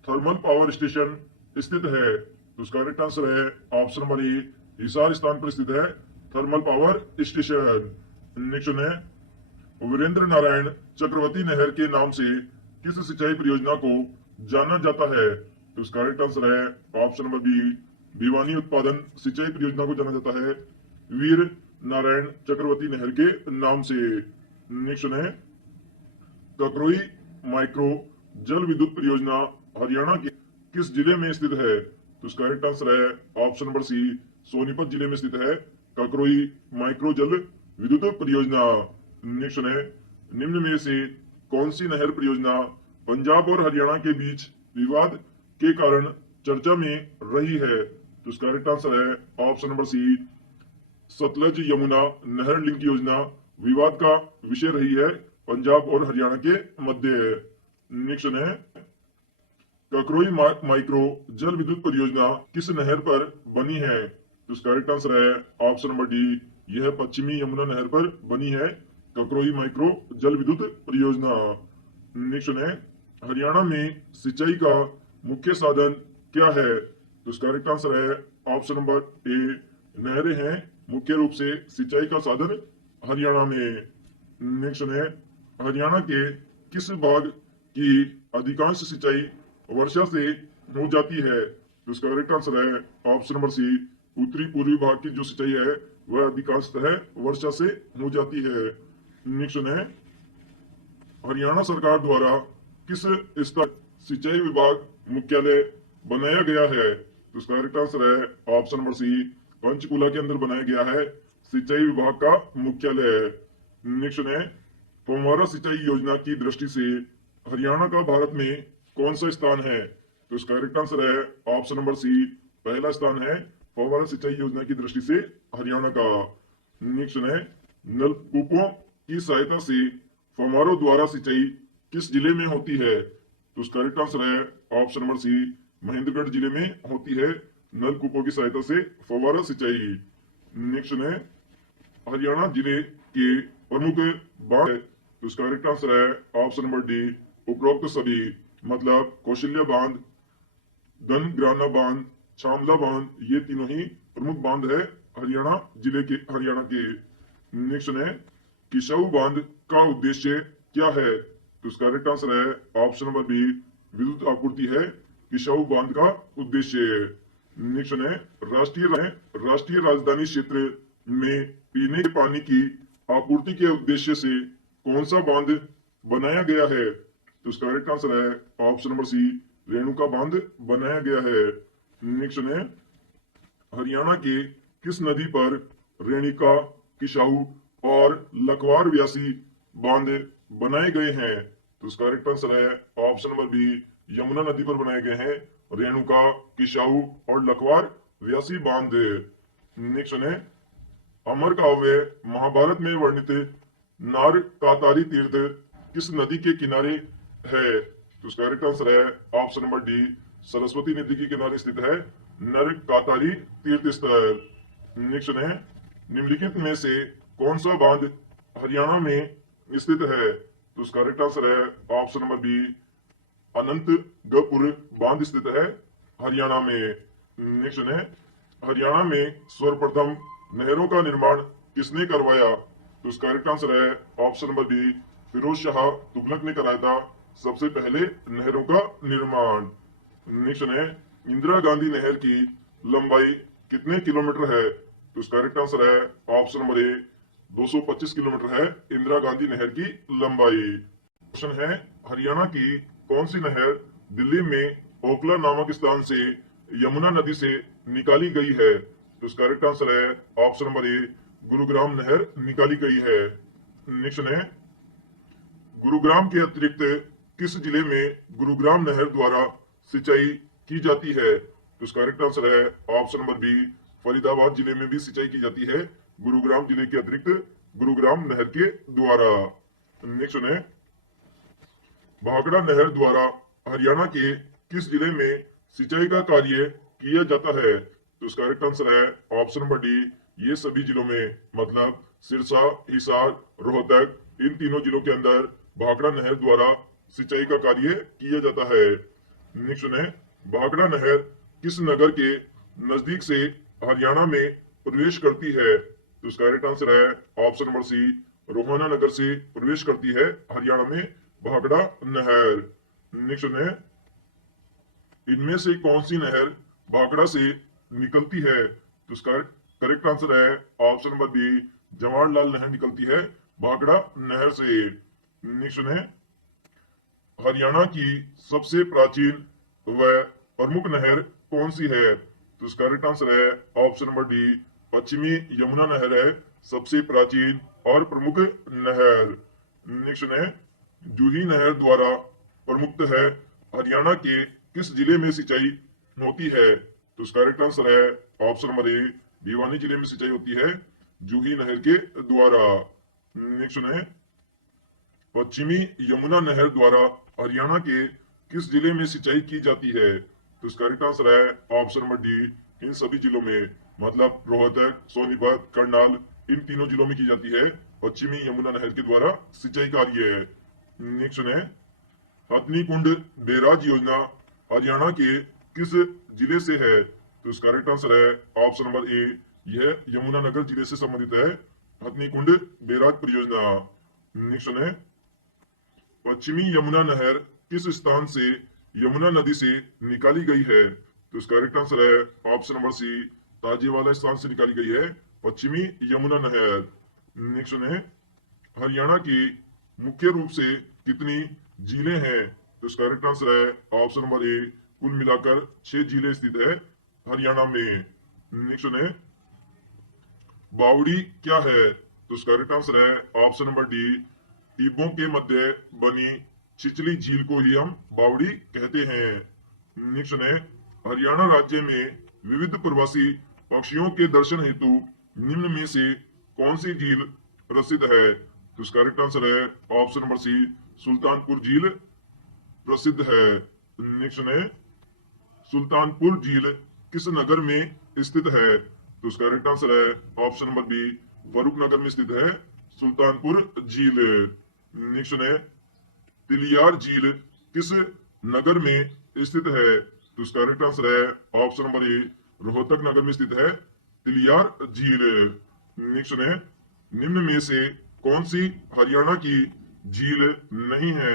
थर्मल पावर स्टेशन स्थित है? तो इसका करेक्ट आंसर है ऑप्शन नंबर ए, हिसार स्थान पर स्थित है थर्मल पावर स्टेशन। नेक्स्ट है, वीरेंद्र नारायण चक्रवर्ती नहर के नाम से किस सिंचाई परियोजना को जाना जाता है? तो इसका करेक्ट आंसर है ऑप्शन नंबर बी, भिवानी उत्पादन सिंचाई परियोजना को जाना जाता है वीर नारायण चक्रवर्ती नहर के नाम से। नेक्स्ट है, ककरोई माइक्रो जल विद्युत परियोजना हरियाणा के किस जिले में स्थित है? तो इसका करेक्ट आंसर है ऑप्शन नंबर सी, सोनीपत जिले में स्थित है ककरोई माइक्रो जल विद्युत परियोजना। नेक्स्ट है, निम्न में से कौन सी नहर परियोजना पंजाब और हरियाणा के बीच विवाद के कारण चर्चा में रही है? तो इसका करेक्ट आंसर है option number C, Sutlej Yamuna नहर लिंक योजना विवाद का विषय रही है पंजाब और हरियाणा के मध्य। नेक्स्ट है, ककरोई माइक्रो जल विद्युत परियोजना किस नहर पर बनी है? तो इसका करेक्ट आंसर है ऑप्शन नंबर डी, यह पश्चिमी यमुना नहर पर बनी है ककरोई माइक्रो जल विद्युत परियोजना। नेक्स्ट है, हरियाणा में सिंचाई का मुख्य साधन क्या है? तो इसका करेक्ट आंसर है ऑप्शन नंबर ए, नहरें हैं मुख्य रूप से सिंचाई का साधन हरियाणा में। नेक्स्ट है, हरियाणा के किस भाग की अधिकांश सिंचाई वर्षा से हो जाती है। तो इसका करेक्ट आंसर है ऑप्शन नंबर सी, उत्तरी पूर्वी भाग की जो सिंचाई है वह अधिकांशतः वर्षा से हो जाती है। नेक्स्ट है, हरियाणा सरकार द्वारा किस स्तर सिंचाई विभाग मुख्यालय बनाया गया है? तो इसका करेक्ट आंसर है ऑप्शन नंबर सी, पंचकुला के अंदर बनाया गया है सिंचाई विभाग का मुख्यालय। नेक्स्ट है, फव्वारा सिंचाई योजना की दृष्टि से हरियाणा का भारत में कौन सा स्थान है? तो इसका करेक्ट आंसर है ऑप्शन नंबर सी, पहला स्थान है फव्वारा सिंचाई योजना की दृष्टि से हरियाणा का। नेक्स्ट है, नलकूपों की सहायता से फव्वारों द्वारा सिंचाई किस जिले में होती है? तो इसका करेक्ट आंसर है ऑप्शन नंबर सी, महेंद्रगढ़ जिले में होती है नलकूपों की सहायता से फव्वारा सिंचाई। नेक्स्ट है, हरियाणा जिले के प्रमुख बांध है? तो इसका करेक्ट आंसर है ऑप्शन नंबर डी, उपरोक्त सभी, मतलब कौशल्या बांध, गनग्राना बांध, छामला बांध, ये तीनों ही प्रमुख बांध है हरियाणा के। नेक्स्ट है, किसाऊ बांध का उद्देश्य क्या है? तो इसका करेक्ट आंसर है ऑप्शन नंबर बी, विद्युत आपूर्ति है किसाऊ बांध का उद्देश्य। नेक्स्ट है, राष्ट्रीय राजधानी क्षेत्र में पीने के पानी की आपूर्ति के उद्देश्य से कौन सा बांध बनाया गया है? तो इसका करेक्ट आंसर है ऑप्शन नंबर सी, रेणुका बांध बनाया गया है। नेक्स्ट है, हरियाणा के किस नदी पर रेणुका, किसाऊ और लखवार व्यासी बांध बनाए गए हैं? तो इसका करेक्ट आंसर है ऑप्शन नंबर बी, यमुना नदी पर बनाए गए हैं रेणुका, किसाऊ और लखवार व्यासी बांध। नेक्स्ट है, अमर काव्य महाभारत में वर्णित नार कातारी तीर्थ किस नदी के किनारे है? तो इसका करेक्ट आंसर है ऑप्शन नंबर डी, सरस्वती नदी के किनारे स्थित है नर कातारी तीर्थ स्थल। नेक्स्ट है, निम्नलिखित में से कौन सा बांध हरियाणा में स्थित है? तो इसका करेक्ट आंसर है ऑप्शन नंबर बी, अनंतगपुर बांध स्थित है हरियाणा में। नेक्स्ट है, हरियाणा में सर्वप्रथम नहरों का निर्माण किसने करवाया? तो इसका करेक्ट आंसर है option number B, Firoz Shah Tughlaq ने कराया था सबसे पहले नहरों का निर्माण। नेक्स्ट है, इंदिरा गांधी नहर की लंबाई कितने किलोमीटर है? तो इसका करेक्ट आंसर है ऑप्शन नंबर ए, 225 किलोमीटर है इंदिरा गांधी नहर की लंबाई। क्वेश्चन है, हरियाणा की कौन सी नहर दिल्ली में ओखला नामक स्थान से यमुना नदी से निकाली गई है? तो इसका करेक्ट आंसर है ऑप्शन नंबर ए, गुरुग्राम नहर निकाली गई है। नेक्स्ट है, गुरुग्राम के अतिरिक्त किस जिले में गुरुग्राम नहर द्वारा सिंचाई की जाती है? तो इसका करेक्ट आंसर है ऑप्शन नंबर बी, फरीदाबाद जिले में भी सिंचाई की जाती है गुरुग्राम जिले के अतिरिक्त गुरुग्राम नहर के द्वारा। नेक्स्ट है, भाखड़ा नहर द्वारा हरियाणा के किस जिले में सिंचाई का कार्य किया जाता है? तो इसका करेक्ट आंसर है ऑप्शन नंबर डी, ये सभी जिलों में, मतलब सिरसा, हिसार, रोहतक, इन तीनों जिलों के अंदर भाखड़ा नहर द्वारा सिंचाई का कार्य किया जाता है। नेक्स्ट है, भाखड़ा नहर किस नगर के नजदीक से हरियाणा में प्रवेश करती है? तो इसका करेक्ट आंसर है ऑप्शन नंबर सी, रोहना नगर से प्रवेश करती है हरियाणा में भाखड़ा नहर। नेक्स्ट है, इनमें से कौन सी नहर भाखड़ा से निकलती है? तो इसका करेक्ट आंसर है ऑप्शन नंबर बी, जवाहरलाल नहर निकलती है भाखड़ा नहर से। नेक्स्ट है, हरियाणा की सबसे प्राचीन व प्रमुख नहर कौन सी है? तो इसका करेक्ट आंसर है ऑप्शन नंबर डी, पश्चिमी यमुना नहर है सबसे प्राचीन और प्रमुख नहर। नेक्स्ट है, जूही नहर द्वारा प्रमुख है हरियाणा के किस जिले में सिंचाई होती है? तो इसका करेक्ट आंसर है ऑप्शन नंबर ए, भिवानी जिले में सिंचाई होती है जूही नहर के द्वारा। नेक्स्ट है, पश्चिमी यमुना नहर द्वारा हरियाणा के किस जिले में सिंचाई की जाती है? तो इसका करेक्ट आंसर है ऑप्शन नंबर डी, इन सभी जिलों में, मतलब रोहतक, सोनीपत, करनाल, इन तीनों जिलों में की जाती है पश्चिमी यमुना नहर के द्वारा सिंचाई कार्य। नेक्स्ट है, हथनी कुंड बैराज योजना हरियाणा के किस जिले से है? तो इसका करेक्ट आंसर है ऑप्शन नंबर ए, यह यमुनानगर जिले से संबंधित है हथनी कुंड बैराज परियोजना। नेक्स्ट है, पश्चिमी यमुना नहर किस स्थान से यमुना नदी से निकाली गई है। तो इसका करेक्ट आंसर है ऑप्शन नंबर सी, ताजेवाला स्थान से निकाली गई है पश्चिमी यमुना नहर। नेक्स्ट है, हरियाणा की मुख्य रूप से कितनी झीलें हैं? तो इसका करेक्ट आंसर है ऑप्शन नंबर ए, कुल मिलाकर 6 झीलें स्थित है हरियाणा में। नेक्स्ट है, बावड़ी क्या है? तो इसका करेक्ट आंसर है ऑप्शन नंबर डी, टिब्बों के मध्य बनी छिछली झील को ही हम बावड़ी कहते हैं। नेक्स्ट है, हरियाणा राज्य में विविध प्रवासी पक्षियों के दर्शन हेतु निम्न में से कौन सी झील प्रसिद्ध है? तो इसका करेक्ट आंसर है ऑप्शन नंबर सी, सुल्तानपुर झील प्रसिद्ध है। नेक्स्ट है, सुल्तानपुर झील किस नगर में स्थित है? तो उसका करेक्ट आंसर है ऑप्शन नंबर बी, फरूख नगर में स्थित है सुल्तानपुर झील। नेक्स्ट है, तिलियार झील किस नगर में स्थित है? तो उसका करेक्ट आंसर है ऑप्शन नंबर ए, रोहतक नगर में स्थित है तिलियार झील। नेक्स्ट है, निम्न में से कौन सी हरियाणा की झील नहीं है?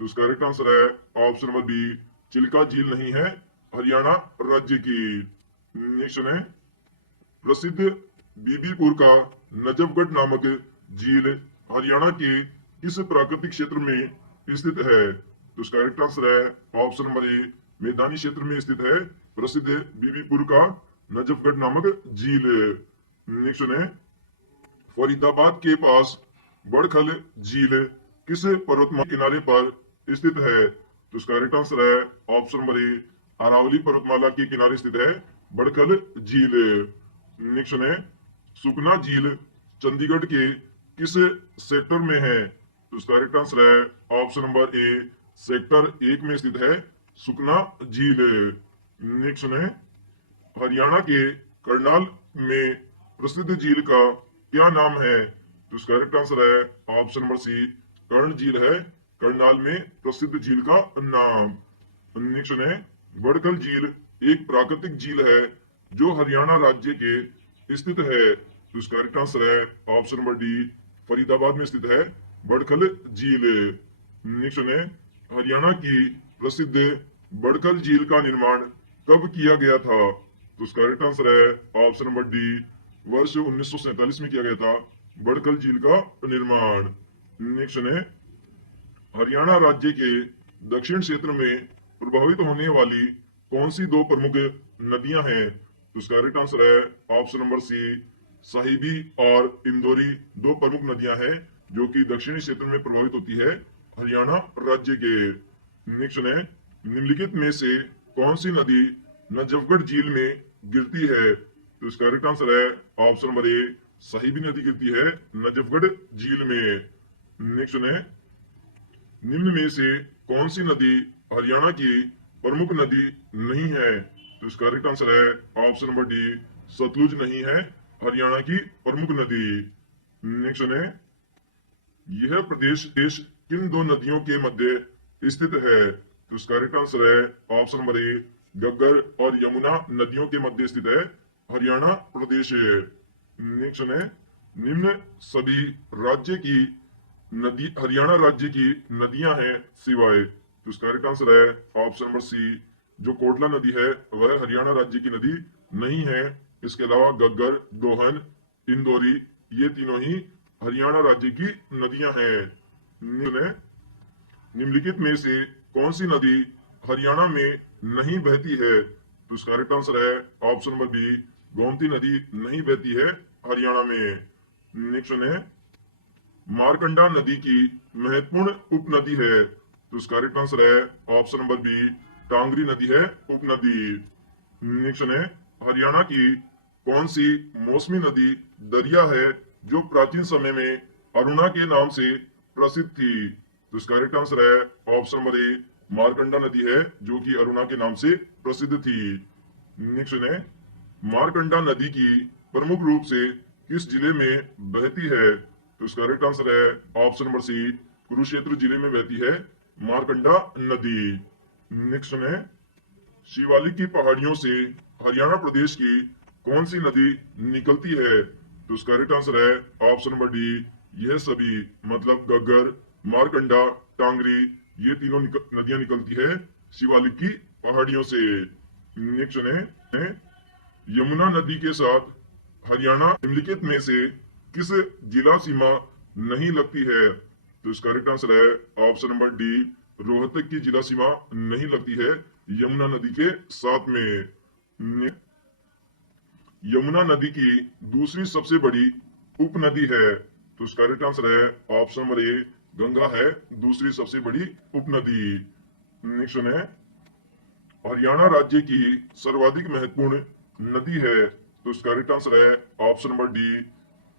तो उसका करेक्ट आंसर है ऑप्शन नंबर बी, चिल्का झील नहीं है हरियाणा राज्य की। नेक्स्ट है, प्रसिद्ध बीबीपुर का नजफगढ़ नामक झील हरियाणा के किस प्राकृतिक क्षेत्र में स्थित है? तो उसका करेक्ट आंसर है ऑप्शन नंबर ए, मैदानी क्षेत्र में स्थित है प्रसिद्ध बीबीपुर का नजफगढ़ नामक झील। नेक्स्ट है, फरीदाबाद के पास बड़खल झील किस पर्वतमाला के किनारे पर स्थित है? तो उसका करेक्ट आंसर है ऑप्शन नंबर ए, अरावली पर्वतमाला के किनारे स्थित है बड़खल झील। नेक्स्ट है, सुकना झील चंडीगढ़ के किस सेक्टर में है? तो उसका करेक्ट आंसर है ऑप्शन नंबर ए, सेक्टर 1 में स्थित है सुकना झील। नेक्स्ट है, हरियाणा के करनाल में प्रसिद्ध झील का क्या नाम है? तो उसका करेक्ट आंसर है ऑप्शन नंबर सी, कर्ण झील है करनाल में प्रसिद्ध झील का नाम। नेक्स्ट है, बड़खल झील एक प्राकृतिक झील है जो हरियाणा राज्य के स्थित है। तो इसका करेक्ट आंसर है ऑप्शन नंबर डी, फरीदाबाद में स्थित है बड़खल झील। नेक्स्ट है, हरियाणा की प्रसिद्ध बड़खल झील का निर्माण कब किया गया था? तो उसका करेक्ट आंसर है ऑप्शन नंबर डी, वर्ष 1947 में किया गया था बड़खल झील का निर्माण। नेक्स्ट है, हरियाणा राज्य के दक्षिण क्षेत्र में प्रभावित होने वाली कौन सी 2 प्रमुख नदियां हैं? तो उसका करेक्ट आंसर है ऑप्शन नंबर सी, साहिबी और इंदौरी 2 प्रमुख नदियां हैं जो कि दक्षिणी क्षेत्र में प्रभावित होती है हरियाणा राज्य के। नेक्स्ट है, निम्नलिखित में से कौन सी नदी नजफगढ़ झील में गिरती है? तो इसका करेक्ट आंसर है ऑप्शन नंबर ए, साहिबी नदी गिरती है नजफगढ़ झील में। नेक्स्ट है, निम्न में से कौन सी नदी हरियाणा की प्रमुख नदी नहीं है? तो इसका करेक्ट आंसर है ऑप्शन नंबर डी, सतलुज नहीं है हरियाणा की प्रमुख नदी। नेक्स्ट है, यह प्रदेश देश किन 2 नदियों के मध्य स्थित है? तो इसका करेक्ट आंसर है ऑप्शन नंबर ए, गग्गर और यमुना नदियों के मध्य स्थित है हरियाणा प्रदेश। नेक्स्ट है, निम्न सभी राज्य की नदी हरियाणा राज्य की नदियां हैं सिवाय। तो इसका करेक्ट आंसर है ऑप्शन नंबर सी, जो कोटला नदी है वह हरियाणा राज्य की नदी नहीं है। इसके अलावा गग्गर, दोहन, इंदौरी ये तीनों ही हरियाणा राज्य की नदियां हैं। निम्नलिखित में से कौन सी नदी हरियाणा में नहीं बहती है? तो इसका करेक्ट आंसर है ऑप्शन नंबर बी, गोमती नदी नहीं बहती है हरियाणा में। नेक्स्ट है, मारकंडा नदी की महत्वपूर्ण उपनदी है। तो इसका करेक्ट आंसर है ऑप्शन नंबर बी, टांगरी नदी है उपनदी। नेक्स्ट है, हरियाणा की कौन सी मौसमी नदी दरिया है जो प्राचीन समय में अरुणा के नाम से प्रसिद्ध थी? तो इसका करेक्ट आंसर है ऑप्शन नंबर ए, मारकंडा नदी है जो कि अरुणा के नाम से प्रसिद्ध थी। नेक्स्ट है, मारकंडा नदी की प्रमुख रूप से किस जिले में बहती है? तो इसका करेक्ट आंसर है ऑप्शन नंबर सी, कुरुक्षेत्र जिले में बहती है मारकंडा नदी। नेक्स्ट है, शिवालिक की पहाड़ियों से हरियाणा प्रदेश की कौन सी नदी निकलती है? तो इसका करेक्ट आंसर है ऑप्शन नंबर डी, यह सभी मतलब गग्गर, मारकंडा, टांगरी ये तीनों नदियां निकलती है शिवालिक की पहाड़ियों से। नेक्स्ट है यमुना नदी के साथ हरियाणा निम्नलिखित में से किस जिला सीमा नहीं लगती है? तो इसका करेक्ट आंसर है ऑप्शन नंबर डी, रोहतक की जिला सीमा नहीं लगती है यमुना नदी के साथ में। यमुना नदी की दूसरी सबसे बड़ी उपनदी है। तो इसका करेक्ट आंसर है ऑप्शन नंबर ए, गंगा है दूसरी सबसे बड़ी उपनदी। नेक्स्ट है हरियाणा राज्य की सर्वाधिक महत्वपूर्ण नदी है। तो इसका करेक्ट आंसर है ऑप्शन नंबर डी,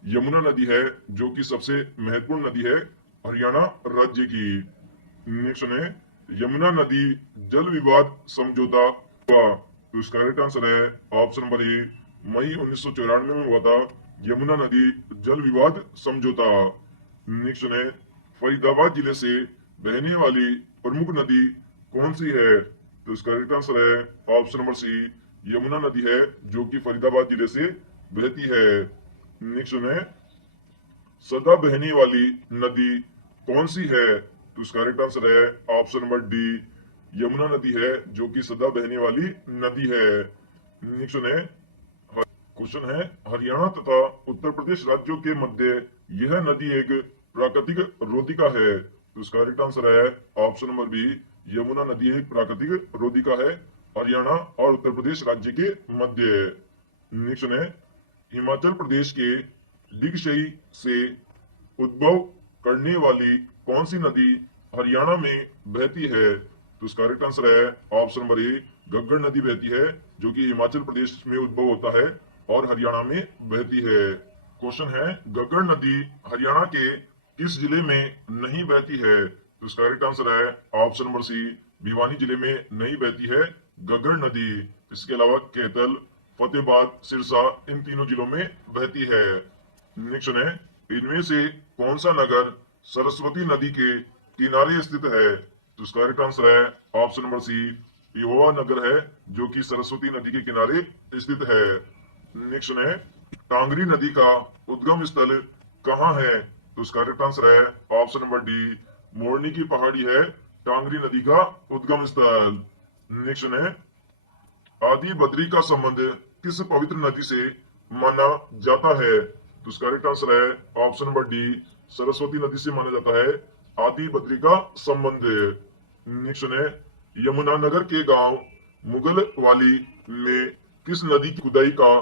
यमुना नदी है जो कि सबसे महत्वपूर्ण नदी है हरियाणा राज्य की। नेक्स्ट है यमुना नदी जल विवाद समझौता हुआ। तो इसका करेक्ट आंसर है ऑप्शन नंबर ए, मई 1994 में हुआ था यमुना नदी जल विवाद समझौता। नेक्स्ट है फरीदाबाद जिले से बहने वाली प्रमुख नदी कौन सी है? तो इसका करेक्ट आंसर है ऑप्शन नंबर सी, यमुना नदी है जो कि फरीदाबाद जिले से बहती है। नेक्स्ट है सदा बहने वाली नदी कौन सी है? तो इसका करेक्ट आंसर है ऑप्शन नंबर डी, यमुना नदी है जो कि सदा बहने वाली नदी है। नेक्स्ट है क्वेश्चन है हरियाणा तथा उत्तर प्रदेश राज्यों के मध्य यह नदी एक प्राकृतिक रोधिका है। तो इसका करेक्ट आंसर है ऑप्शन नंबर बी, यमुना नदी एक प्राकृतिक रोधिका है हरियाणा और उत्तर प्रदेश राज्य के मध्य। नेक्स्ट है हिमाचल प्रदेश के डिगशई से उद्भव करने वाली कौन सी नदी हरियाणा में बहती है? तो इसका करेक्ट आंसर है ऑप्शन नंबर ए, घग्गर नदी बहती है जो कि हिमाचल प्रदेश में उद्भव होता है और हरियाणा में बहती है। क्वेश्चन है घग्गर नदी हरियाणा के किस जिले में नहीं बहती है? तो इसका करेक्ट आंसर है ऑप्शन नंबर सी, भिवानी जिले में नहीं बहती है घग्गर नदी। इसके अलावा कैथल, फतेहाबाद, सिरसा इन तीनों जिलों में बहती है। नेक्स्ट है इनमें से कौन सा नगर सरस्वती नदी के किनारे स्थित है? तो इसका करेक्ट आंसर है ऑप्शन नंबर सी, पिहोवा नगर है जो कि सरस्वती नदी के किनारे स्थित है। नेक्स्ट है टांगरी नदी का उद्गम स्थल कहाँ है? तो इसका करेक्ट आंसर है ऑप्शन नंबर डी, मोरनी की पहाड़ी है टांगरी नदी का उद्गम स्थल। नेक्स्ट है आदि बद्री का संबंध किस पवित्र नदी से माना जाता है? तो इसका करेक्ट आंसर है ऑप्शन नंबर डी, सरस्वती नदी से माना जाता है आदि बद्री का संबंध। नेक्स्ट है यमुनानगर के गांव मुगल वाली में किस नदी की खुदाई का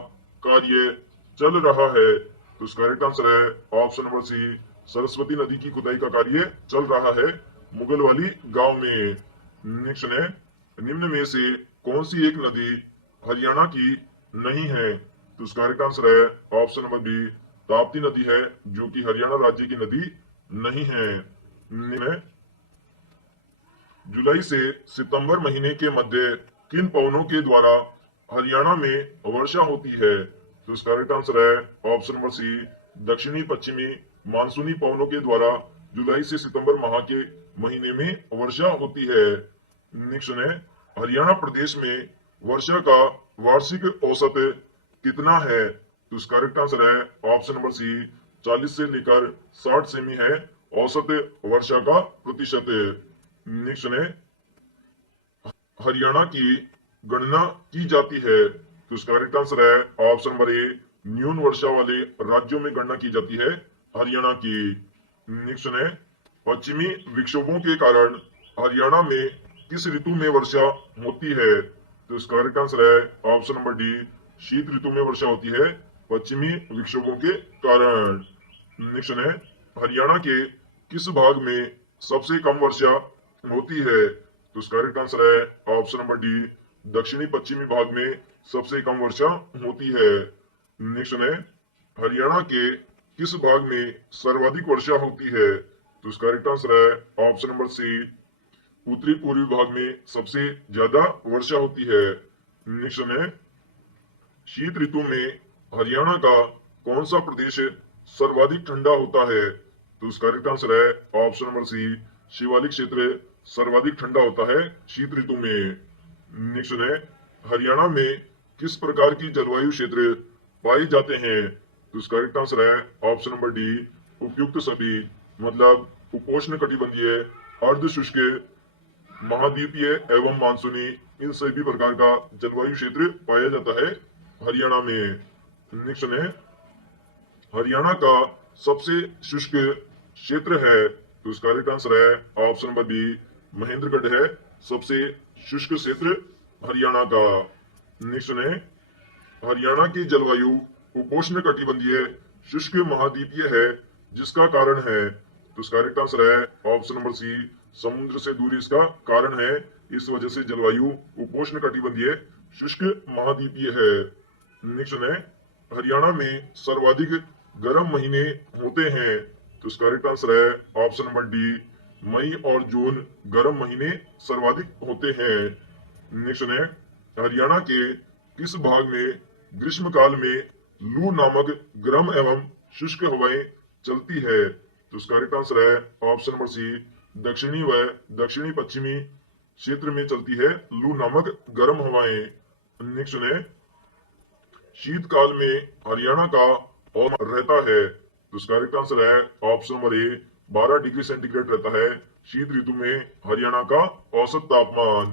कार्य चल रहा है? तो इसका करेक्ट आंसर है ऑप्शन नंबर सी, सरस्वती नदी की खुदाई का कार्य चल रहा है मुगल वाली गांव में। नेक्स्ट है निम्न में से कौन सी एक नदी हरियाणा की नहीं है? तो इसका करेक्ट आंसर है ऑप्शन नंबर बी, ताप्ती नदी है जो कि हरियाणा राज्य की नदी नहीं है। में जुलाई से सितंबर महीने के मध्य किन पवनों के द्वारा हरियाणा में वर्षा होती है? तो इसका करेक्ट आंसर है ऑप्शन नंबर सी, दक्षिणी पश्चिमी मानसूनी पवनों के द्वारा जुलाई से सितंबर माह के महीने में वर्षा होती है। नेक्स्ट है हरियाणा प्रदेश में वर्षा का वार्षिक औसत कितना है? तो इसका करेक्ट आंसर है ऑप्शन नंबर सी, 40 से लेकर 60 सेमी है औसत वर्षा का प्रतिशत। नेक्स्ट है हरियाणा की गणना की जाती है। तो इसका करेक्ट आंसर है ऑप्शन नंबर ए, न्यून वर्षा वाले राज्यों में गणना की जाती है हरियाणा की। नेक्स्ट है पश्चिमी विक्षोभों के कारण हरियाणा में किस ऋतु में वर्षा होती है? तो इसका करेक्ट आंसर है ऑप्शन नंबर डी, शीत ऋतु में वर्षा होती है पश्चिमी विक्षोभों के कारण। नेक्स्ट है हरियाणा के किस भाग में सबसे कम वर्षा होती है? तो इसका करेक्ट आंसर है ऑप्शन नंबर डी, दक्षिणी पश्चिमी भाग में सबसे कम वर्षा होती है। नेक्स्ट है हरियाणा के किस भाग में सर्वाधिक वर्षा होती है? तो इसका करेक्ट आंसर है ऑप्शन नंबर सी, उत्तरी पूर्वी भाग में सबसे ज्यादा वर्षा होती है। नेक्स्ट है शीत ऋतु में हरियाणा का कौन सा प्रदेश सर्वाधिक ठंडा होता है? तो इसका करेक्ट आंसर है ऑप्शन नंबर सी, शिवालिक क्षेत्र सर्वाधिक ठंडा होता है शीत ऋतु में। नेक्स्ट है हरियाणा में किस प्रकार की जलवायु क्षेत्र पाए जाते हैं? तो इसका करेक्ट आंसर है ऑप्शन नंबर डी, उपयुक्त सभी, मतलब उपोष्ण कटिबंधीय, अर्ध शुष्क महाद्वीपीय एवं मानसूनी, इन सभी प्रकार का जलवायु क्षेत्र पाया जाता है हरियाणा में। नेक्स्ट है हरियाणा का सबसे शुष्क क्षेत्र है, तो इसका करेक्ट आंसर है ऑप्शन नंबर बी, महेंद्रगढ़ है सबसे शुष्क क्षेत्र हरियाणा का। नेक्स्ट है हरियाणा की जलवायु उपोष्ण कटिबंधीय शुष्क महाद्वीपीय है, जिसका कारण है, तो इसका करेक्ट आंसर है ऑप्शन नंबर सी, समुद्र से दूरी इसका कारण है। इस वजह से जलवायु उपोष्ण कटिबंधीय शुष्क महाद्वीपीय है। नेक्स्ट है हरियाणा में सर्वाधिक गर्म महीने होते हैं, तो इसका करेक्ट आंसर है ऑप्शन नंबर डी, मई और जून गर्म महीने सर्वाधिक होते हैं। नेक्स्ट है हरियाणा के किस भाग में ग्रीष्म काल में लू नामक गर्म एवं शुष्क हवाएं चलती है, तो इसका करेक्ट आंसर है ऑप्शन नंबर सी, दक्षिणी व दक्षिणी पश्चिमी क्षेत्र में चलती है लू नामक गर्म हवाएं। नेक्स्ट है शीतकाल में हरियाणा का औसत रहता है, तो इसका करेक्ट आंसर है ऑप्शन नंबर ए, 12 डिग्री सेंटीग्रेड रहता है शीत ऋतु में हरियाणा का औसत तापमान।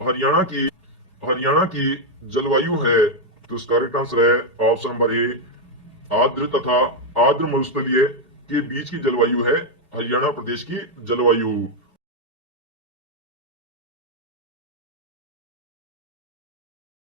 हरियाणा की जलवायु है, तो इसका करेक्ट आंसर है ऑप्शन नंबर ए, आर्द्र तथा आर्द्र मरुस्थलीय के बीच की जलवायु है हरियाणा प्रदेश की जलवायु।